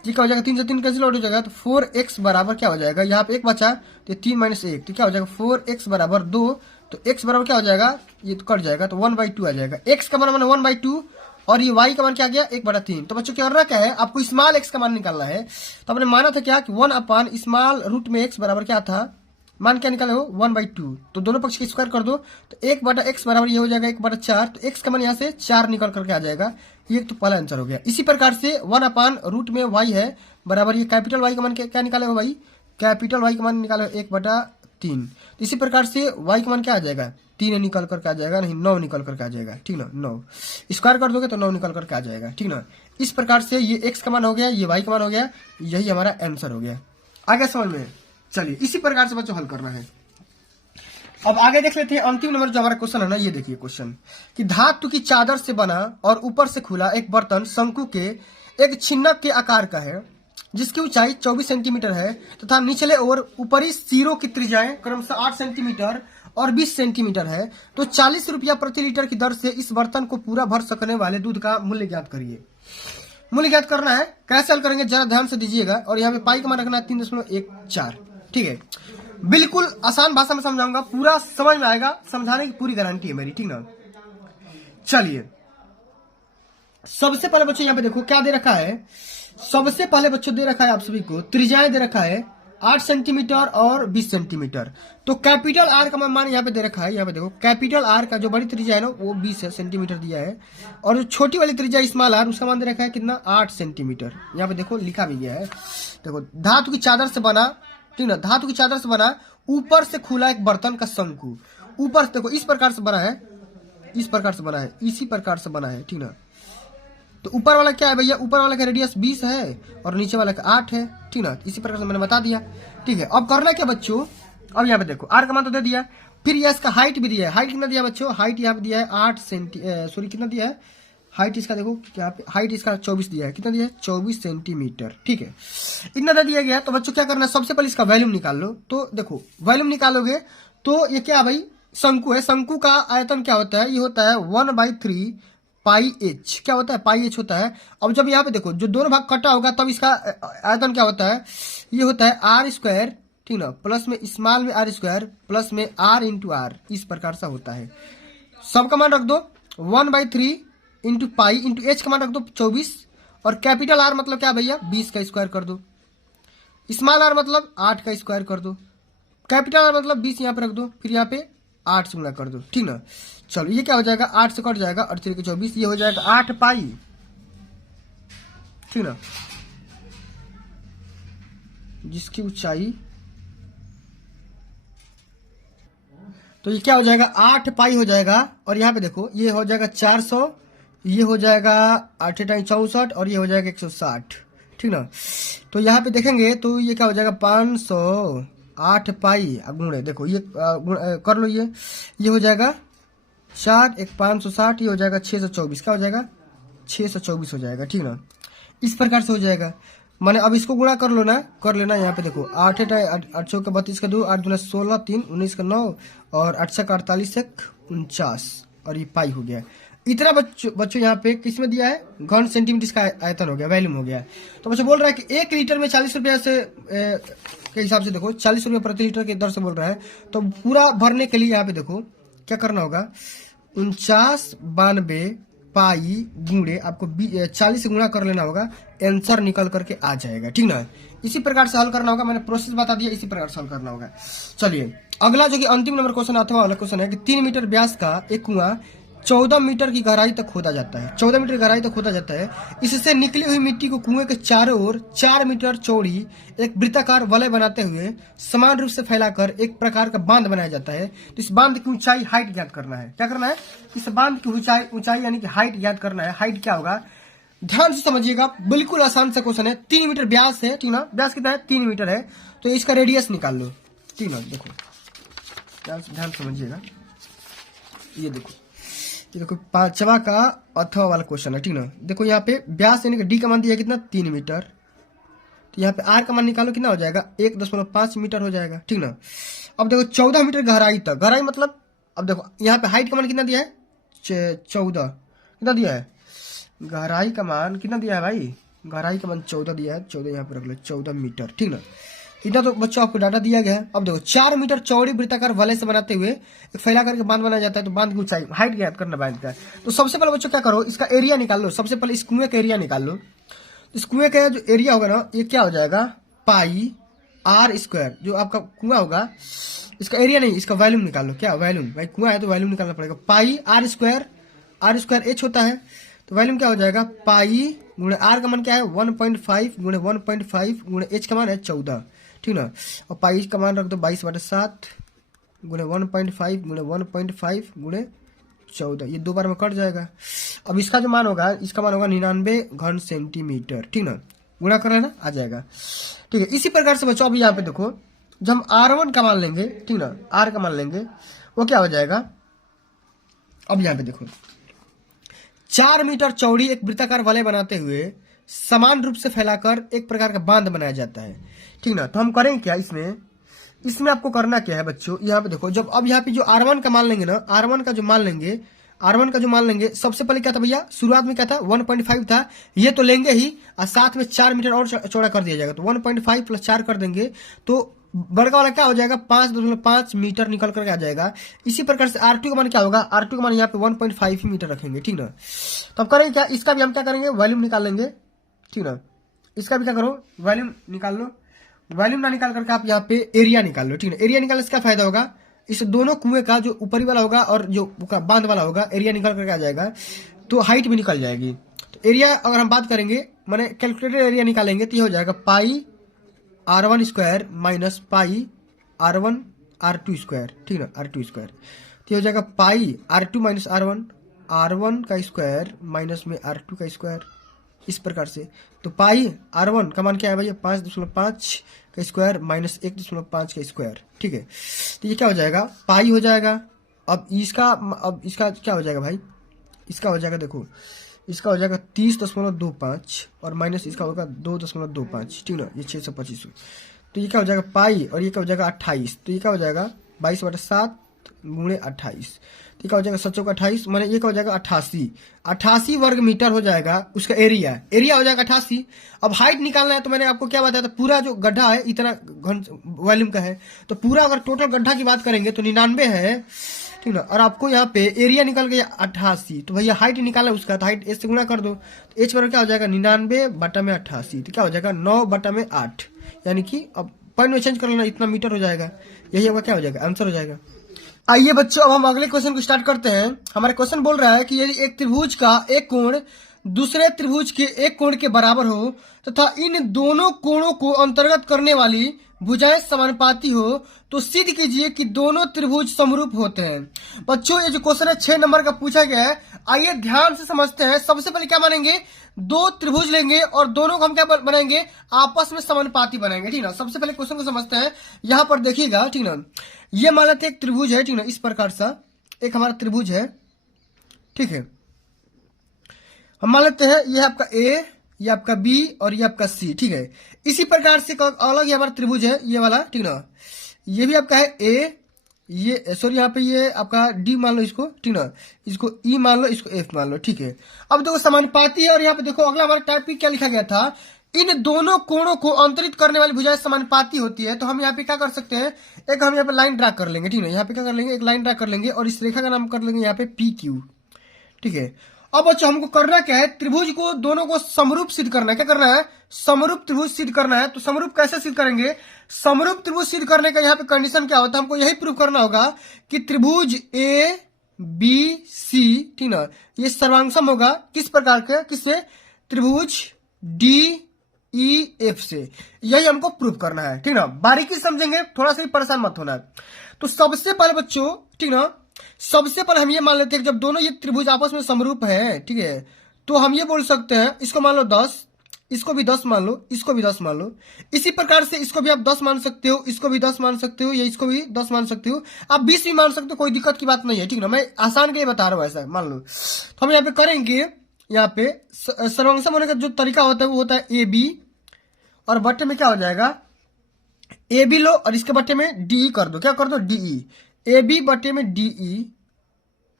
ये क्या हो जाएगा, 3 से 3 कैंसिल आउट हो जाएगा, तो 4x बराबर क्या हो जाएगा, यहाँ पे 1 बचा तो 3 माइनस 1, तो क्या हो जाएगा 4x बराबर 2, तो x बराबर क्या हो जाएगा, ये तो कट जाएगा, तो 1/2 आ जाएगा। x का मान 1/2 और ये y का मान क्या आ गया 1/3। तो बच्चों क्या करना क्या है, आपको स्मॉल x का मान निकालना है। तो आपने माना था क्या कि 1 स्मॉल रूट में x बराबर क्या था, मान क्या निकाले हो 1/2, तो दोनों पक्ष के स्क्वायर कर दो, तो 1/x बराबर ये हो जाएगा 1/4, तो x का मान यहाँ से 4 निकल करके आ जाएगा। ये तो पहला आंसर हो गया। इसी प्रकार से 1/रूट में y है बराबर ये कैपिटल Y का मान क्या निकाले हो भाई, कैपिटल Y का मान निकाले 1/3। तो इसी प्रकार से y का मान क्या आ जाएगा, 3 निकल करके आ जाएगा, नहीं 9 निकल करके आ जाएगा, ठीक ना, 9 स्क्वायर कर दोगे तो 9 निकल करके आ जाएगा, ठीक ना। इस प्रकार से ये x का मान हो गया, ये y का मान हो गया, यही हमारा आंसर हो गया। आगे समझ में, चलिए इसी प्रकार से बच्चों हल करना है। अब आगे देख लेते हैं अंतिम नंबर जो हमारा क्वेश्चन है ना, ये देखिए क्वेश्चन कि धातु की चादर से बना और ऊपर से खुला एक बर्तन शंकु के एक छिन्नक के आकार का है, जिसकी ऊंचाई 24 सेंटीमीटर है तथा निचले और ऊपरी सिरों की त्रिज्याएं क्रमशः 8 सेंटीमीटर और 20 सेंटीमीटर है, तो 40 रुपया प्रति लीटर की दर से इस बर्तन को पूरा भर सकने वाले दूध का मूल्य ज्ञात करिए। मूल्य ज्ञात करना है, कैसे हल करेंगे जरा ध्यान से दीजिएगा। और यहाँ पे पाई का मान रखना है 3.14, ठीक है। बिल्कुल आसान भाषा में समझाऊंगा, पूरा समझ में आएगा, समझाने की पूरी गारंटी है मेरी, ठीक ना। चलिए सबसे पहले बच्चों यहाँ पे देखो क्या दे रखा है, सबसे पहले बच्चों दे रखा है आप सभी को त्रिज्याएं दे रखा है 8 सेंटीमीटर और 20 सेंटीमीटर। तो कैपिटल आर का मान यहाँ पे दे रखा है, यहाँ पे देखो कैपिटल आर का जो बड़ी त्रिज्या है ना वो 20 सेंटीमीटर दिया है, और जो छोटी वाली त्रिज्या स्मॉल आर उसका मान दे रखा है कितना 8 सेंटीमीटर। यहाँ पे देखो लिखा भी गया है, देखो धातु की चादर से बना, ठीक ना, धातु की चादर से बना ऊपर से खुला एक बर्तन का शंकु, ऊपर से देखो इस प्रकार से बना है, इस प्रकार से बना है, इसी प्रकार से बना है, ठीक ना। तो ऊपर वाला क्या है भैया, ऊपर वाला का रेडियस 20 है और नीचे वाला का 8 है, ठीक ना। इसी प्रकार से मैंने बता दिया, ठीक है। अब करना क्या बच्चों, अब यहाँ पे देखो आर का मान तो दे दिया, फिर यह इसका हाइट भी दिया है। हाइट कितना दिया बच्चों, हाइट यहाँ पे दिया है 8 सॉरी कितना दिया है, हाइट इसका देखो यहाँ पे हाइट इसका 24 दिया है, कितना दिया है 24 सेंटीमीटर, ठीक है। इतना दे दिया गया। तो बच्चों क्या करना है, सबसे पहले इसका वॉल्यूम निकाल लो। तो देखो वॉल्यूम निकालोगे तो ये क्या भाई शंकु है, शंकु का आयतन क्या होता है, ये होता है 1/3 पाई एच, क्या होता है पाई एच होता है। अब जब यहाँ पे देखो जो दोनों भाग कटा होगा तब इसका आयतन क्या होता है, ये होता है आर स्क्वायर, ठीक ना, प्लस में स्मॉल में आर स्क्वायर प्लस में आर इंटू आर, इस प्रकार से होता है। सबका मान रख दो 1/3 इंटू पाई इंटू एच का मान रख दो 24, और कैपिटल आर मतलब क्या भैया 20 का स्क्वायर कर दो, स्मॉल आर मतलब 8 का स्क्वायर कर दो, कैपिटल आर मतलब 20 यहाँ पे रख दो, फिर यहाँ पे 8 से गुणा कर दो, ठीक ना। चलो ये क्या हो जाएगा 8 से कट जाएगा, 8 3 24, ये हो जाएगा 8 पाई, ठीक ना, जिसकी ऊंचाई, तो ये क्या हो जाएगा 8 पाई हो जाएगा। और यहाँ पे देखो ये हो जाएगा 400, ये हो जाएगा 8 × 64 और ये हो जाएगा 160, ठीक ना। तो यहाँ पे देखेंगे तो ये क्या हो जाएगा 508 पाई गुणे, देखो ये कर लो, ये हो जाएगा 4 × 560, ये हो जाएगा 624, क्या हो जाएगा 624 हो जाएगा, ठीक ना। इस प्रकार से हो जाएगा, माने अब इसको गुणा कर लो ना, कर लेना। यहाँ पे देखो 8 8 का 32 का 2, 8 दूना 16, 3 19 का 9 और 8 का 48 से 49, और ये पाई हो गया। इतना बच्चों यहाँ पे किस में दिया है, घन सेंटीमीटर का आयतन हो गया, वैल्यूम हो गया। तो बच्चों बोल रहा है कि 1 लीटर में 40 रुपया से के हिसाब से देखो 40 रुपया प्रति लीटर के दर से बोल रहा है। तो पूरा भरने के लिए यहाँ पे देखो क्या करना होगा, 49/92 पाई गुणे आपको 40 से गुणा कर लेना होगा, आंसर निकल करके आ जाएगा, ठीक ना। इसी प्रकार से हल करना होगा, मैंने प्रोसेस बता दिया, इसी प्रकार से हल करना होगा। चलिए अगला जो कि अंतिम नंबर क्वेश्चन अथवा वाला क्वेश्चन है कि 3 मीटर व्यास का एक कुआं 14 मीटर की गहराई तक खोदा जाता है, 14 मीटर गहराई तक खोदा जाता है। इससे निकली हुई मिट्टी को कुएं के चारों ओर 4 मीटर चौड़ी एक वृत्ताकार वलय बनाते हुए समान रूप से फैलाकर एक प्रकार का बांध बनाया जाता है। तो इस बांध की ऊंचाई हाइट ज्ञात करना है। क्या करना है, इस बांध की ऊंचाई यानी कि हाइट ज्ञात करना है। हाइट क्या होगा, ध्यान से समझिएगा, बिल्कुल आसान सा क्वेश्चन है। 3 मीटर व्यास है, ठीक ना, व्यास कितना है 3 मीटर है, तो इसका रेडियस निकाल लो, ठीक ना। देखो ध्यान समझिएगा, ये देखो 5वां का अथवा वाला क्वेश्चन है, ठीक ना। देखो यहाँ पे व्यास यानी कि डी का मान दिया कितना 3 मीटर, तो यहाँ पे आर का मान निकालो कितना हो जाएगा 1.5 मीटर हो जाएगा, ठीक ना। अब देखो 14 मीटर गहराई तक, गहराई मतलब अब देखो यहाँ पे हाइट का मान कितना दिया है 14, कितना दिया है गहराई का मान कितना दिया है भाई, गहराई का मान 14 दिया है, 14 यहाँ पे रख लो, 14 मीटर, ठीक ना। इतना तो बच्चों आपको डाटा दिया गया है। अब देखो 4 मीटर चौड़ी वृत्ताकार वलय से बनाते हुए एक फैला करके बांध बनाया जाता है, तो बांध की ऊंचाई हाइट ज्ञात करना बांध का। तो सबसे पहले बच्चों क्या करो, इसका एरिया निकाल लो। सबसे पहले इस कुएं का एरिया निकाल लो। इस कुएं का जो एरिया होगा ना, ये क्या हो जाएगा, पाई आर स्क्वायर। जो आपका कुआं होगा, इसका एरिया नहीं, इसका वॉल्यूम निकाल लो। क्या वॉल्यूम, भाई कुआं है तो वॉल्यूम निकालना पड़ेगा। पाई आर स्क्वायर एच होता है, तो वॉल्यूम क्या हो जाएगा, पाई गुणे आर का मान क्या है 1.5 गुणे 1.5 गुणे एच का मान है 14, ठीक ना। और पाई का मान रख दो 22/7 गुणे 1.5 गुणे 1.5 गुणे 14, ये 2 बार में कट जाएगा। अब इसका जो मान होगा, इसका मान होगा 99 घन सेंटीमीटर, ठीक ना। गुणा कर लेना, आ जाएगा, ठीक है। इसी प्रकार से बच्चों अभी यहाँ पे देखो, जब हम R1 का मान लेंगे, ठीक ना, R का मान लेंगे, वो क्या हो जाएगा। अब यहाँ पे देखो 4 मीटर चौड़ी एक वृत्ताकार वलय बनाते हुए समान रूप से फैलाकर एक प्रकार का बांध बनाया जाता है, ठीक ना। तो हम करेंगे क्या इसमें आपको करना क्या है बच्चों, यहाँ पे देखो, जब अब यहाँ पे जो R1 का मान लेंगे ना, R1 का जो मान लेंगे, सबसे पहले क्या था भैया, शुरुआत में क्या था 1.5 था, ये तो लेंगे ही, और साथ में 4 मीटर और चौड़ा कर दिया जाएगा। तो 1.5 + 4 कर देंगे तो बड़का वाला क्या हो जाएगा, 5.5 मीटर निकल करके आ जाएगा। इसी प्रकार से R2 का मान क्या होगा, R2 का मान यहाँ पे 1.5 ही मीटर रखेंगे, ठीक ना। तो अब करेंगे क्या, इसका भी हम क्या करेंगे, वॉल्यूम निकाल लेंगे, ठीक ना। इसका भी क्या करो, वॉल्यूम निकाल लो। वॉल्यूम ना निकाल करके आप यहाँ पे एरिया निकाल लो, ठीक है। एरिया निकालने से क्या फायदा होगा, इस दोनों कुएं का जो ऊपरी वाला होगा और जो बांध वाला होगा, एरिया निकल करके आ जाएगा, तो हाइट भी निकल जाएगी। तो एरिया अगर हम बात करेंगे, माने कैलकुलेटेड एरिया निकालेंगे, तो ये हो जाएगा पाई R1 square minus pi R2 square, ठीक ना, R2 स्क्वायर। तो हो जाएगा पाई R2 माइनस R1 का स्क्वायर माइनस में R2 का स्क्वायर, इस प्रकार से। तो पाई R1 का मान क्या है भैया, 5.5 का स्क्वायर माइनस 1.5 का स्क्वायर, ठीक है। तो ये क्या हो जाएगा, पाई हो जाएगा। अब इसका क्या हो जाएगा भाई, इसका हो जाएगा, देखो इसका हो जाएगा 30.25 और माइनस इसका होगा 2.25, ठीक ना, ये 625। तो ये क्या हो जाएगा पाई, और ये क्या हो जाएगा 28। तो ये क्या हो जाएगा 22/7 गुणे 28, तो ये क्या हो जाएगा 7×28, माने ये क्या हो जाएगा 88 वर्ग मीटर हो जाएगा उसका एरिया हो जाएगा 88। अब हाइट निकालना है, तो मैंने आपको क्या बताया था, पूरा जो गड्ढा है इतना घन वॉल्यूम का है, तो पूरा अगर टोटल गड्ढा की बात करेंगे तो 99 है, ठीक ना। और आपको यहाँ पे एरिया निकल गया 88, तो भैया हाइट निकालना उसका, तो हाइट एच से गुणा कर दो, तो एच पर क्या हो जाएगा 99/88, तो क्या हो जाएगा 9/8, यानी कि अब पॉइंट में चेंज कर लेना, इतना मीटर हो जाएगा, यही होगा, क्या हो जाएगा, आंसर हो जाएगा। आइए बच्चों, अब हम अगले क्वेश्चन को स्टार्ट करते हैं। हमारा क्वेश्चन बोल रहा है कि यदि एक त्रिभुज का एक कोण दूसरे त्रिभुज के एक कोण के बराबर हो तथा इन दोनों कोणों को अंतर्गत करने वाली भुजाएं समानुपाती हो, तो सिद्ध कीजिए कि दोनों त्रिभुज समरूप होते हैं। बच्चों ये जो क्वेश्चन है 6 नंबर का पूछा गया है। आइए ध्यान से समझते हैं। सबसे पहले क्या मानेंगे, 2 त्रिभुज लेंगे और दोनों को हम क्या बनाएंगे, आपस में समानुपाती बनाएंगे, ठीक ना। सबसे पहले क्वेश्चन को समझते हैं। यहाँ पर देखिएगा, ठीक ना, ये मान लेते हैं एक त्रिभुज है, ठीक ना, इस प्रकार सा एक हमारा त्रिभुज है, ठीक है। हम मान लेते हैं ये आपका ए, ये आपका बी और ये आपका सी, ठीक है। इसी प्रकार से अलग ही हमारा त्रिभुज है ये वाला, ठीक ना। ये भी आपका है ए, ये सॉरी यहाँ पे ये आपका डी मान लो इसको, ठीक ना, इसको ई मान लो, इसको एफ मान लो, ठीक है। अब देखो समानुपाती है, और यहाँ पे देखो अगला हमारा टॉपिक क्या लिखा गया था, इन दोनों कोणों को अंतरित करने वाली भुजाएं समानुपाती होती है। तो हम यहाँ पे क्या कर सकते हैं, एक हम यहाँ पे लाइन ड्रा कर लेंगे, ठीक है। यहाँ पे क्या कर लेंगे, एक लाइन ड्रा कर लेंगे और इस रेखा का नाम कर लेंगे यहाँ पे पी क्यू, ठीक है। अब बच्चों हमको करना क्या है, त्रिभुज को दोनों को समरूप सिद्ध करना है। क्या करना है, समरूप त्रिभुज सिद्ध करना है। तो समरूप कैसे सिद्ध करेंगे, समरूप त्रिभुज सिद्ध करने का यहाँ पे कंडीशन क्या होता है, हमको यही प्रूव करना होगा कि त्रिभुज ए बी सी, ठीक ना, ये सर्वांगसम होगा किस प्रकार के, किससे, त्रिभुज डी ई एफ से। यही हमको प्रूव करना है, ठीक ना। बारीकी समझेंगे, थोड़ा सा भी परेशान मत होना। तो सबसे पहले बच्चों, ठीक ना, सबसे पहले हम ये मान लेते हैं कि जब दोनों ये त्रिभुज आपस में समरूप है, ठीक है, तो हम ये बोल सकते हैं, इसको मान लो 10, इसको भी 10 मान लो, इसको भी 10 मान लो। इसी प्रकार से इसको भी आप 10 मान सकते हो, इसको भी 10 मान सकते हो, या इसको भी 10 मान सकते हो, आप 20 भी मान सकते हो, कोई दिक्कत की बात नहीं है, ठीक ना। मैं आसान के लिए बता रहा हूँ, ऐसा मान लो। तो हम यहाँ पे करेंगे, यहाँ पे सर्वांगसम होने का जो तरीका होता है वो होता है ए बी, और बट्टे में क्या हो जाएगा, ए बी लो और इसके बट्टे में डी कर दो, क्या कर दो, डीई, ए बी बट्टे में डीई,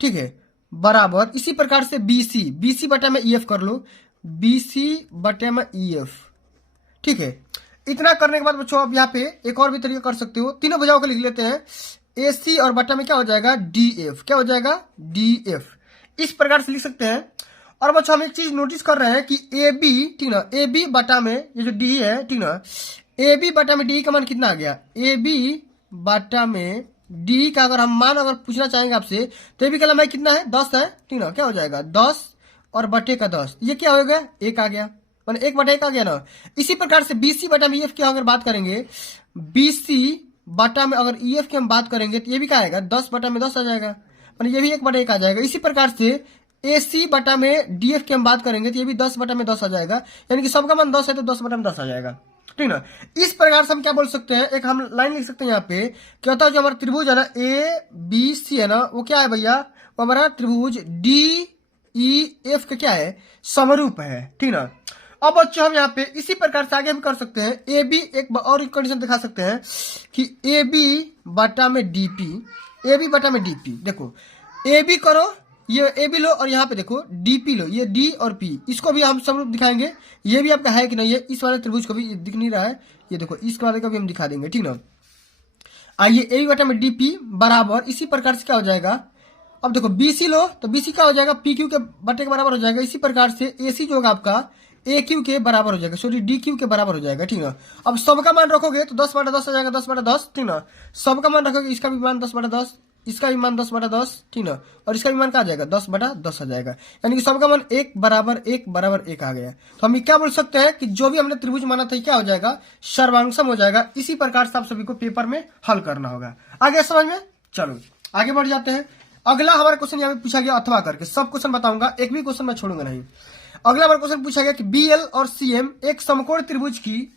ठीक है। बराबर इसी प्रकार से BC, BC बटा में EF कर लो, BC बटे में EF। ठीक है, इतना करने के बाद बच्चों आप यहाँ पे एक और भी तरीका कर सकते हो, तीनों भुजाओं को लिख लेते हैं। AC और बटा में क्या हो जाएगा DF, क्या हो जाएगा DF, इस प्रकार से लिख सकते हैं। और बच्चों हम एक चीज नोटिस कर रहे हैं कि AB, ठीक ना, AB बटा में ये जो D है, ठीक ना, AB बटा में D का मान कितना आ गया, AB बटा में D का अगर हम मान अगर पूछना चाहेंगे आपसे तो AB का लंबाई कितना है 10 है, ठीक ना, क्या हो जाएगा 10 और बटे का 10, ये क्या हो गया 1 आ गया, मैंने 1 बटा 1 आ गया ना। इसी प्रकार से BC बटा में EF की अगर बात करेंगे, BC बटा में अगर EF की हम बात करेंगे तो ये भी क्या आएगा 10 बटा में 10 आ जाएगा, मैंने ये भी 1 बटा 1 आ जाएगा। इसी प्रकार से AC बटा में DF की हम बात करेंगे तो ये भी 10 बटा में 10 आ जाएगा, यानी कि सबका मान 10 है तो 10 बटा में 10 आ जाएगा, ठीक ना। इस प्रकार से हम क्या बोल सकते हैं, एक हम लाइन लिख सकते हैं यहाँ पे, क्या होता है जो हमारा त्रिभुज है ना ABC है ना, वो क्या है भैया, वो हमारा त्रिभुज DEF का क्या है समरूप है, ठीक ना। अब बच्चों हम यहाँ पे इसी प्रकार से आगे हम कर सकते हैं, AB एक और कंडीशन दिखा सकते हैं कि AB बटा में DP, AB बटा में DP, देखो AB करो, ये AB लो और यहाँ पे देखो DP लो, ये D और P, इसको भी हम समरूप दिखाएंगे, ये भी आपका है कि नहीं है, इस वाले त्रिभुज को भी दिख नहीं रहा है, ये देखो इस वाले का भी हम दिखा देंगे, ठीक ना। आइए AB बटा में DP बराबर इसी प्रकार से क्या हो जाएगा, अब देखो BC लो तो BC क्या हो जाएगा PQ के बटे के बराबर हो जाएगा। इसी प्रकार से AC जो होगा आपका AQ के बराबर हो जाएगा, सॉरी DQ के बराबर हो जाएगा, ठीक ना। अब सबका मान रखोगे तो 10 बटा 10 आ जाएगा, 10 बटा 10, ठीक ना। सबका मान रखोगे, इसका भी मान 10 बटा 10, इसका भी मान 10 बटा 10, ठीक ना, और इसका भी मान क्या आ जाएगा 10 बटा 10 आ जाएगा, यानी कि सबका मान 1 बराबर 1 बराबर 1 आ गया। तो हम क्या बोल सकते हैं कि जो भी हमने त्रिभुज माना था क्या हो जाएगा सर्वांगसम हो जाएगा। इसी प्रकार से आप सभी को पेपर में हल करना होगा। आगे समझ में, चलो आगे बढ़ जाते हैं। अगला हमारा क्वेश्चन यहाँ पे पूछा गया अथवा करके, सब क्वेश्चन बताऊंगा, एक भी क्वेश्चन मैं छोड़ूंगा नहीं। अगला हमारा क्वेश्चन पूछा गया कि BL और CM एक समकोण त्रिभुज की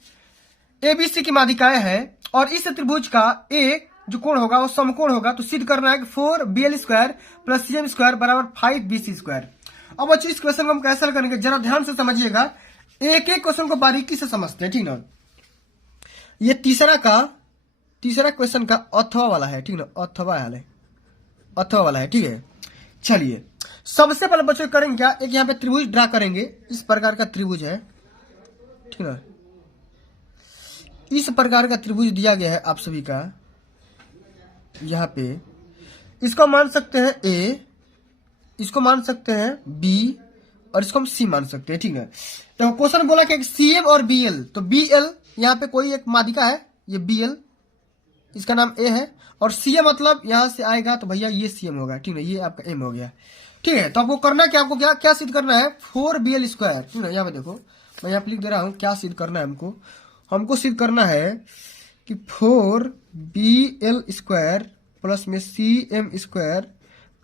ABC की माध्यिकाएं हैं और इस त्रिभुज का A जो कोण होगा वो समकोण होगा, तो सिद्ध करना है कि 4BL² + CM² बराबर 5BC²। अब बच्चों इस क्वेश्चन को हम कैसे हल करेंगे जरा ध्यान से समझिएगा, एक एक क्वेश्चन को बारीकी से समझते हैं, ठीक ना। ये तीसरा क्वेश्चन का अथवा वाला है, ठीक ना, अथवा वाला है, ठीक है। चलिए सबसे पहले बच्चों करेंगे क्या, एक यहाँ पे त्रिभुज ड्रा करेंगे, इस प्रकार का त्रिभुज है, ठीक ना, इस प्रकार का त्रिभुज दिया गया है आप सभी का, यहाँ पे इसको मान सकते हैं A, इसको मान सकते हैं B और इसको हम C मान सकते हैं, ठीक है। तो क्वेश्चन बोला कि CM और BL, तो BL यहाँ पे कोई एक माध्यिका है, ये BL इसका नाम A है, और CM मतलब यहां से आएगा तो भैया ये CM होगा, ठीक है, ये आपका M हो गया, ठीक है। तो आपको करना क्या, आपको क्या क्या सिद्ध करना है 4BL², ठीक है। यहाँ पे देखो मैं यहाँ पे लिख दे रहा हूँ क्या सिद्ध करना है हमको सिद्ध करना है कि 4BL² प्लस में CM²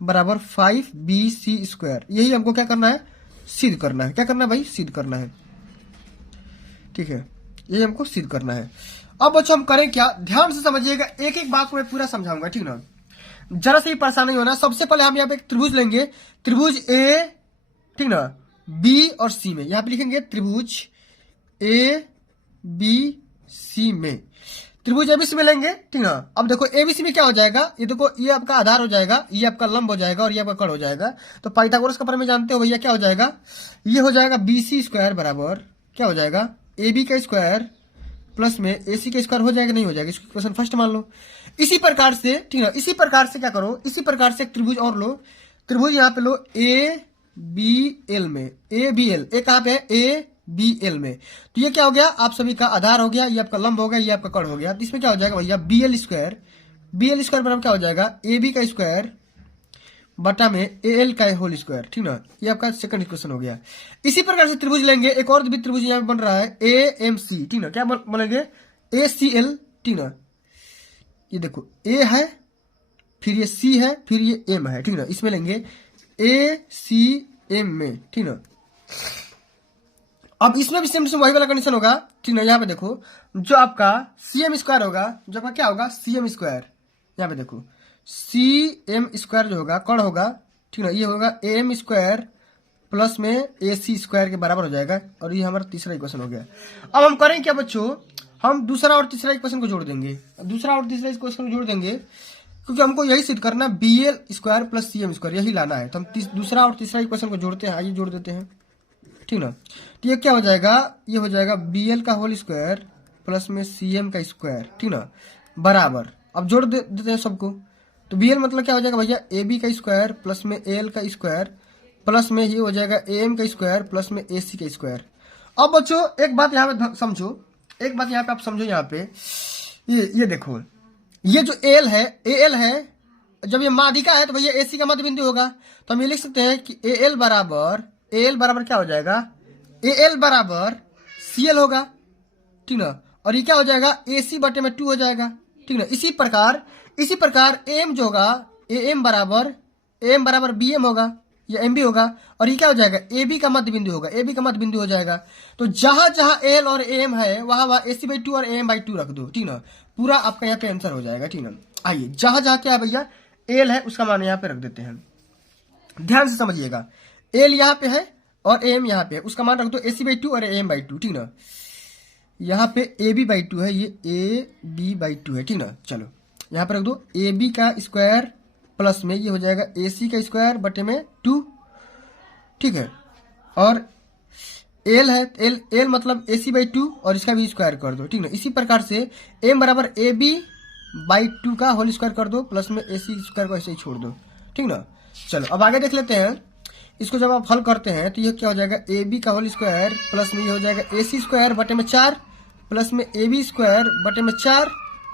बराबर 5BC², यही हमको क्या करना है सिद्ध करना है। क्या करना है भाई, सिद्ध करना है, ठीक है, यही हमको सिद्ध करना है। अब बच्चों हम करें क्या, ध्यान से समझिएगा, एक एक बात को मैं पूरा समझाऊंगा, ठीक ना, जरा से ही परेशान नहीं होना। सबसे पहले हम यहाँ पे एक त्रिभुज लेंगे, त्रिभुज A, ठीक ना, B और C में, यहाँ पे लिखेंगे त्रिभुज ABC में, त्रिभुज ABC में लेंगे, ठीक ना। अब देखो ABC में क्या हो जाएगा, ये देखो ये आपका आधार हो जाएगा, ये आपका लंब हो जाएगा और ये आपका कर्ण हो जाएगा। तो पाइथागोरस का प्रमेय जानते हो भैया, क्या हो जाएगा, ये हो जाएगा BC² बराबर क्या हो जाएगा AB का स्क्वायर प्लस में AC का स्क्वायर हो जाएगा, नहीं हो जाएगा, इसको क्वेश्चन फर्स्ट मान लो। इसी प्रकार से, ठीक है, इसी प्रकार से क्या करो, इसी प्रकार से एक त्रिभुज और लो, त्रिभुज यहाँ पे लो ABL में, ABL, ए कहाँ पे है ABL में, तो ये क्या हो गया आप सभी का आधार हो गया, ये आपका लंब हो गया, ये आपका कर्ण हो गया। तो इसमें क्या हो जाएगा भैया BL² बराबर क्या हो जाएगा AB का स्क्वायर बटा में AL का होल स्क्वायर, ठीक ना, ये आपका सेकंड इक्वेशन हो गया। इसी प्रकार से त्रिभुज लेंगे, एक और भी त्रिभुज यहाँ पे बन रहा है AMC, ठीक ना, क्या बनेंगे ACL, ठीक ना, ये देखो A है, फिर ये C है, फिर ये M है, ठीक ना, इसमें लेंगे ACM में, ठीक ना। अब इसमें भी सेम वही वाला कंडीशन होगा, ठीक ना। यहाँ पे देखो जो आपका CM² होगा, जो आपका क्या होगा CM², यहाँ पे देखो CM² जो होगा कर्ण होगा, ठीक ना, ये होगा AM² प्लस में AC² के बराबर हो जाएगा, और ये हमारा तीसरा इक्वेशन हो गया। अब हम करें क्या बच्चों, हम दूसरा और तीसरा इक्वेशन को जोड़ देंगे, दूसरा और तीसरा इक्वेशन को जोड़ देंगे, क्योंकि हमको यही सिद्ध करना है, BL square plus CM square यही लाना है। तो हम दूसरा और तीसरा इक्वेशन को जोड़ते हैं, आइए जोड़ देते हैं, ठीक ना। तो ये क्या हो जाएगा, ये हो जाएगा BL का होल स्क्वायर प्लस में CM का स्क्वायर, ठीक ना, बराबर। अब जोड़ देते हैं सबको। तो BL मतलब क्या हो जाएगा भैया, AB का स्क्वायर प्लस में AL का स्क्वायर प्लस में ये हो जाएगा AM का स्क्वायर प्लस में AC का स्क्वायर। अब बच्चों एक बात यहाँ पे समझो, एक बात यहाँ पे आप समझो, यहाँ पे ये देखो, ये जो AL है, जब ये माध्यिका है तो भैया AC का मध्य बिंदु होगा। तो हम ये लिख सकते हैं कि AL बराबर क्या हो जाएगा, AL बराबर CL होगा, ठीक ना। और ये क्या हो जाएगा, AC बटे में 2 हो जाएगा, ठीक ना। इसी प्रकार AM जो होगा, AM बराबर BM होगा या MB होगा। और ये क्या हो जाएगा, AB का मध्य बिंदु होगा, AB का मध्य बिंदु हो जाएगा। तो जहां जहां AL और AM है वहां AC/2 और AM/2 रख दो, ठीक ना। पूरा आपका यहाँ पे आंसर हो जाएगा, ठीक ना। आइए जहां जहां क्या है भैया AL है उसका मान यहाँ पे रख देते हैं। ध्यान से समझिएगा, AL यहाँ पे है और AM यहाँ पे है, उसका मान रख दो AC/2 और AM/2, ठीक ना। यहाँ पे AB/2 है, ये AB/2 है, ठीक ना। चलो यहाँ पे रख दो AB का स्क्वायर प्लस में ये हो जाएगा AC का स्क्वायर बटे में 2, ठीक है। और L है, L मतलब AC/2 और इसका भी स्क्वायर कर दो, ठीक ना। इसी प्रकार से M बराबर AB/2 का होल स्क्वायर कर दो प्लस में AC स्क्वायर को ऐसे ही छोड़ दो, ठीक ना। चलो अब आगे देख लेते हैं। इसको जब आप हल करते हैं तो ये क्या हो जाएगा, AB का होल स्क्वायर प्लस में ये हो जाएगा AC स्क्वायर बटे में 4 प्लस में AB स्क्वायर बटे में 4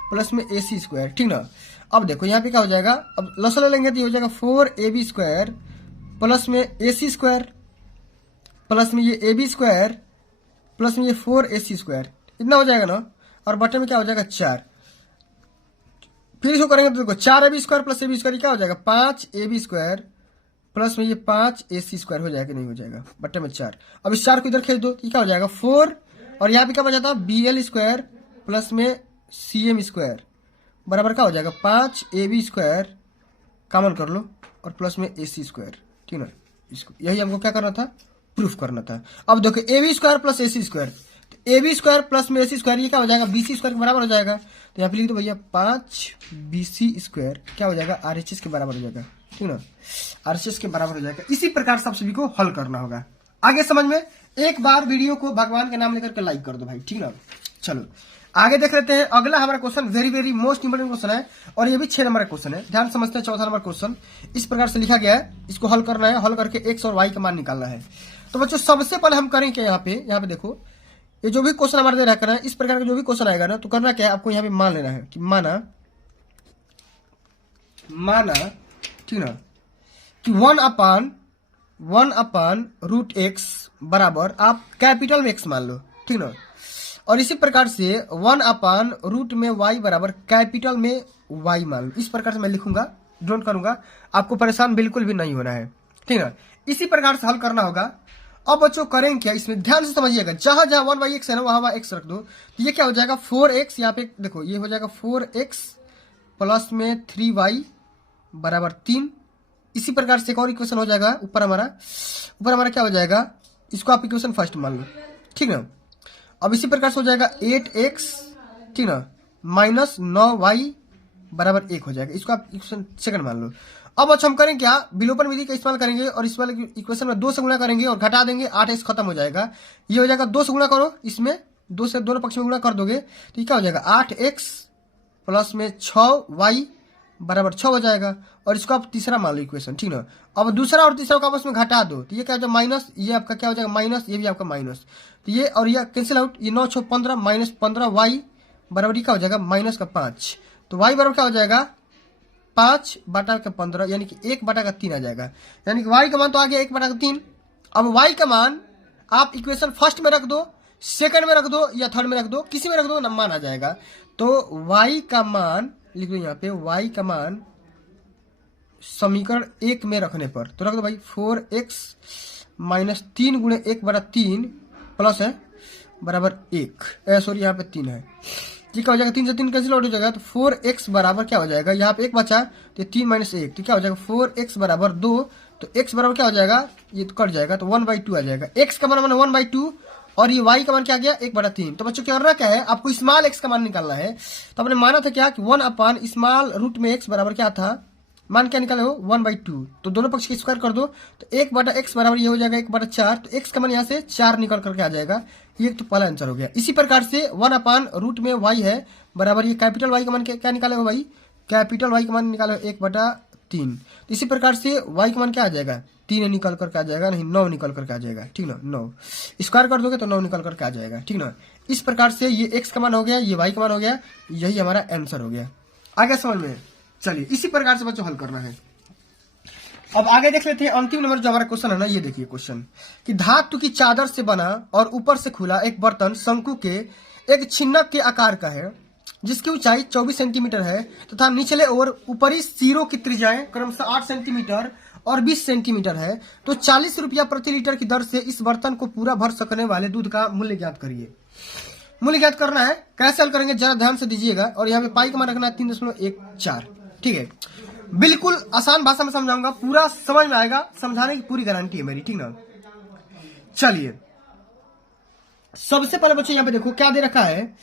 प्लस में AC स्क्वायर, ठीक ना। अब देखो यहाँ पे क्या हो जाएगा, अब लसल लेंगे तो ये हो जाएगा 4AB स्क्वायर प्लस में AC स्क्वायर प्लस में ये AB स्क्वायर प्लस में ये 4AC स्क्वायर, इतना हो जाएगा ना। और बटे में क्या हो जाएगा 4। फिर इसको करेंगे तो देखो 4AB square plus AB square क्या हो जाएगा, 5AB स्क्वायर प्लस में ये 5AC स्क्वायर हो जाएगा, नहीं हो जाएगा, बटे में 4। अब इस 4 को इधर खींच दो, ये क्या हो जाएगा 4। और यहाँ पे क्या बचा था, BL स्क्वायर प्लस में CM स्क्वायर बराबर क्या हो जाएगा 5AB स्क्वायर, कॉमन कर लो, और प्लस में AC स्क्वायर, ठीक ना। इसको यही हमको क्या करना था, प्रूफ करना था। अब देखो AB square plus AC square, तो AB स्क्वायर प्लस में AC स्क्वायर ये क्या हो जाएगा, BC स्क्वायर के बराबर हो जाएगा। तो यहाँ पे लिख दो भैया 5BC स्क्वायर क्या हो जाएगा, RHS के बराबर हो जाएगा, ठीक ना, RHS के बराबर हो जाएगा। इसी प्रकार से आप सभी को हल करना होगा। आगे समझ में, एक बार वीडियो को भगवान के नाम लेकर के लाइक कर दो भाई, ठीक ना। चलो आगे देख लेते हैं। अगला हमारा question very most important question है और ये भी 6 नंबर का क्वेश्चन है। ध्यान समझते हैं। चौथा नंबर क्वेश्चन इस प्रकार से लिखा गया है, इसको हल करना है, हल करके X और Y का मान निकालना है। तो बच्चों सबसे पहले हम करें क्या, यहाँ पे देखो, ये जो भी क्वेश्चन हमारे दे रखा है, इस प्रकार का जो भी क्वेश्चन आएगा ना, तो करना क्या है, आपको यहाँ पे मान लेना है कि माना, ठीक ना, कि 1/√x बराबर आप कैपिटल में x मान लो, ठीक ना। और इसी प्रकार से 1/रूट में y बराबर कैपिटल में y मान लो। इस प्रकार से मैं लिखूंगा, ड्रॉ करूंगा, आपको परेशान बिल्कुल भी नहीं होना है, ठीक है। इसी प्रकार से हल करना होगा। अब बच्चों करेंगे क्या, इसमें ध्यान से समझिएगा, जहां जहां 1/x है ना वहां x रख दो। तो ये क्या हो जाएगा 4x, यहाँ पे देखो ये हो जाएगा 4x प्लस में 3y बराबर 3। इसी प्रकार से एक और इक्वेशन हो जाएगा, ऊपर हमारा क्या हो जाएगा, इसको आप इक्वेशन फर्स्ट मान लो, ठीक ना। अब इसी प्रकार से हो जाएगा 8x, ठीक ना, माइनस 9y बराबर 1 हो जाएगा। इसको आप इक्वेशन सेकंड मान लो। अब अच्छा हम करेंगे क्या, विलोपन विधि का इस्तेमाल करेंगे और इस वाले इक्वेशन में 2 से गुणा करेंगे और घटा देंगे, 8x खत्म हो जाएगा। ये हो जाएगा 2 से गुणा करो, इसमें 2 से दोनों पक्ष में गुणा कर दोगे तो ये क्या हो जाएगा 8x प्लस में 6y बराबर 6 हो जाएगा। और इसको आप तीसरा मान लो इक्वेशन, ठीक ना। अब दूसरा और तीसरा को आपस में घटा दो तो ये क्या हो जाएगा माइनस, ये आपका क्या हो जाएगा माइनस, ये भी आपका माइनस। तो ये और ये कैंसिल आउट, ये 9 6 15 माइनस 15y बराबर क्या हो जाएगा माइनस का 5। तो y बराबर क्या हो जाएगा 5/15 यानी कि 1/3 आ जाएगा। यानी कि y का मान तो आ गया 1/3। अब y का मान आप इक्वेशन फर्स्ट में रख दो, सेकंड में रख दो या थर्ड में रख दो, किसी में रख दो, मान आ जाएगा। तो y का मान लिख दो यहाँ पे, y का मान समीकरण 1 में रखने पर तो रख दो भाई 4x माइनस 3 गुणे 1/3 प्लस है बराबर 1, सॉरी यहाँ पे 3 है। ये क्या हो जाएगा 3 से 3 कैंसिल आउट हो जाएगा। तो 4x बराबर क्या हो जाएगा, यहाँ पे 1 बचा तो 3 माइनस 1 तो क्या हो जाएगा 4x बराबर 2। तो x बराबर क्या हो जाएगा, ये तो कट जाएगा तो 1/2 आ जाएगा। x का बराबर 1/2 और ये y का मान क्या आ गया 1/3। तो बच्चों क्या करना क्या है, आपको स्मॉल x का मान निकालना है। तो आपने माना था क्या कि 1 स्मॉल रूट में x बराबर क्या था, मान क्या निकाले हो 1/2। तो दोनों पक्ष की स्क्वायर कर दो तो 1/x बराबर ये हो जाएगा 1/4। तो x का मान यहाँ से 4 निकल करके आ जाएगा। ये तो पहला आंसर हो गया। इसी प्रकार से 1/रूट में y है बराबर ये कैपिटल Y का मान क्या निकाले हो भाई, कैपिटल Y का मान निकालो 1/3। तो इसी प्रकार से y का मान क्या आ जाएगा 3 निकल करके आ जाएगा, नहीं 9 निकल करके आ जाएगा, ठीक ना। 9 स्क्वायर कर दोगे तो 9 निकल करके आ जाएगा, ठीक ना। इस प्रकार से ये x का मान हो गया, ये y का मान हो गया, यही हमारा आंसर हो गया। आगे समझ में, चलिए इसी प्रकार से बच्चों हल करना है। अब आगे देख लेते हैं अंतिम नंबर जो हमारा क्वेश्चन है ना, ये देखिए क्वेश्चन कि धातु की चादर से बना और ऊपर से खुला एक बर्तन शंकु के एक छिन्नक के आकार का है जिसकी ऊंचाई 24 सेंटीमीटर है तथा निचले और ऊपरी सिरों की त्रिज्याएं क्रमशः 8 सेंटीमीटर और 20 सेंटीमीटर है। तो 40 रुपया प्रति लीटर की दर से इस बर्तन को पूरा भर सकने वाले दूध का मूल्य ज्ञात करिए। मूल्य ज्ञात करना है, कैसे हल करेंगे जरा ध्यान से दीजिएगा। और यहाँ पे पाई का मान रखना है 3.14, ठीक है। बिल्कुल आसान भाषा में समझाऊंगा, पूरा समझ में आएगा, समझाने की पूरी गारंटी है मेरी, ठीक ना। चलिए सबसे पहले बच्चों यहाँ पे देखो क्या दे रखा है।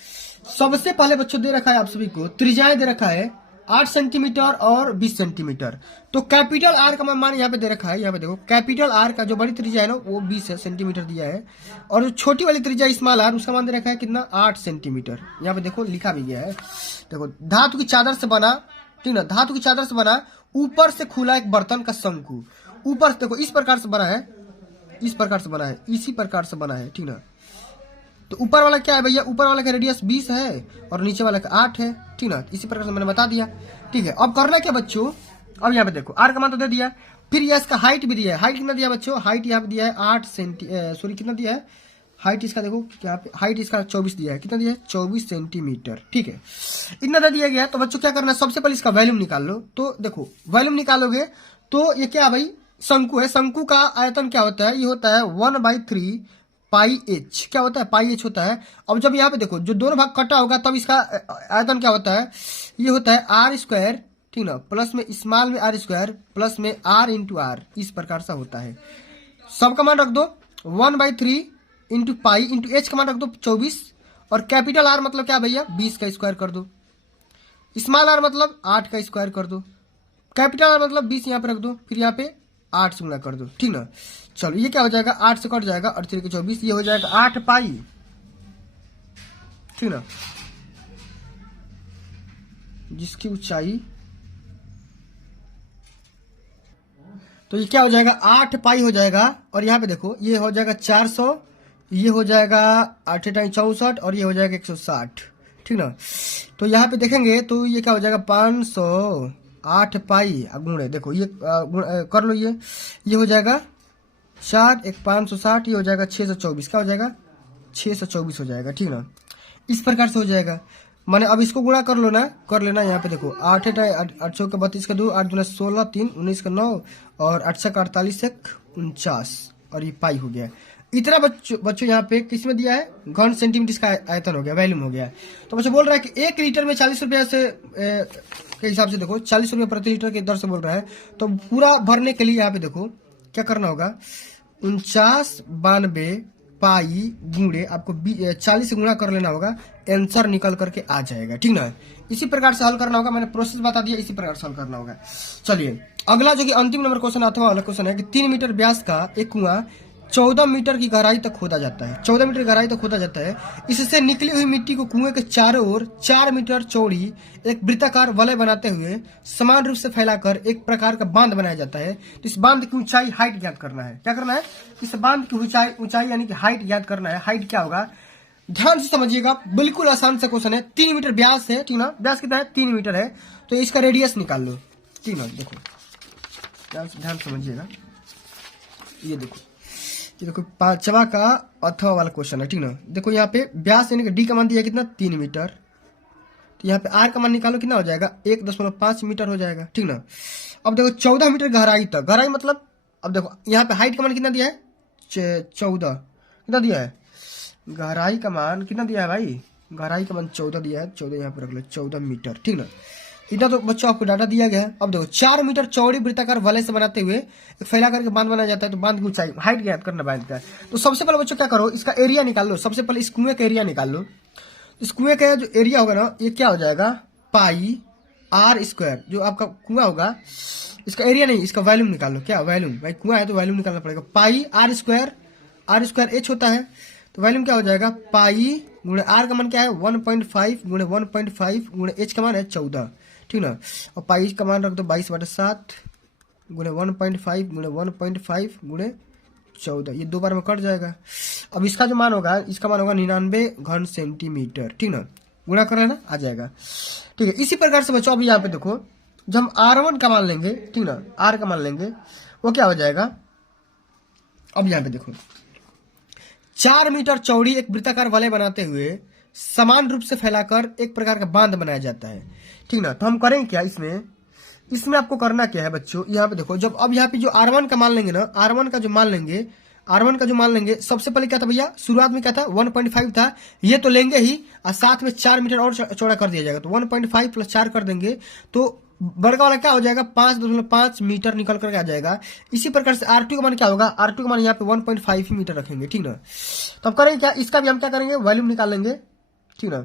सबसे पहले बच्चों दे रखा है आप सभी को त्रिज्याएं दे रखा है 8 सेंटीमीटर और 20 सेंटीमीटर। तो कैपिटल आर का मान यहाँ पे दे रखा है। यहाँ पे देखो कैपिटल आर का जो बड़ी त्रिज्या है ना वो 20 सेंटीमीटर दिया है और जो छोटी वाली त्रिज्या स्मॉल आर उसका मान दे रखा है कितना 8 सेंटीमीटर। यहाँ पे देखो लिखा भी गया है। देखो धातु की चादर से बना, ठीक ना, धातु की चादर से बना ऊपर से खुला एक बर्तन का शंकु। ऊपर देखो इस प्रकार से बना है, इस प्रकार से बना है, इसी प्रकार से बना है, ठीक ना। तो ऊपर वाला क्या है भैया, ऊपर वाला का रेडियस 20 है और नीचे वाला का 8 है, ठीक ना। इसी प्रकार से मैंने बता दिया, ठीक है। अब करना क्या बच्चों, अब यहाँ पे देखो आर का मान तो दे दिया, फिर ये इसका हाइट भी दिया है। हाइट कितना दिया बच्चों, हाइट यहाँ पे दिया है 8 सॉरी कितना दिया है हाइट इसका, देखो यहाँ पे हाइट इसका 24 दिया है, कितना दिया है 24 सेंटीमीटर, ठीक है। इतना दे दिया गया। तो बच्चों क्या करना है, सबसे पहले इसका वॉल्यूम निकाल लो। तो देखो वॉल्यूम निकालोगे तो ये क्या भाई शंकु है, शंकु का आयतन क्या होता है, ये होता है 1/3 पाई एच, क्या होता है पाई एच होता है। अब जब यहाँ पे देखो जो दोनों भाग कटा होगा तब इसका आयतन क्या होता है, ये होता है आर स्क्वायर, ठीक ना, प्लस में स्मॉल में आर स्क्वायर प्लस में आर इंटू आर, इस प्रकार से होता है। सबका मान रख दो 1/3 इंटू पाई इंटू एच का मान रख दो 24 और कैपिटल आर मतलब क्या भैया 20 का स्क्वायर कर दो, स्मॉल आर मतलब 8 का स्क्वायर कर दो, कैपिटल आर मतलब 20 यहाँ पे रख दो, फिर यहाँ पे 8 से गुणा कर दो, ठीक ना। चलो ये क्या हो जाएगा 8 से कट जाएगा 8 3 24, ये हो जाएगा 8 पाई, ठीक ना, जिसकी ऊंचाई, तो ये क्या हो जाएगा 8 पाई हो जाएगा। और यहाँ पे देखो ये हो जाएगा 400, ये हो जाएगा 8 64 और ये हो जाएगा 160, ठीक ना। तो यहाँ पे देखेंगे तो ये क्या हो जाएगा 508 पाई गुणे, देखो ये कर लो, ये हो जाएगा 4 1 560, ये हो जाएगा 624, क्या हो जाएगा 624 हो जाएगा, ठीक ना। इस प्रकार से हो जाएगा, माने अब इसको गुणा कर लो ना, कर लेना। यहाँ पे देखो 8 8 6 32 का 2, 8 दूना 16 3 19 का 9 और 8 से 48 1 49 और ये पाई हो गया। इतना बच्चों यहाँ पे किस में दिया है, घन सेंटीमीटर का आयतन हो गया, वॉल्यूम हो गया। तो बच्चों बोल रहा है कि 1 लीटर में 40 रुपया से के हिसाब से देखो 40 रुपया प्रति लीटर की दर से बोल रहा है। तो पूरा भरने के लिए यहाँ पे देखो क्या करना होगा, 49 पाई गुणे आपको 40 से गुणा कर लेना होगा, आंसर निकल करके आ जाएगा, ठीक ना। इसी प्रकार से हल करना होगा, मैंने प्रोसेस बता दिया, इसी प्रकार से हल करना होगा। चलिए अगला जो कि अंतिम नंबर क्वेश्चन आता वाला क्वेश्चन है कि 3 मीटर व्यास का एक कुआं 14 मीटर की गहराई तक खोदा जाता है, 14 मीटर गहराई तक खोदा जाता है। इससे निकली हुई मिट्टी को कुएं के चारों ओर 4 मीटर चौड़ी एक वृत्ताकार वलय बनाते हुए समान रूप से फैलाकर एक प्रकार का बांध बनाया जाता है। तो इस बांध की ऊंचाई हाइट ज्ञात करना है। क्या करना है, इस बांध की ऊंचाई यानी कि हाइट ज्ञात करना है। हाइट क्या होगा, ध्यान से समझिएगा, बिल्कुल आसान सा क्वेश्चन है। 3 मीटर व्यास है, ठीक ना, व्यास कितना है 3 मीटर है, तो इसका रेडियस निकाल लो, ठीक ना। देखो ध्यान समझिएगा, ये देखो पांचवा का अथवा वाला क्वेश्चन है, ठीक ना। देखो यहाँ पे व्यास यानी कि डी का मान दिया कितना 3 मीटर, तो यहाँ पे आर का मान निकालो कितना हो जाएगा 1.5 मीटर हो जाएगा, ठीक ना। अब देखो 14 मीटर गहराई तक, गहराई मतलब अब देखो यहाँ पे हाइट का मान कितना दिया है 14, कितना दिया है गहराई का मान कितना दिया है भाई, गहराई का मान 14 दिया है, 14 यहाँ पे रख लो 14 मीटर, ठीक ना। इतना तो बच्चों आपको डाटा दिया गया है। अब देखो 4 मीटर चौड़ी वृत्ताकार वलय से बनाते हुए एक फैला करके बांध बनाया जाता है। तो बांध की ऊंचाई हाइट ज्ञात करना बांध का। तो सबसे पहले बच्चों क्या करो, इसका एरिया निकाल लो। सबसे पहले इस कुएं का एरिया निकाल लो। इस कुएं का जो एरिया होगा ना, ये क्या हो जाएगा, पाई आर स्क्वायर। जो आपका कुआं होगा, इसका एरिया नहीं, इसका वॉल्यूम निकाल लो। क्या वॉल्यूम, भाई कुआं है तो वॉल्यूम निकालना पड़ेगा। पाई आर स्क्वायर एच होता है। तो वॉल्यूम क्या हो जाएगा, पाई गुणे आर का मान क्या है 1.5 गुणे 1.5 गुणे एच का मान है 14, ठीक ना। और पाई का मान रख दो 22/7 गुणे 1.5 गुणे 1.5 गुणे 14। ये 2 बार में कट जाएगा। अब इसका जो मान होगा, इसका मान होगा 99 घन सेंटीमीटर, ठीक ना। गुणा कर लेना, आ जाएगा, ठीक है। इसी प्रकार से बच्चों अभी यहाँ पे देखो, जब हम R1 का मान लेंगे, ठीक ना, R का मान लेंगे, वो क्या हो जाएगा। अब यहाँ पे देखो 4 मीटर चौड़ी एक वृत्ताकार वलय बनाते हुए समान रूप से फैलाकर एक प्रकार का बांध बनाया जाता है, ठीक ना। तो हम करेंगे क्या, इसमें आपको करना क्या है बच्चों, यहाँ पे देखो, जब अब यहाँ पे जो R1 का मान लेंगे ना, R1 का जो मान लेंगे, सबसे पहले क्या था भैया, शुरुआत में क्या था 1.5 था, ये तो लेंगे ही, और साथ में 4 मीटर और चौड़ा कर दिया जाएगा। तो 1.5 + 4 कर देंगे तो बड़का वाला क्या हो जाएगा 5.5 मीटर निकल करके आ जाएगा। इसी प्रकार से R2 का मान क्या होगा, R2 का मान यहाँ पे 1.5 ही मीटर रखेंगे, ठीक ना। तो अब करेंगे क्या, इसका भी हम क्या करेंगे, वॉल्यूम निकाल लेंगे, ठीक ना।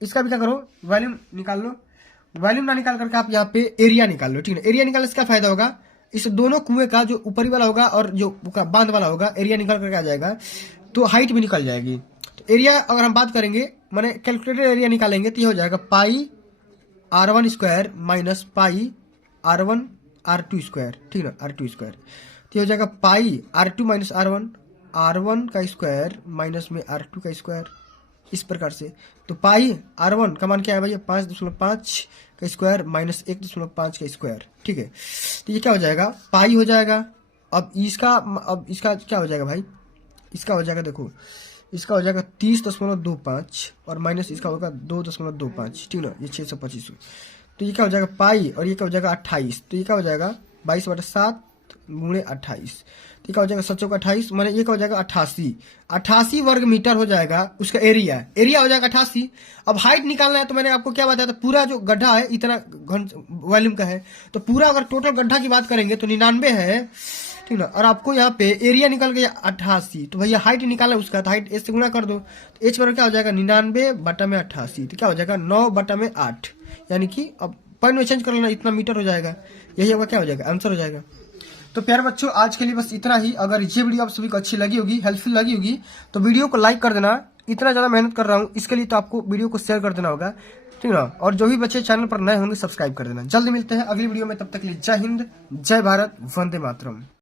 इसका भी क्या करो, वॉल्यूम निकाल लो। वॉल्यूम ना निकाल करके आप यहाँ पे एरिया निकाल लो, ठीक है। एरिया निकालने से क्या फायदा होगा, इस दोनों कुएं का जो ऊपरी वाला होगा और जो बांध वाला होगा, एरिया निकल करके आ जाएगा, तो हाइट भी निकल जाएगी। तो एरिया अगर हम बात करेंगे, माने कैलकुलेटेड एरिया निकालेंगे, तो ये हो जाएगा पाई R1 square minus pi R2 square, ठीक ना, R2 स्क्वायर। तो ये हो जाएगा पाई R2 माइनस R1 का स्क्वायर माइनस में R2 का स्क्वायर, इस प्रकार से। तो पाई R1 का मान क्या है भैया 5.5 का स्क्वायर माइनस 1.5 का स्क्वायर, ठीक है। तो ये क्या हो जाएगा, पाई हो जाएगा। अब इसका क्या हो जाएगा भाई, इसका हो जाएगा, देखो इसका हो जाएगा 30.25 और माइनस इसका होगा 2.25, ठीक ना, ये 625। तो ये क्या हो जाएगा पाई, और ये क्या हो जाएगा 28। तो ये क्या हो जाएगा 22/7 गुणे 28। तो ये क्या हो जाएगा 7 × 28, माने ये क्या हो जाएगा 88 वर्ग मीटर हो जाएगा उसका एरिया हो जाएगा 88। अब हाइट निकालना है, तो मैंने आपको क्या बताया था, पूरा जो गड्ढा है इतना घन वॉल्यूम का है, तो पूरा अगर टोटल गड्ढा की बात करेंगे तो 99 है, ठीक ना। और आपको यहाँ पे एरिया निकल गया 88, तो भैया हाइट निकाला उसका, तो हाइट एच से गुणा कर दो, तो एच पर क्या हो जाएगा 99/88। तो क्या हो जाएगा 9/8, यानी कि अब पॉइंट में चेंज कर लेना, इतना मीटर हो जाएगा। यही होगा, क्या हो जाएगा, आंसर हो जाएगा। तो प्यारे बच्चों आज के लिए बस इतना ही। अगर ये वीडियो आप सभी को अच्छी लगी होगी, हेल्पफुल लगी होगी, तो वीडियो को लाइक कर देना। इतना ज़्यादा मेहनत कर रहा हूँ इसके लिए, तो आपको वीडियो को शेयर कर देना होगा, ठीक ना। और जो भी बच्चे चैनल पर नए होंगे सब्सक्राइब कर देना। जल्दी मिलते हैं अगली वीडियो में, तब तक के लिए जय हिंद, जय भारत, वंदे मातरम।